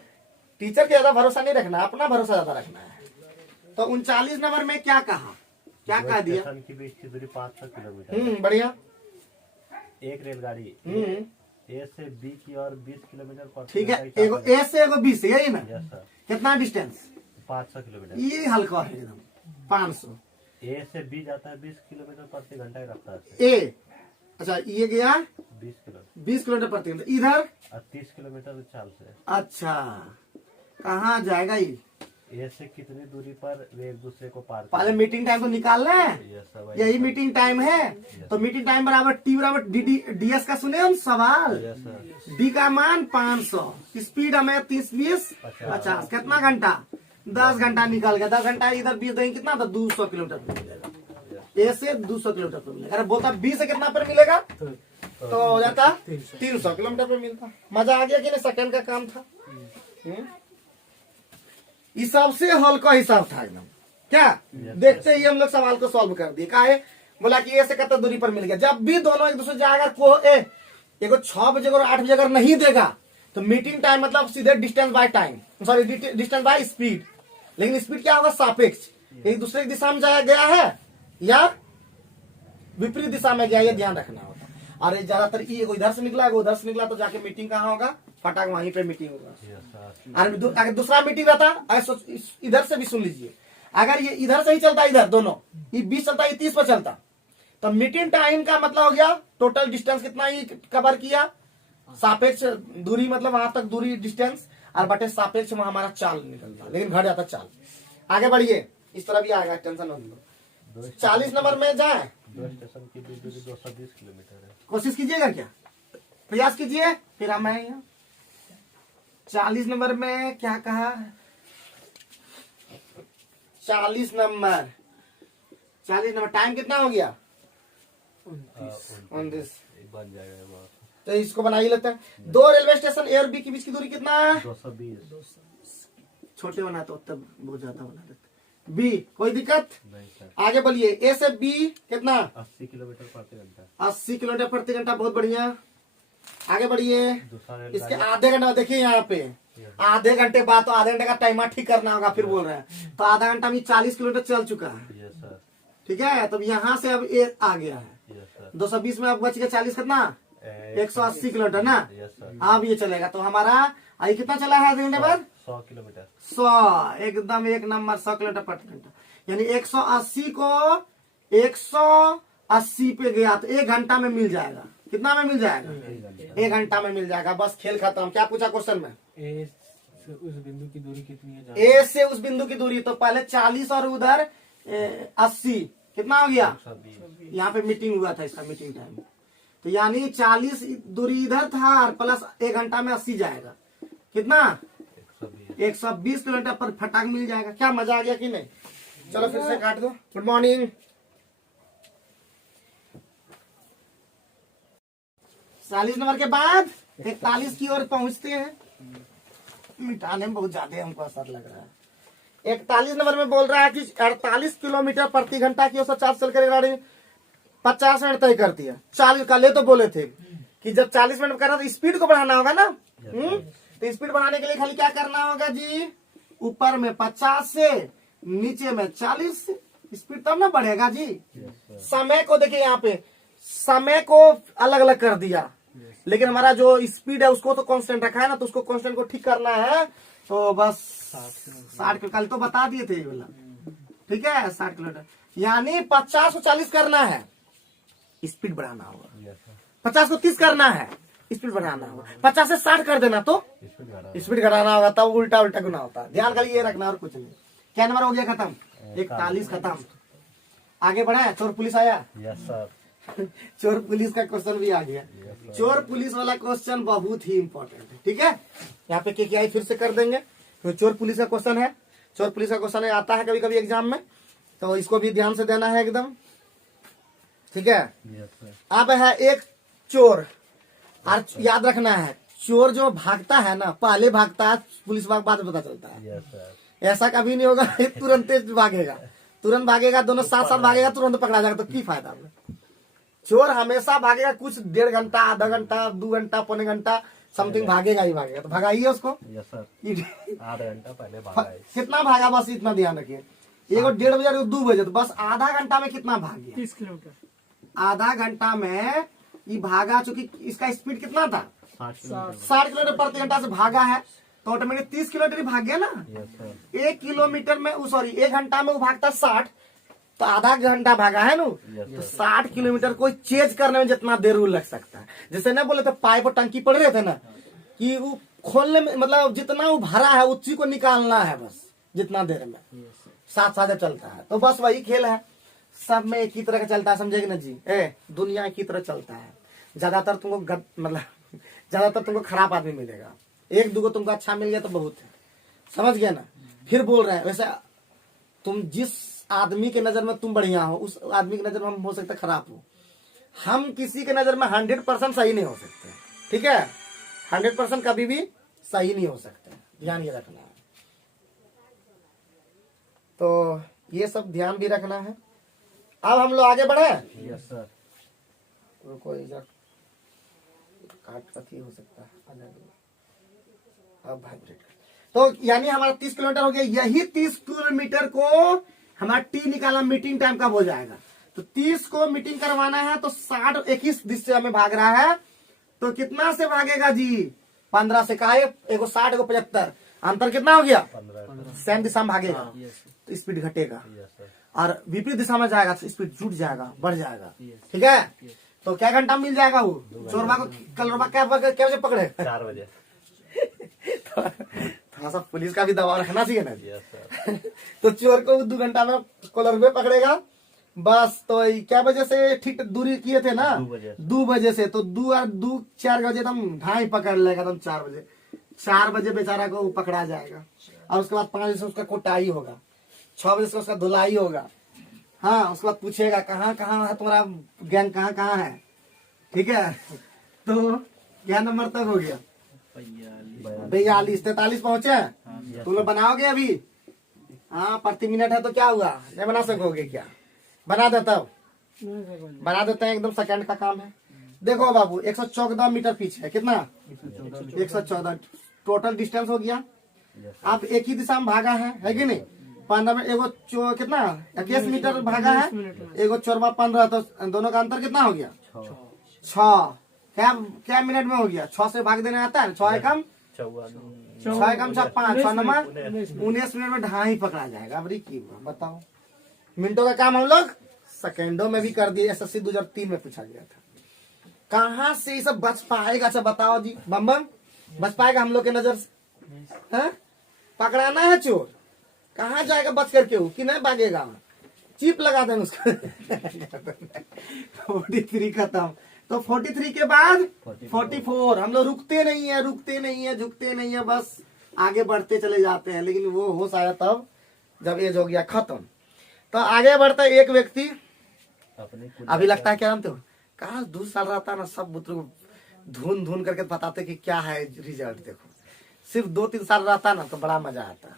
टीचर के ज्यादा भरोसा नहीं रखना, अपना भरोसा ज्यादा रखना है। तो 39 नंबर में क्या कहा, क्या कह दिया? स्टेशन के बीच की दूरी 500 किलोमीटर, बढ़िया। एक रेलगाड़ी ए से बी की और 20 किलोमीटर पर ठीक है, एगो ए से एगो बी से, यही ना? यस सर, कितना डिस्टेंस? 500 किलोमीटर, ये हल्का है एकदम, 500। ए से बी जाता है 20 किलोमीटर प्रति घंटा की रफ्तार से, ए, अच्छा ये गया 20 किलोमीटर प्रति घंटा, इधर और 30 किलोमीटर चाल से। अच्छा कहाँ जाएगा ये? ए से कितनी दूरी पर वे एक दूसरे को पार पहले मीटिंग टाइम तो निकालना है, यस सर, यही मीटिंग टाइम है। तो मीटिंग टाइम बराबर टी बराबर डीएस का सुने हम सवाल, यस सर, डी का मान 500, स्पीड हमें 30 20 50, कितना घंटा? 10 घंटा निकल गया। 10 घंटा इधर 20 देंगे कितना था? 200 किलोमीटर पर मिलेगा, ए से 200 किलोमीटर पर मिलेगा। अरे बोलता बी से कितना पर मिलेगा? तो हो जाता 300 किलोमीटर पर मिलता। मजा आ गया कि नहीं? सेकंड का काम था। हिसाब से हल का हिसाब था एकदम, क्या देखते ही हम लोग सवाल को सॉल्व कर दिए। का है बोला कि ए से कितना दूरी पर मिल गया। जब भी दोनों एक दूसरे जाएगा को एगो 6 बजे और 8 बजे अगर नहीं देगा तो मीटिंग टाइम मतलब सीधे distance by time, sorry distance by speed. लेकिन स्पीड क्या होगा? सापेक्ष, एक दूसरे की दिशा में जाया गया है या विपरीत दिशा में गया, ये ध्यान रखना होगा। और ज्यादातर एगो इधर से निकला, एगो उधर से निकला, तो जाके मीटिंग कहाँ होगा? फटाक वहीं पे मीटिंग होगा। और अगर दूसरा मीटिंग रहता, इधर से भी सुन लीजिए, अगर ये इधर से ही चलता, इधर दोनों ये 20 चलता, ये 30 पर चलता, तो मीटिंग टाइम का मतलब हो गया टोटल डिस्टेंस कितना ही कवर किया, सापेक्ष दूरी मतलब वहां तक दूरी डिस्टेंस, और बटे सापेक्ष में हमारा चाल निकलता, लेकिन घट जाता चाल। आगे बढ़िए, इस तरह भी आएगा, टेंशन मत लो। 40 नंबर में जाए, 2 स्टेशन की दूरी 220 किलोमीटर है। कोशिश कीजिएगा, क्या प्रयास कीजिए, फिर हम आएंगे। 40 नंबर में क्या कहा? 40 नंबर टाइम कितना हो गया? 29 बन जाएगा वहाँ। तो इसको बनाइए लगता है। 2 रेलवे स्टेशन ए और बी के बीच की दूरी कितना है? 220 छोटे बना तो तब बहुत ज्यादा बना देते। बी कोई दिक्कत नहीं सर। आगे बोलिए। ए से बी कितना? 80 किलोमीटर प्रति घंटा। 80 किलोमीटर प्रति घंटा, बहुत बढ़िया। आगे बढ़िए। दूसरा इसके आधे घंटा देखिए यहाँ पे, आधे घंटे बाद, तो आधे घंटे का टाइमर ठीक करना होगा, फिर बोल रहे हैं तो आधा घंटा में 40 किलोमीटर चल चुका है। Yes sir. ठीक है, तब यहाँ से अब ए आ गया है। Yes sir. 220 में अब बच गया 40 कितना? 180 किलोमीटर ना। Yes sir. अब ये चलेगा, तो हमारा आई कितना चला है आधे घंटे बाद? 100 किलोमीटर। 100, एकदम एक नंबर, 100 किलोमीटर प्रति घंटा। यानी 180 को 180 पे गया तो 1 घंटा में मिल जाएगा। कितना में मिल जाएगा? 1 घंटा में मिल जाएगा। बस खेल खत्म। क्या पूछा क्वेश्चन में? ए से उस बिंदु की दूरी कितनी है? ए से उस बिंदु की दूरी, तो पहले 40 और उधर 80, कितना हो गया? 120। यहाँ पे मीटिंग हुआ था, इसका मीटिंग टाइम, तो यानी 40 दूरी इधर था और प्लस 1 घंटा में 80 जाएगा। कितना? 120 किलोमीटर पर फटाक मिल जाएगा। क्या मजा आ गया कि नहीं? चलो फिर से काट दो। Good morning. 40 नंबर के बाद 41 की ओर पहुंचते हैं। मिटाने में बहुत ज्यादा हमको असर लग रहा है। 41 नंबर में बोल रहा है कि 48 किलोमीटर प्रति घंटा की औसत चाल चल कर 50 मिनट तय करती है। 40 का ले तो बोले थे कि जब 40 मिनट करना तो स्पीड को बढ़ाना होगा ना। तो स्पीड बढ़ाने के लिए खाली क्या करना होगा जी? ऊपर में 50 से, नीचे में 40 से स्पीड, तब ना बढ़ेगा जी। समय को देखिए, यहाँ पे समय को अलग अलग कर दिया, लेकिन हमारा जो स्पीड है उसको तो कांस्टेंट रखा है ना, तो उसको कांस्टेंट को ठीक करना है। तो बस 60 कल तो बता दिए थे ये वाला। ठीक है, 60 किलोमीटर, यानी 50 को 40 करना है, स्पीड बढ़ाना होगा। 50 को 30 करना है, स्पीड बढ़ाना होगा। 50 से 60 कर देना तो स्पीड घटाना होगा, तब उल्टा उल्टा गुना होता है। ध्यान करिए, ये रखना और कुछ नहीं। क्या नंबर हो गया खत्म? 41 खत्म। आगे बढ़ा। चोर पुलिस आया। Yes sir. चोर पुलिस का क्वेश्चन भी आ गया। चोर पुलिस वाला क्वेश्चन बहुत ही इंपॉर्टेंट है। ठीक है, यहाँ पे के फिर से कर देंगे। तो चोर पुलिस का क्वेश्चन है, चोर पुलिस का क्वेश्चन है, आता है कभी कभी एग्जाम में, तो इसको भी ध्यान से देना है एकदम। ठीक है, यस सर। अब है एक चोर, और याद रखना है, चोर जो भागता है ना, पहले भागता है, पुलिस वाला बाद में पता चलता है। Yes sir. ऐसा कभी नहीं होगा तुरंत भागेगा, तुरंत भागेगा, दोनों साथ साथ भागेगा, तुरंत पकड़ा जाएगा, तो की फायदा? चोर हमेशा भागेगा, कुछ 1.5 घंटा, आधा घंटा, 2 घंटा, पौने घंटा समथिंग भागेगा ही भागेगा। तो भगाइए उसको। Yes sir. आधा घंटा पहले भागा है। कितना भागा, बस इतना ध्यान रखिए। एगो 1:30 बजे और 2 बजे, तो बस आधा घंटा में कितना भाग गया? 30 किलोमीटर। आधा घंटा में ये भागा, चूंकि इसका स्पीड कितना था? 60 किलोमीटर प्रति घंटा से भागा है, तो ऑटोमेटिक 30 किलोमीटर ही भाग गया ना। Yes sir. 1 किलोमीटर में, सॉरी 1 घंटा में वो भागता 60, तो आधा घंटा भागा है ना। तो 60 किलोमीटर को चेज करने में जितना देर वो लग सकता है। जैसे ना बोले तो पाइप और टंकी पड़ रहे थे ना, कि वो खोलने में, मतलब जितना वो भरा है उसी को निकालना है, बस जितना देर में साथ साथ चलता है। तो बस वही खेल है, सब में एक ही तरह का चलता है, समझेगी ना जी? दुनिया एक ही तरह चलता है। ज्यादातर तुमको मतलब ज्यादातर तुमको खराब आदमी मिलेगा, 1-2 को तुमको अच्छा मिल गया तो बहुत है, समझ गया ना? फिर बोल रहे हैं, वैसे तुम जिस आदमी के नजर में तुम बढ़िया हो, उस आदमी की नजर में हम हो सकता है खराब हो। हम किसी के नजर में 100% सही नहीं हो सकते। ठीक है, 100% कभी भी सही नहीं हो सकते, ध्यान ये रखना है। तो ये सब ध्यान भी रखना है। अब हम लोग आगे बढ़े। Yes sir. रुको इधर, 8 अथी हो सकता है। अब वाइब्रेट तो यानी हमारा 30 किलोमीटर हो गया। यही 30 किलोमीटर को हमारा टी निकाला, मीटिंग टाइम कब हो जाएगा। तो 30 को मीटिंग करवाना है तो 60 21 दिशा में भाग रहा है, तो कितना से भागेगा जी? 15 से। कहा एगो 60 एगो 75, अंतर कितना हो गया? 15। सेम दिशा में भागेगा यस तो स्पीड घटेगा, यस सर। और विपरीत दिशा में जाएगा तो स्पीड जुट जाएगा, बढ़ जाएगा। ठीक है, तो क्या घंटा मिल जाएगा वो? चोरबा को कलरबा क्या बजे पकड़े? 4 बजे। थोड़ा सा पुलिस का भी दबाव रखना चाहिए ना। Yes sir. तो चोर को 2 घंटा में कलरबे पकड़ेगा बस। तो क्या बजे से ठीक दूरी किए थे ना? 2 बजे। 2 बजे से। तो 2 और 2 4 बजे एकदम ढाई पकड़ लेगा, एकदम 4 बजे। 4 बजे बेचारा को पकड़ा जाएगा, और उसके बाद 5 बजे से उसका कोटाई होगा, 6 बजे से उसका धुलाई होगा। हाँ, उसके बाद पूछेगा कहाँ कहाँ है तुम्हारा गैंग, कहाँ कहाँ है। ठीक है, तो क्या नंबर तक हो गया? 42 43 पहुंचे। तुम लोग बनाओगे अभी? हाँ, प्रति मिनट है तो क्या हुआ, नहीं बना सकोगे क्या? बना देता हूँ, बना देते हैं, एकदम सेकंड का काम है। देखो बाबू 114 मीटर पीछे है, कितना? 114 टोटल डिस्टेंस हो गया। आप एक ही दिशा में भागा है कि नहीं? 15 में एगो कितना 21 मीटर भागा है, एगो चोरबा 15, तो दोनों का अंतर कितना हो गया? 6। क्या मिनट में हो गया? 6 से भाग देने आता है, 6 एकम 6 एकम 6 5 6 नंबर 19 मिनट में ढाई पकड़ा जाएगा। अब की बताओ, मिनटों का काम हम लोग सेकेंडों में भी कर दिए। एसएससी 2003 में पूछा गया था। कहाँ से ये सब बच पाएगा? अच्छा बताओ जी, बम बम बच पाएगा हम लोग के नजर से? है पकड़ाना है चोर, कहाँ जाएगा बच करके? वो कि नहीं भागेगा? चिप लगा देंगे उसका। 43 खत्म, तो 43 के बाद 44। हम लोग रुकते नहीं है, रुकते नहीं है, झुकते नहीं है, बस आगे बढ़ते चले जाते हैं। लेकिन वो होश आया तब जब एज हो गया खत्म। तो आगे बढ़ता है एक व्यक्ति। अभी लगता है क्या जानते हो, कहा 2 साल रहता ना, सब बुत्र को धुन धुन करके बताते कि क्या है रिजल्ट। देखो सिर्फ 2-3 साल रहता ना तो बड़ा मजा आता।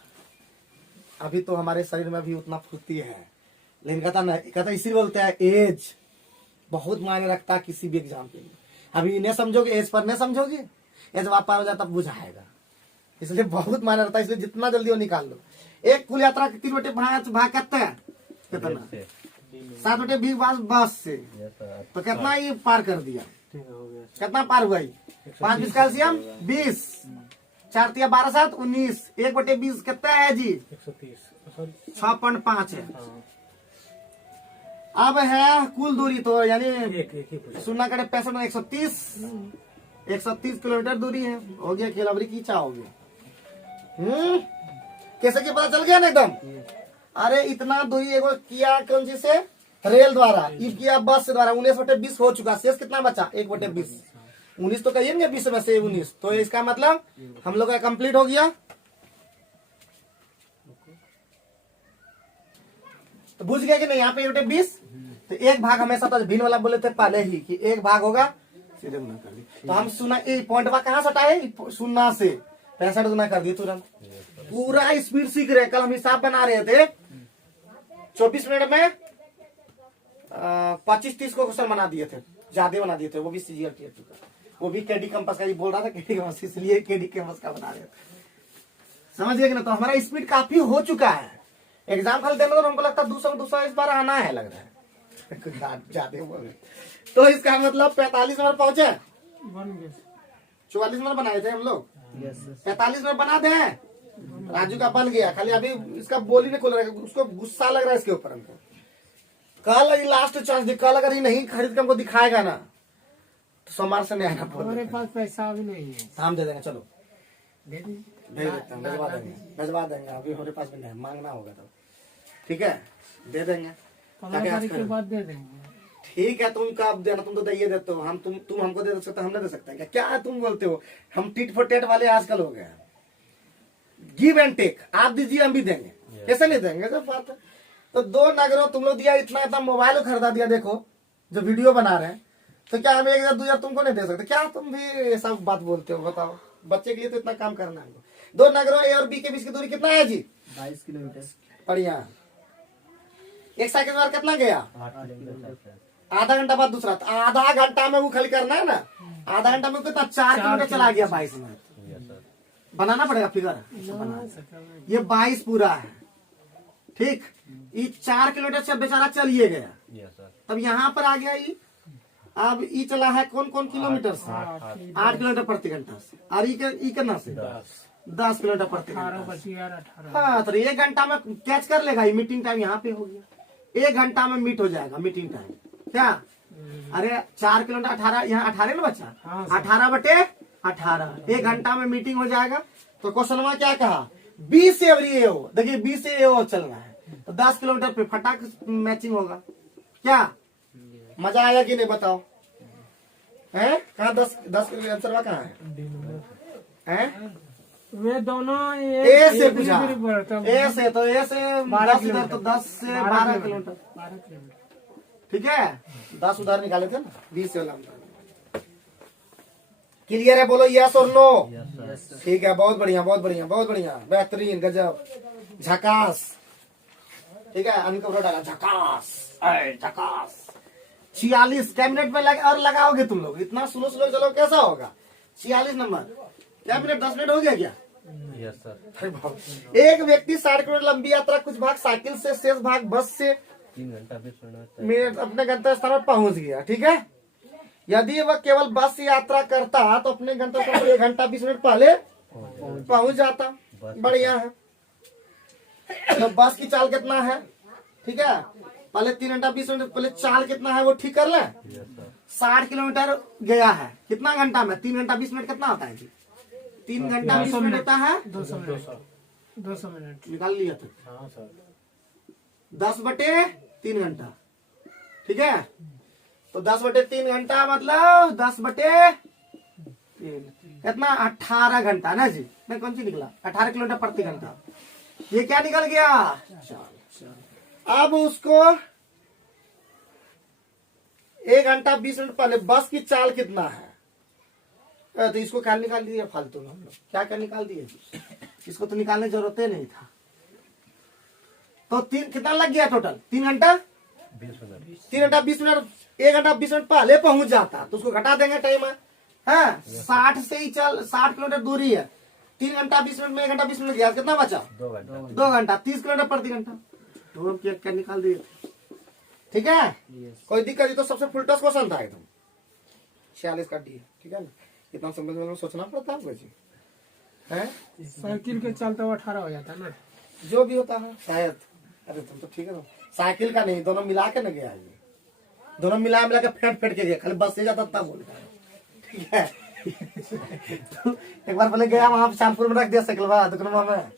अभी तो हमारे शरीर में भी उतना फुर्ती है, लेकिन कहता इसी बोलते हैं एज बहुत मायने रखता है किसी भी एग्जाम के लिए। अभी नहीं समझोगे, एज पर नहीं समझोगे, एज आप पार हो जाता बुझाएगा, इसलिए बहुत मायने रहता है। इसलिए जितना जल्दी हो निकाल लो। एक कुल यात्रा के 3 बटे भाग करते हैं कितना? 7 बटे 20 बस से, तो कितना ये पार कर दिया? कितना पार हुआ? 5 20 कैल्सियम 20, 4 तिया 12 7 19, 1 बटे 20 कितना है जी? 130 6.5 है। अब है कुल दूरी, तो यानी सुनना करे 65 में 130 किलोमीटर दूरी है। हो गया खेल, अबरी की चा हो गया। कैसे कि पता चल गया ना एकदम? अरे इतना दूरी एगो किया कौन सी से? रेल द्वारा। ये किया बस द्वारा। 19 बटे 20 हो चुका, शेष कितना बचा? 1 बटे 20। 19 तो कहिए 20 में से 19, तो इसका मतलब हम लोग का कंप्लीट हो गया। तो बुझ गया कि नहीं? यहाँ पे 1 बटे 20, तो एक भाग हमेशा तो भिन्न वाला बोले थे पहले ही कि एक भाग होगा, सीधे गुना कर दी। तो हम सुना पॉइंट कहाँ से हटाए? 0 से 65 गुना कर दिए तुरंत। पूरा स्पीड सीख रहे। कल हम हिसाब बना रहे थे, 24 मिनट में 25-30 को क्वेश्चन बना दिए थे, ज्यादा बना दिए थे। वो भी सीजीएल किया चुका, वो भी केडी कैंपस का ही बोल रहा था, केडी कैंपस, इसलिए केडी कैंपस का बना रहे थे। समझ गए कि ना? तो हमारा स्पीड काफी हो चुका है। एग्जाम खाली देने तो हमको लगता है 200 इस बार आना है, लग रहा है ज्यादा बोल रहे। तो इसका मतलब 45 नंबर पहुंचे, 44 नंबर बनाए थे हम लोग, 45 नंबर बना दे। राजू का बन गया, खाली अभी इसका बोली नहीं खोल रहा है, उसको गुस्सा लग रहा है इसके ऊपर हमको। कल लास्ट चांस, कल अगर ये नहीं खरीद के हमको दिखाएगा ना तो सोमवार से नहीं आना। हमारे पास पैसा भी नहीं है, हम दे देंगे, चलो दे दीजिए। भेज देते हैं, भिजवा देंगे। अभी हमारे पास भी नहीं, मांगना होगा तब। ठीक है, दे देंगे। 15 तारीख के बाद दे देंगे। ठीक है, तुम कब देना? तुम तो दे देते हो, हम तुम हमको दे सकते, हम नहीं दे सकते क्या? क्या तुम बोलते हो? हम टिट फॉर टेट वाले आजकल हो गए। गिव एंड टेक, आप दीजिए हम भी देंगे, कैसे नहीं देंगे? जब बात है तो 2 नगरों तुम लोग दिया, इतना मोबाइल खरीदा दिया, देखो जो वीडियो बना रहे हैं, तो क्या हम 1000 2000 तुमको नहीं दे सकते क्या? तुम भी सब बात बोलते हो, बताओ। बच्चे के लिए तो इतना काम करना है। 2 नगरों ए और बी के बीच की दूरी कितना है जी? 22 किलोमीटर। बढ़िया। एक साइकिल बार कितना गया? आधा घंटा बाद दूसरा, तो आधा घंटा में वो खाली करना है ना, आधा घंटा में कितना 4 किलोमीटर चला गया 22 मिनट। Yes sir. बनाना पड़ेगा फिगर, ये 22 पूरा है, ठीक। ये 4 किलोमीटर से बेचारा चलिए गया, यस सर। तब यहाँ पर आ गया ये, अब ई चला है कौन कौन किलोमीटर से, 8 किलोमीटर प्रति घंटा से, और ई कितना से 10 किलोमीटर प्रति 18 घंटा। बची यार 18। हाँ, तो 1 घंटा में कैच कर लेगा, ये मीटिंग टाइम यहाँ पे हो गया, 1 घंटा में मीट हो जाएगा मीटिंग टाइम। क्या, अरे 4 किलोमीटर 18, यहाँ 18 ना बचा, हाँ, 18/18, 1 घंटा में मीटिंग हो जाएगा। तो क्वेश्चन में क्या कहा, 20 से एवरी ए हो, देखिए 20 से ए हो चल रहा है, तो 10 किलोमीटर पे फटाक मैचिंग होगा। क्या मजा आया कि नहीं बताओ, है कहाँ 10 के आंसर कहाँ है? वे दोनों ए से एक पूछा, दूसरे पर, तब ए से, तो ए से 12 10 इधर, तो 10 से 12 किलोमीटर, 12 किलोमीटर। ठीक है। 10 उधर निकाले थे ना, 20 से वाला क्लियर है, बोलो यस और नो। ठीक है, बहुत बढ़िया बहुत बढ़िया बहुत बढ़िया, बेहतरीन, गजब, झकास। ठीक है, अनकवर डाला झकास, झकास। 46 कैबिनेट में और लगाओगे तुम लोग, इतना स्लो स्लो चलो कैसा होगा। 46 नंबर कैबिनेट, 10 मिनट हो गया क्या? Yes sir. अरे बाप। एक व्यक्ति 60 किलोमीटर लंबी यात्रा कुछ भाग साइकिल से, शेष भाग बस से 3 घंटा 20 मिनट मिनट अपने गंतव्य स्थान पर पहुंच गया, ठीक है। यदि वह केवल बस से यात्रा करता तो अपने गंतव्य स्थान पर 1 घंटा 20 मिनट पहले पहुंच जाता। बढ़िया है। तो बस की चाल कितना है, ठीक है, पहले 3 घंटा 20 मिनट पहले चाल कितना है वो ठीक कर ले। 60 किलोमीटर गया है, कितना घंटा में, 3 घंटा 20 मिनट कितना होता है जी, 3 घंटा 20 मिनट होता है, 200 मिनट निकाल लिया तो हाँ सर। 10/3 घंटा, ठीक है। तो 10/3 घंटा मतलब 10/3 कितना, 18 घंटा ना जी, नहीं कौन सी निकला, 18 किलोमीटर प्रति घंटा, ये क्या निकल गया। अब उसको 1 घंटा 20 मिनट पहले बस की चाल कितना है, तो इसको क्या निकाल दिया फालतू में, हम लोग क्या क्या निकाल दिए, इसको तो निकालने की जरूरत ही नहीं था। तो 3 कितना लग गया टोटल, 3 घंटा 20 मिनट, 3 घंटा 20 मिनट, 1 घंटा 20 मिनट पहले पहुंच जाता, तो उसको घटा देंगे टाइम है, 60 से ही चल, 60 किलोमीटर दूरी है, 3 घंटा 20 मिनट में 1 घंटा 20 मिनट गया, कितना बचा 2 घंटा 2 घंटा, 30 किलोमीटर प्रति घंटा। तो हम क्या निकाल दिए, ठीक है। कोई दिक्कत नहीं, तो सबसे फुलटस क्वेश्चन था एकदम, 46 का डी, ठीक है ना। इतना समझ में सोचना पड़ता है जी, है साइकिल के चलते 18 हो जाता है ना, जो भी होता है शायद। अरे तुम तो ठीक है ना, साइकिल का नहीं, दोनों मिला के ना गया, ये दोनों मिला के फेंट के गया, खाली बस से जाता तब बोल रहा है, ठीक है। तो एक बार पहले गया वहां चांदपुर में रख दिया साइकिल दुकान में,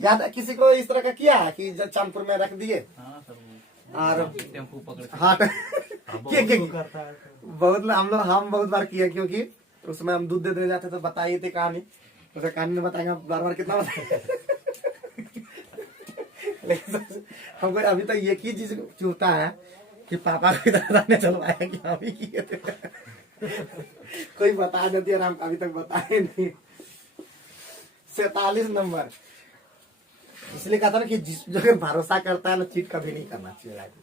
याद किसी को इस तरह का किया है कि चांदपुर में रख दिए और टेम्पो पकड़ हाँ हम बहुत बार किया, क्योंकि उसमें हम दूध देने जाते तो बताइए थे कहानी, उसे कहानी में बताएंगे बार बार कितना बताएंगे। लेकिन हमको अभी तक एक ही चीज चूता है कि पापा को दादा ने चलवाया कि हम ही किए थे। कोई बता देती है, हम अभी तक बताए नहीं। 47 नंबर, इसलिए कहता ना कि जिस जगह भरोसा करता है ना, चीट कभी नहीं करना चाहिए लाइफ में।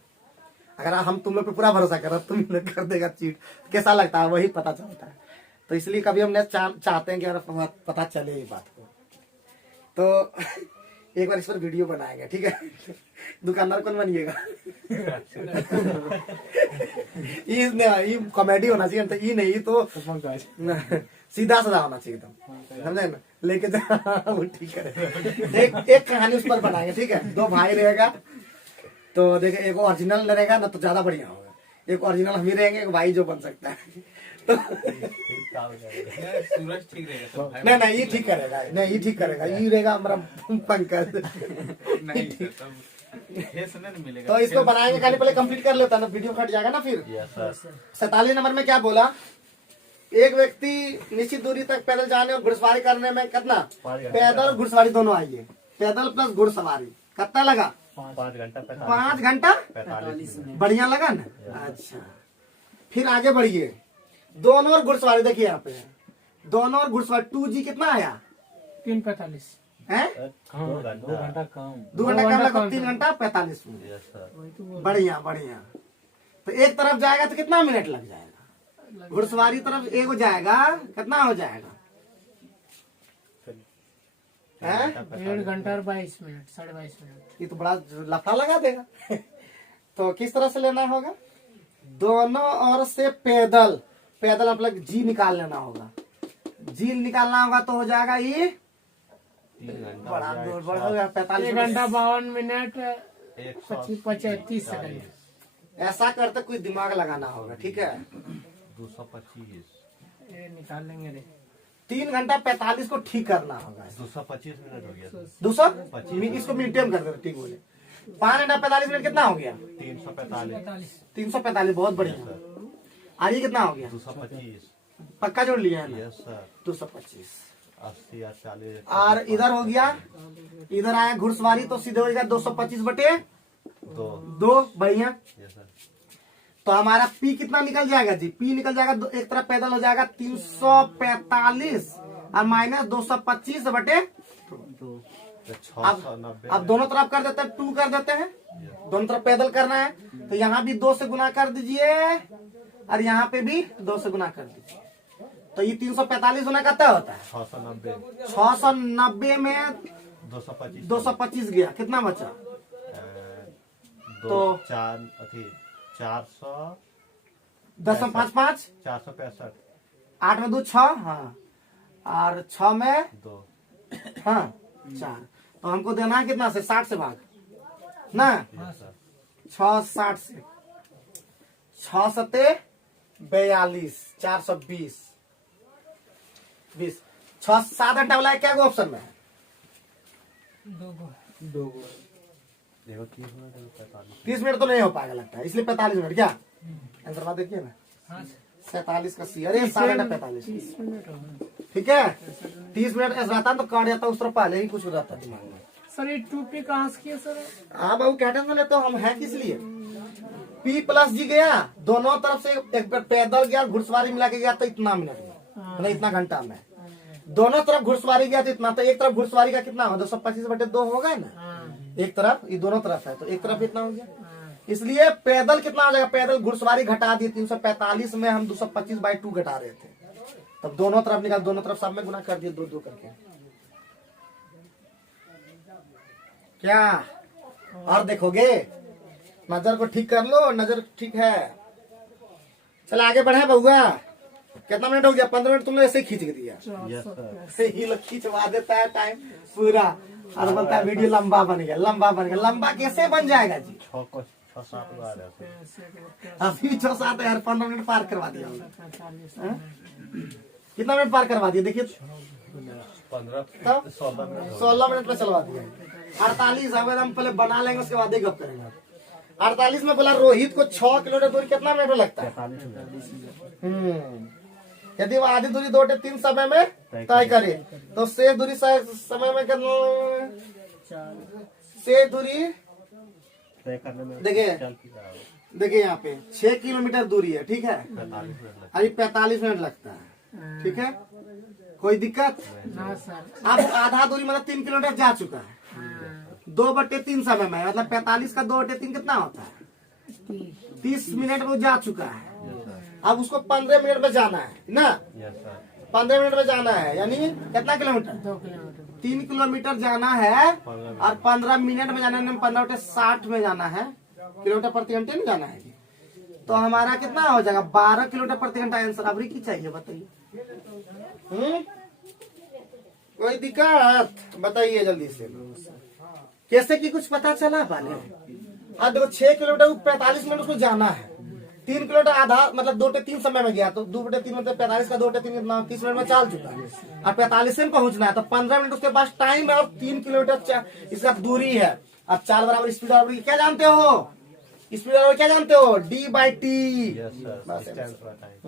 अगर हम तुम लोग पे पूरा भरोसा कर रहे, तुम लोग कर देगा चीट, कैसा लगता है वही पता चलता है। तो इसलिए कभी हमने चाहते हैं कि यार पता चले ये बात को। तो एक बार इस पर वीडियो बनाएंगे, ठीक है। दुकानदार कौन बनिएगा। ये कॉमेडी होना चाहिए, तो ये नहीं तो सीधा साधा होना चाहिए एकदम, समझे ना, लेके वो ठीक है। एक कहानी उस पर बनाएंगे, ठीक है। 2 भाई रहेगा, तो देखे एक ओरिजिनल रहेगा ना तो ज्यादा बढ़िया होगा, एक ओरिजिनल हम ही रहेंगे, एक भाई जो बन सकता है। तो सूरज ठीक रहेगा नहीं ये ठीक करेगा, नहीं ये ठीक करेगा, ये रहेगा हमारा पंकज। नहीं तब नहीं मिलेगा। तो इसको बनाएंगे, खाली पहले कंप्लीट कर लेता ना, वीडियो कट जाएगा ना फिर। 47 नंबर में क्या बोला, एक व्यक्ति निश्चित दूरी तक पैदल जाने और घुड़सवारी करने में कितना, पैदल और घुड़सवारी दोनों आइए, पैदल प्लस घुड़सवारी कितना लगा, 5 घंटा 5 घंटा 45 मिनट। बढ़िया लगा ना। अच्छा फिर आगे बढ़िए, दोनों और घुड़सवारी देखिए यहाँ पे, दोनों और घुड़सवारी 2G कितना आया, 3:45 है 2 घंटा कम 2 घंटा कम लगा, 3 घंटा 45 मिनट। Yes sir. बढ़िया बढ़िया। तो एक तरफ जाएगा तो कितना मिनट लग जाएगा? घुड़सवारी तरफ एक हो जाएगा, कितना हो जाएगा? हैं? 1 घंटा और 22 मिनट, 22.5 मिनट। ये तो बड़ा लफड़ा लगा देगा। तो किस तरह से लेना होगा? दोनों ओर से पैदल मतलब जी निकाल लेना होगा। जी निकालना होगा तो हो जाएगा ये 3 घंटा बड़ा हो जाए, बड़ा हो गया 45 1 मिनट। घंटा 52 मिनट 135 सेकंड। ऐसा करते कोई दिमाग लगाना होगा, ठीक है। 225 ये निकाल लेंगे रे। 3 घंटा 45 को ठीक करना होगा। 225 मिनट हो गया। 200 इसको मिनट कर दे, ठीक बोले। 5 घंटा 45 मिनट कितना हो गया? 345 345, बहुत बढ़िया। और ये कितना हो गया? 225 पक्का जोड़ लिया है ना? Yes sir. 225। 80 या 40 और इधर हो गया, इधर आया घुड़सवारी तो सीधे हो जाएगा 225 बटे 2। बढ़िया। Yes sir. तो हमारा पी कितना निकल जाएगा जी? पी निकल जाएगा एक तरफ पैदल हो जाएगा 345 और माइनस 225 बटे 2। तो 690 अब दोनों तरफ कर देते हैं, 2 कर देते हैं। दोनों तरफ पैदल करना है तो यहाँ भी 2 से गुना कर दीजिए और यहाँ पे भी 2 से गुना कर दीजिए। तो ये 345 गुना का तय होता है 690 690 में 225 225 गया, कितना बचा? तो 400 10.55 465 8 में 2 6, हाँ, और 6 में 2 हाँ 4। तो हमको देना है कितना से? 60 से भाग ना। 6 60 से 6 सते 42 420 20 6 7 घंटा वाला है। क्या ऑप्शन में है? 2 देखो 30 मिनट 45 30 मिनट तो नहीं हो पाएगा लगता है, इसलिए 45 मिनट। क्या आंसर बात देखिए ना, हाँ 47 का सी। अरे 7 घंटा 45, 30 मिनट होगा। ठीक है। 30 मिनट ऐसा रहता तो काट जाता, उस तरफ पहले ही कुछ हो जाता दिमाग में। सर ये टूपी कहाँ से किया सर? हाँ बाबू, क्या टेंशन लेते हो, हम है किस लिए? पी प्लस जी गया, दोनों तरफ से एक बार पैदल गया, घुड़सवारी मिला के गया तो इतना मिनट में, मतलब इतना घंटा में। दोनों तरफ घुड़सवारी गया तो इतना, तो एक तरफ घुड़सवारी का कितना हो? 225 बटे 2 होगा ना। एक तरफ, ये दोनों तरफ है तो एक तरफ इतना हो गया। इसलिए पैदल कितना हो जाएगा? पैदल घुड़सवारी घटा दी 345 में, हम 225/2 घटा रहे थे। तब दोनों तरफ निकाल, दोनों तरफ सब में गुना कर दिए 2 करके। क्या और देखोगे? नजर को ठीक कर लो, नजर ठीक है। चल आगे बढ़े बउआ। कितना मिनट हो गया? 15 मिनट तुमने ऐसे ही खींच के दिया। Yes sir. ये लोग खींचवा देता है टाइम पूरा और बोलता है वीडियो लंबा बन गया, लंबा बन गया। लंबा कैसे बन जाएगा जी? 6-7 बार है। अभी 6-7 यार 15 मिनट पार करवा दिया हमने। कितना मिनट पार करवा दिया? देखिए 16 मिनट 16 मिनट में चलवा दिया। 48 अगर हम पहले बना लेंगे उसके बाद ही गप करेंगे। 48 में बोला रोहित को 6 किलोमीटर दूरी कितना मिनट में लगता है? 45 मिनट। यदि वो आधी दूरी 2-3 समय में तय करे तो शेष दूरी समय में कितना? शेष दूरी तय करने में देखिए यहाँ पे 6 किलोमीटर दूरी है, ठीक है। 45 मिनट लगता अभी 45 मिनट लगता है, ठीक है। कोई दिक्कत? ना सर। अब आधा दूरी मतलब 3 किलोमीटर जा चुका है 2/3 समय में, मतलब 45 का 2/3 कितना होता है? 30 मिनट में जा चुका है। अब उसको 15 मिनट में जाना है ना। है। Yes sir. 15 मिनट में जाना है, यानी कितना किलोमीटर? 2 किलोमीटर। 3 किलोमीटर जाना है और 15 मिनट में जाना है। 15 बटे 60 में जाना है, किलोमीटर प्रति घंटे में जाना है। तो हमारा कितना हो जाएगा? 12 किलोमीटर प्रति घंटा। आंसर अबरी की चाहिए बताइए। कोई दिक्कत? बताइए जल्दी से। कैसे की कुछ पता चला पाले? अब देखो 6 किलोमीटर 45 मिनट उसको जाना है। 3 किलोमीटर आधा मतलब 2/3 समय में गया तो 2/3 मतलब 45 का 2/3 कितना? 30 मिनट में चल चुका है और 45 में पहुंचना है तो 15 मिनट उसके पास टाइम है और 3 किलोमीटर इसका दूरी है। अब चाल बराबर स्पीड बराबर क्या जानते हो? स्पीड बराबर क्या जानते हो? D/T। Yes sir. डिस्टेंस बताइए।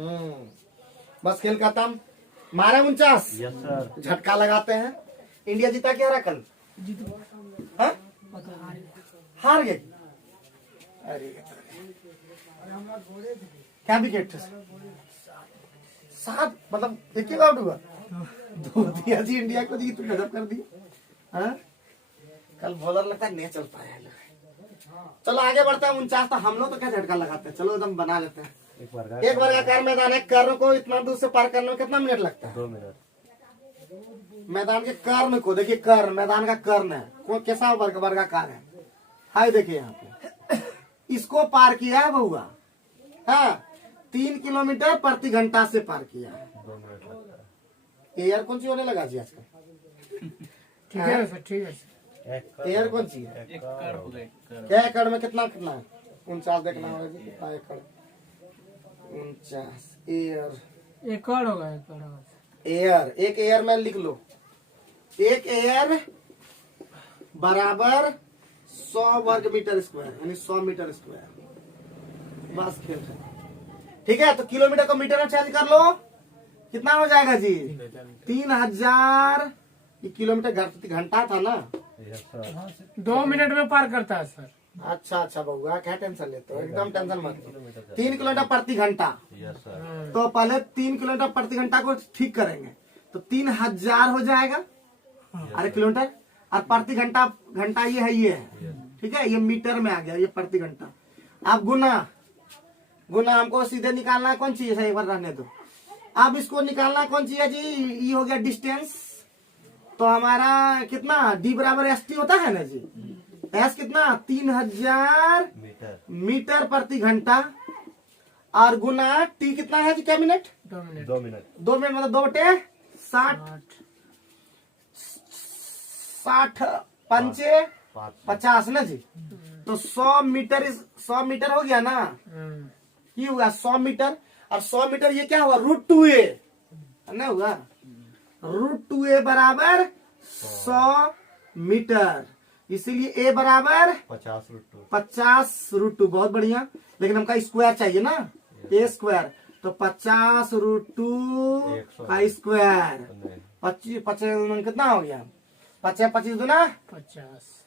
बस खेल खत्म। मारे 49। Yes sir. झटका लगाते हैं। इंडिया जीता क्या रहा कल? हाँ? हार गए। अरे क्या विकेट? 7 मतलब देखिए आउट हुआ। 2 दिया जी इंडिया को, दी तो गजब कर दिया। हाँ? कल बॉलर लगता है नहीं चल पाया। चलो आगे बढ़ते हैं। 49 तो हम लोग तो क्या झटका लगाते हैं, चलो एकदम बना लेते हैं। एक बार एक वर्गाकार मैदान है, कर्ण को इतना दूर से पार करने में कितना मिनट लगता है? 2 मिनट। मैदान के कर्ण को देखिए, कर्ण मैदान का कर्ण है, कौन कैसा वर्गाकार है, हाय देखिए यहाँ पे इसको पार किया है बहुआ, हाँ 3 किलोमीटर प्रति घंटा से पार किया है। 2 मिनट लगता है। एयर कौन सी होने लगा जी आजकल? ठीक है सर, ठीक है सर। एक एयर कौन सी है? क्या एकड़ में कितना कितना है? 49 देखना होगा जी, कितना एकड़? 49 एयर, एकड़ होगा, एकड़ होगा। एयर, एक एयर में लिख लो, एक एयर बराबर 100 वर्ग मीटर स्क्वायर, यानी 100 मीटर स्क्वायर। बस खेल है, ठीक है। तो किलोमीटर को मीटर में चेंज कर लो, कितना हो जाएगा जी? 3000। ये किलोमीटर घंटा था ना? Yes sir. 2 मिनट में पार करता है सर। अच्छा बउआ, क्या टेंशन लेते हो, एकदम टेंशन मत लो। 3 किलोमीटर प्रति घंटा, यस सर। तो पहले 3 किलोमीटर प्रति घंटा को ठीक करेंगे, तो 3000 हो जाएगा। अरे किलोमीटर और प्रति घंटा, घंटा ये है, ठीक है, ये मीटर में आ गया, ये प्रति घंटा। अब गुना हमको सीधे निकालना है, कौन चीज है एक बार रहने दो। अब इसको निकालना कौन चीज है जी? ये हो गया डिस्टेंस, तो हमारा कितना d बराबर एस टी होता है ना जी। एस कितना? 3000 मीटर प्रति घंटा, और गुना टी कितना है जी? क्या मिनट? 2 मिनट। 2 मिनट। 2 मिनट मतलब 2 बटे 60, 60 पंचे 50 ना जी। तो 100 मीटर हो गया ना, ये हुआ 100 मीटर। और 100 मीटर ये क्या हुआ? √2a ना हुआ, √2a बराबर 100 मीटर, इसीलिए a बराबर 50 √2। बहुत बढ़िया, लेकिन हमका स्क्वायर चाहिए ना, a स्क्वायर, तो 50 √2 का स्क्वायर। 25 कितना हो गया? 25 दूना 50,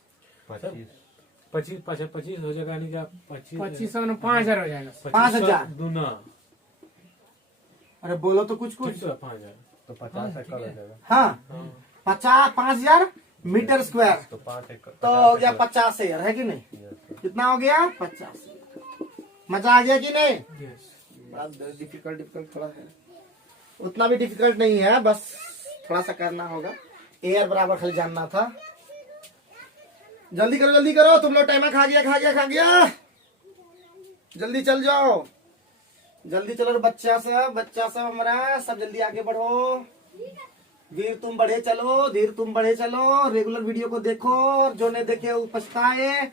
25 हो जाएगा, यानी क्या 25 में 5000 हो जाएगा सर। 5000 दूना। अरे बोलो तो कुछ 5000 तो 50 एकड़ हो जाएगा। हाँ 5000 मीटर स्क्वायर, तो 5 एकड़ तो हो गया 50 एयर, है कि नहीं? कितना हो गया? 50। मजा आ गया कि नहीं? बड़ा डिफिकल्ट थोड़ा है, उतना भी डिफिकल्ट नहीं है, बस थोड़ा सा करना होगा। एयर बराबर खाली जानना था। जल्दी करो तुम लोग, टाइम खा गया, जल्दी चल जाओ, जल्दी चलो बच्चा सब हमारा सब जल्दी आगे बढ़ो। वीर तुम बढ़े चलो, रेगुलर वीडियो को देखो, जो नहीं देखे वो पछताए,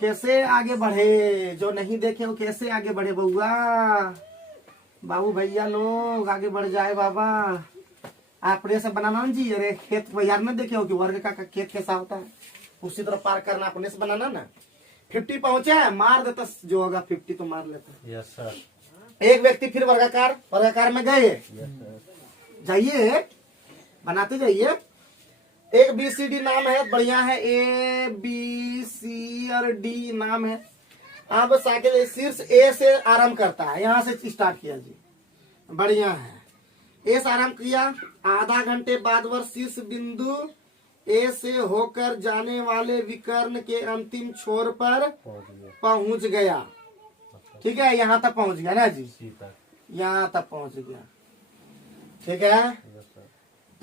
कैसे आगे बढ़े, जो नहीं देखे वो कैसे आगे बढ़े बउआ, बाबू भैया लोग आगे बढ़ जाए बाबा। अपने से बनाना ना जी, अरे खेत बाजार में देखे हो कि वर्ग का खेत कैसा होता है, उसी तरह पार करना, अपने से बनाना ना। 50 पहुंचे हैं, मार देता जो होगा 50 तो मार लेता। Yes sir. एक व्यक्ति फिर वर्गाकार में गए, यस सर। जाइए बनाते जाइए। एक BCD नाम है, बढ़िया है, ABC और D नाम है। अब साइकिल शीर्ष A से आरंभ करता है, यहाँ से स्टार्ट किया जी, बढ़िया है। A से आरंभ किया, आधा घंटे बाद वह शीर्ष बिंदु A से होकर जाने वाले विकर्ण के अंतिम छोर पर पहुंच गया। ठीक है, यहाँ तक पहुंच गया ना जी, यहाँ तक पहुंच गया, ठीक है।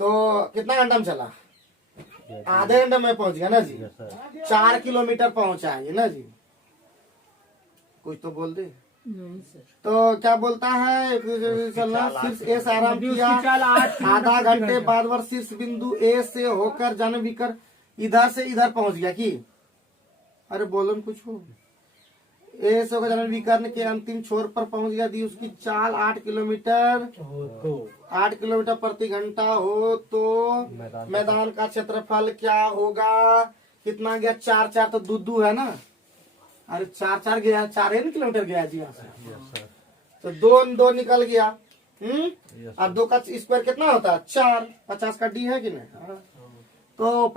तो कितना घंटा में चला? आधे घंटे में पहुंच गया ना जी। 4 किलोमीटर पहुंचा है ना जी। कुछ तो बोल दे। नहीं सर। तो क्या बोलता है? चलना शीर्ष ए से आराम किया, आधा घंटे बाद वह शीर्ष बिंदु ए से होकर जाने विकर इधर से इधर पहुंच गया कि? अरे बोलो न कुछ हो। ए से होकर जाने विकर्ण के अंतिम छोर पर पहुंच गया। दी उसकी चाल 8 किलोमीटर, 8 किलोमीटर प्रति घंटा हो तो मैदान का क्षेत्रफल क्या होगा? कितना गया? 4 तो दूध है ना। अरे 4 गया, 4 किलोमीटर गया जी यहाँ से। तो 2 निकल गया। और 2 का स्क्वायर कितना होता है? 4। 50 का D है कि नहीं? तो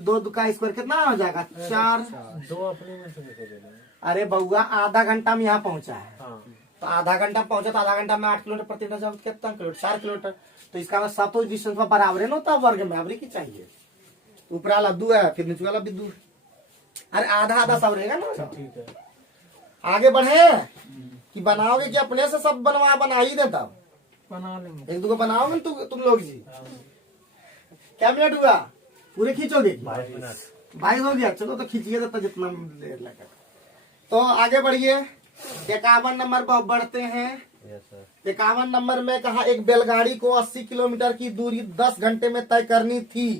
2 का स्क्वायर कितना हो जाएगा? 4। 2 अपने में से देते हैं। अरे बउआ आधा घंटा में यहाँ पहुंचा है। हाँ। तो आधा घंटा पहुंचा, तो आधा घंटा में 8 किलोमीटर प्रति घंटा, कितना किलोमीटर? 4 किलोमीटर। तो इसका मतलब सब तो डिस्टेंस में बराबर है ना, होता वर्ग में आवरी की चाहिए। ऊपर वाला 2 है, फिर नीचे वाला भी 2 है। अरे आधा आधा सब रहेगा ना। ठीक है। आगे बढ़े कि बनाओगे कि अपने से सब बना ही देता हूँ। बना लेंगे। एक दो को बनाओगे ना तुम लोग जी। क्या मिनट हुआ? पूरे खींचोगे? 22 मिनट। 22 हो गया, चलो तो खींचिए देता जितना देर लगा। तो आगे बढ़िए, 51 नंबर पर बढ़ते हैं। Yes sir. 51 नंबर में कहा एक बैलगाड़ी को 80 किलोमीटर की दूरी 10 घंटे में तय करनी थी।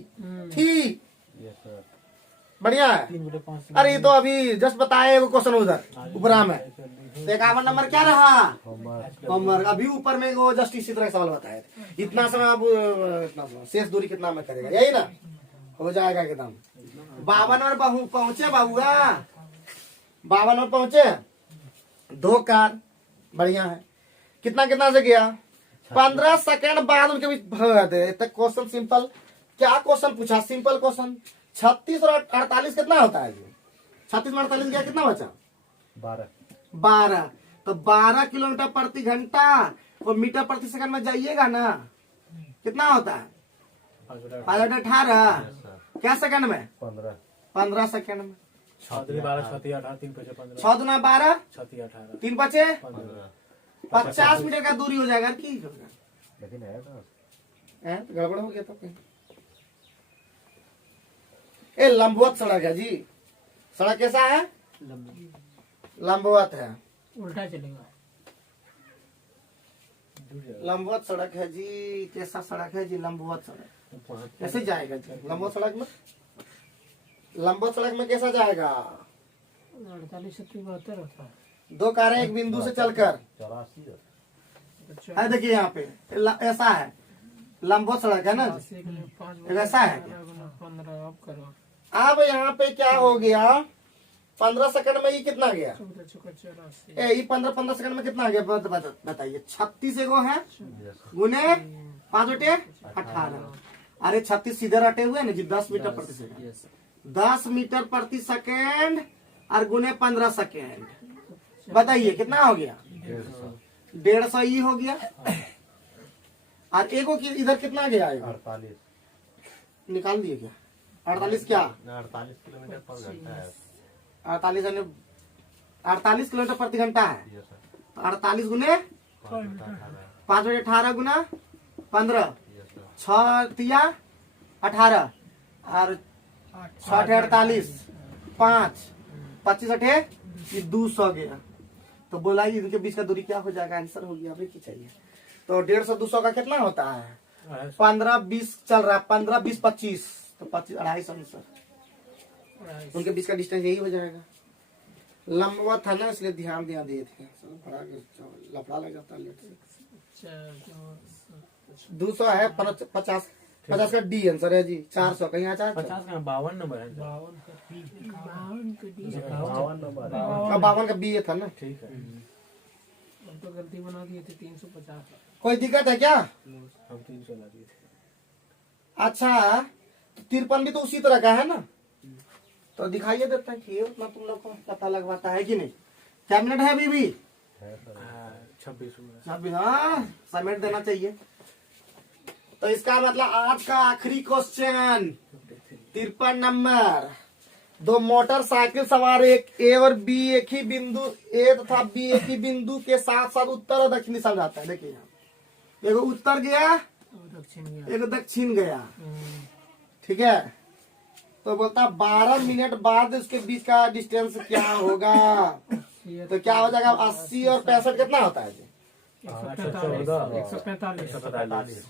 Yes sir. बढ़िया है। 3/5 अरे ये तो अभी जस्ट बताए वो क्वेश्चन उधर ऊपरा में। तो 51 नंबर क्या रहा? होमवर्क। अभी ऊपर में वो जस्ट इसी तरह सवाल बताए थे। इतना समय अब इतना समय शेष दूरी कितना में करेगा, यही ना हो जाएगा एकदम। 52 नंबर पहुंचे बाबूआ, 52 नंबर पहुंचे। 2 कार, बढ़िया है। कितना कितना से गया? 15 सेकंड बाद उनके बीच क्वेश्चन सिंपल। क्या क्वेश्चन पूछा? Simple question. 36 और 48 कितना होता है? 36 में 48 गया, कितना बचा? 12। तो 12 किलोमीटर प्रति घंटा और मीटर प्रति सेकंड में जाइएगा ना, कितना होता है? 18। क्या सेकंड में? 15 सेकंड में। 6 दूनी 12, 6 3 18, 3 5 15, 6 दूना 12, 6 3 18, 3 बचे 15। 50 मीटर का दूरी हो जाएगा। की लेकिन है तो तो गड़बड़ हो गया तो कहीं। ए लंबवत सड़क है जी। सड़क कैसा है? लंबवत है। उल्टा चलेगा। लंबवत सड़क है जी। कैसा सड़क है जी? लंबवत सड़क। कैसे जाएगा जी लंबवत सड़क में? लंबवत सड़क में कैसा जाएगा? 48 70 72 होता है। 2 कारें एक बिंदु से चलकर 84 है। देखिए यहाँ पे ऐसा है, लंबवत सड़क है ना जी। ऐसा है क्या? 15 आप करो। अब यहाँ पे क्या हो गया? 15 सेकंड में ये कितना गया? 14 चौका 84। ये 15 सेकंड में कितना गया? बताइए। 36 एगो है गुने 5 बटे 18। अरे 36 सीधे रटे हुए ना जी। 10 मीटर प्रति सेकंड। 10 मीटर प्रति सेकंड और गुने 15 सेकंड। बताइए कितना हो गया? 150 ही हो गया। और एगो की इधर कितना गया? 48 निकाल दिए क्या? 48 क्या? 48 किलोमीटर पर घंटा है। 48 किलोमीटर प्रति घंटा है। Yes sir. तो 48 गुने 5 बटे 18 गुना 15, यस सर। 6 तिया 18 और 6 अठे 48, 5 25 अठे ये 200 गया। तो बोला इनके बीच का दूरी क्या हो जाएगा? आंसर हो गया। अभी की चाहिए तो 150 200 का कितना होता है? 15 20 चल रहा है। 15 20 25 तो 25 250 आंसर। उनके बीच का डिस्टेंस यही हो जाएगा। लंबवत था ना इसलिए ध्यान दिए थे। बड़ा लफड़ा लग जाता है लेट से। 200 है। 50 का डी आंसर है जी। 400 कहीं आ 50 का 52 नंबर है। 52 नंबर है। 52 का बी था ना। ठीक है। हम तो गलती बना दिए थे। 350। कोई दिक्कत है क्या? हम 300 ला दिए थे। अच्छा 53 भी तो उसी तरह का है ना। तो दिखाइए देता है कि उतना तुम लोग को पता लगवाता है कि नहीं। क्या मिनट है अभी भी? है सर। 26 हुआ। 26। हाँ समेट देना चाहिए। तो इसका मतलब आज का आखिरी क्वेश्चन 53 नंबर। 2 मोटरसाइकिल सवार एक ए और बी एक ही बिंदु ए तथा बी एक ही बिंदु के साथ साथ उत्तर और दक्षिण दिशा में जाता है। देखिए यहाँ एगो उत्तर गया, दक्षिण गया। एगो दक्षिण गया। ठीक है। तो बोलता 12 मिनट बाद उसके बीच का डिस्टेंस क्या होगा? तो क्या हो जाएगा? 80 और 65 कितना होता है जी? 145।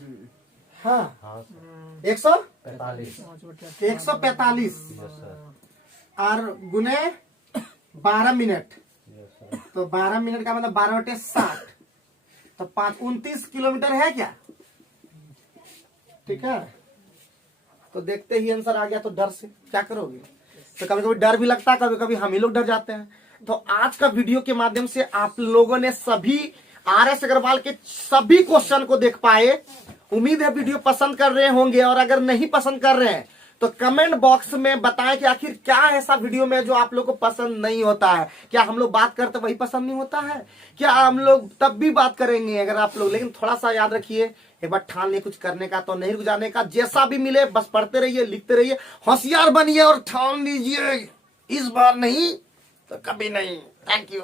हाँ हाँ सर। 145 yes sir. और गुने 12 मिनट। Yes sir. तो 12 मिनट का मतलब 12 बटे 60 तो 29 किलोमीटर है क्या? ठीक है। तो देखते ही आंसर आ गया तो डर से क्या करोगे? तो कभी कभी डर भी लगता है, कभी कभी हम ही लोग डर जाते हैं। तो आज का वीडियो के माध्यम से आप लोगों ने सभी RS अग्रवाल के सभी क्वेश्चन को देख पाए। उम्मीद है वीडियो पसंद कर रहे होंगे, और अगर नहीं पसंद कर रहे हैं तो कमेंट बॉक्स में बताएं कि आखिर क्या ऐसा वीडियो में जो आप लोग को पसंद नहीं होता है। क्या हम लोग बात करते वही पसंद नहीं होता है? क्या हम लोग तब भी बात करेंगे अगर आप लोग। लेकिन थोड़ा सा याद रखिए, एक बार ठान ले कुछ करने का तो नहीं रुक जाने का। जैसा भी मिले बस पढ़ते रहिए, लिखते रहिए, होशियार बनिए और ठान लीजिए। इस बार नहीं तो कभी नहीं। Thank you.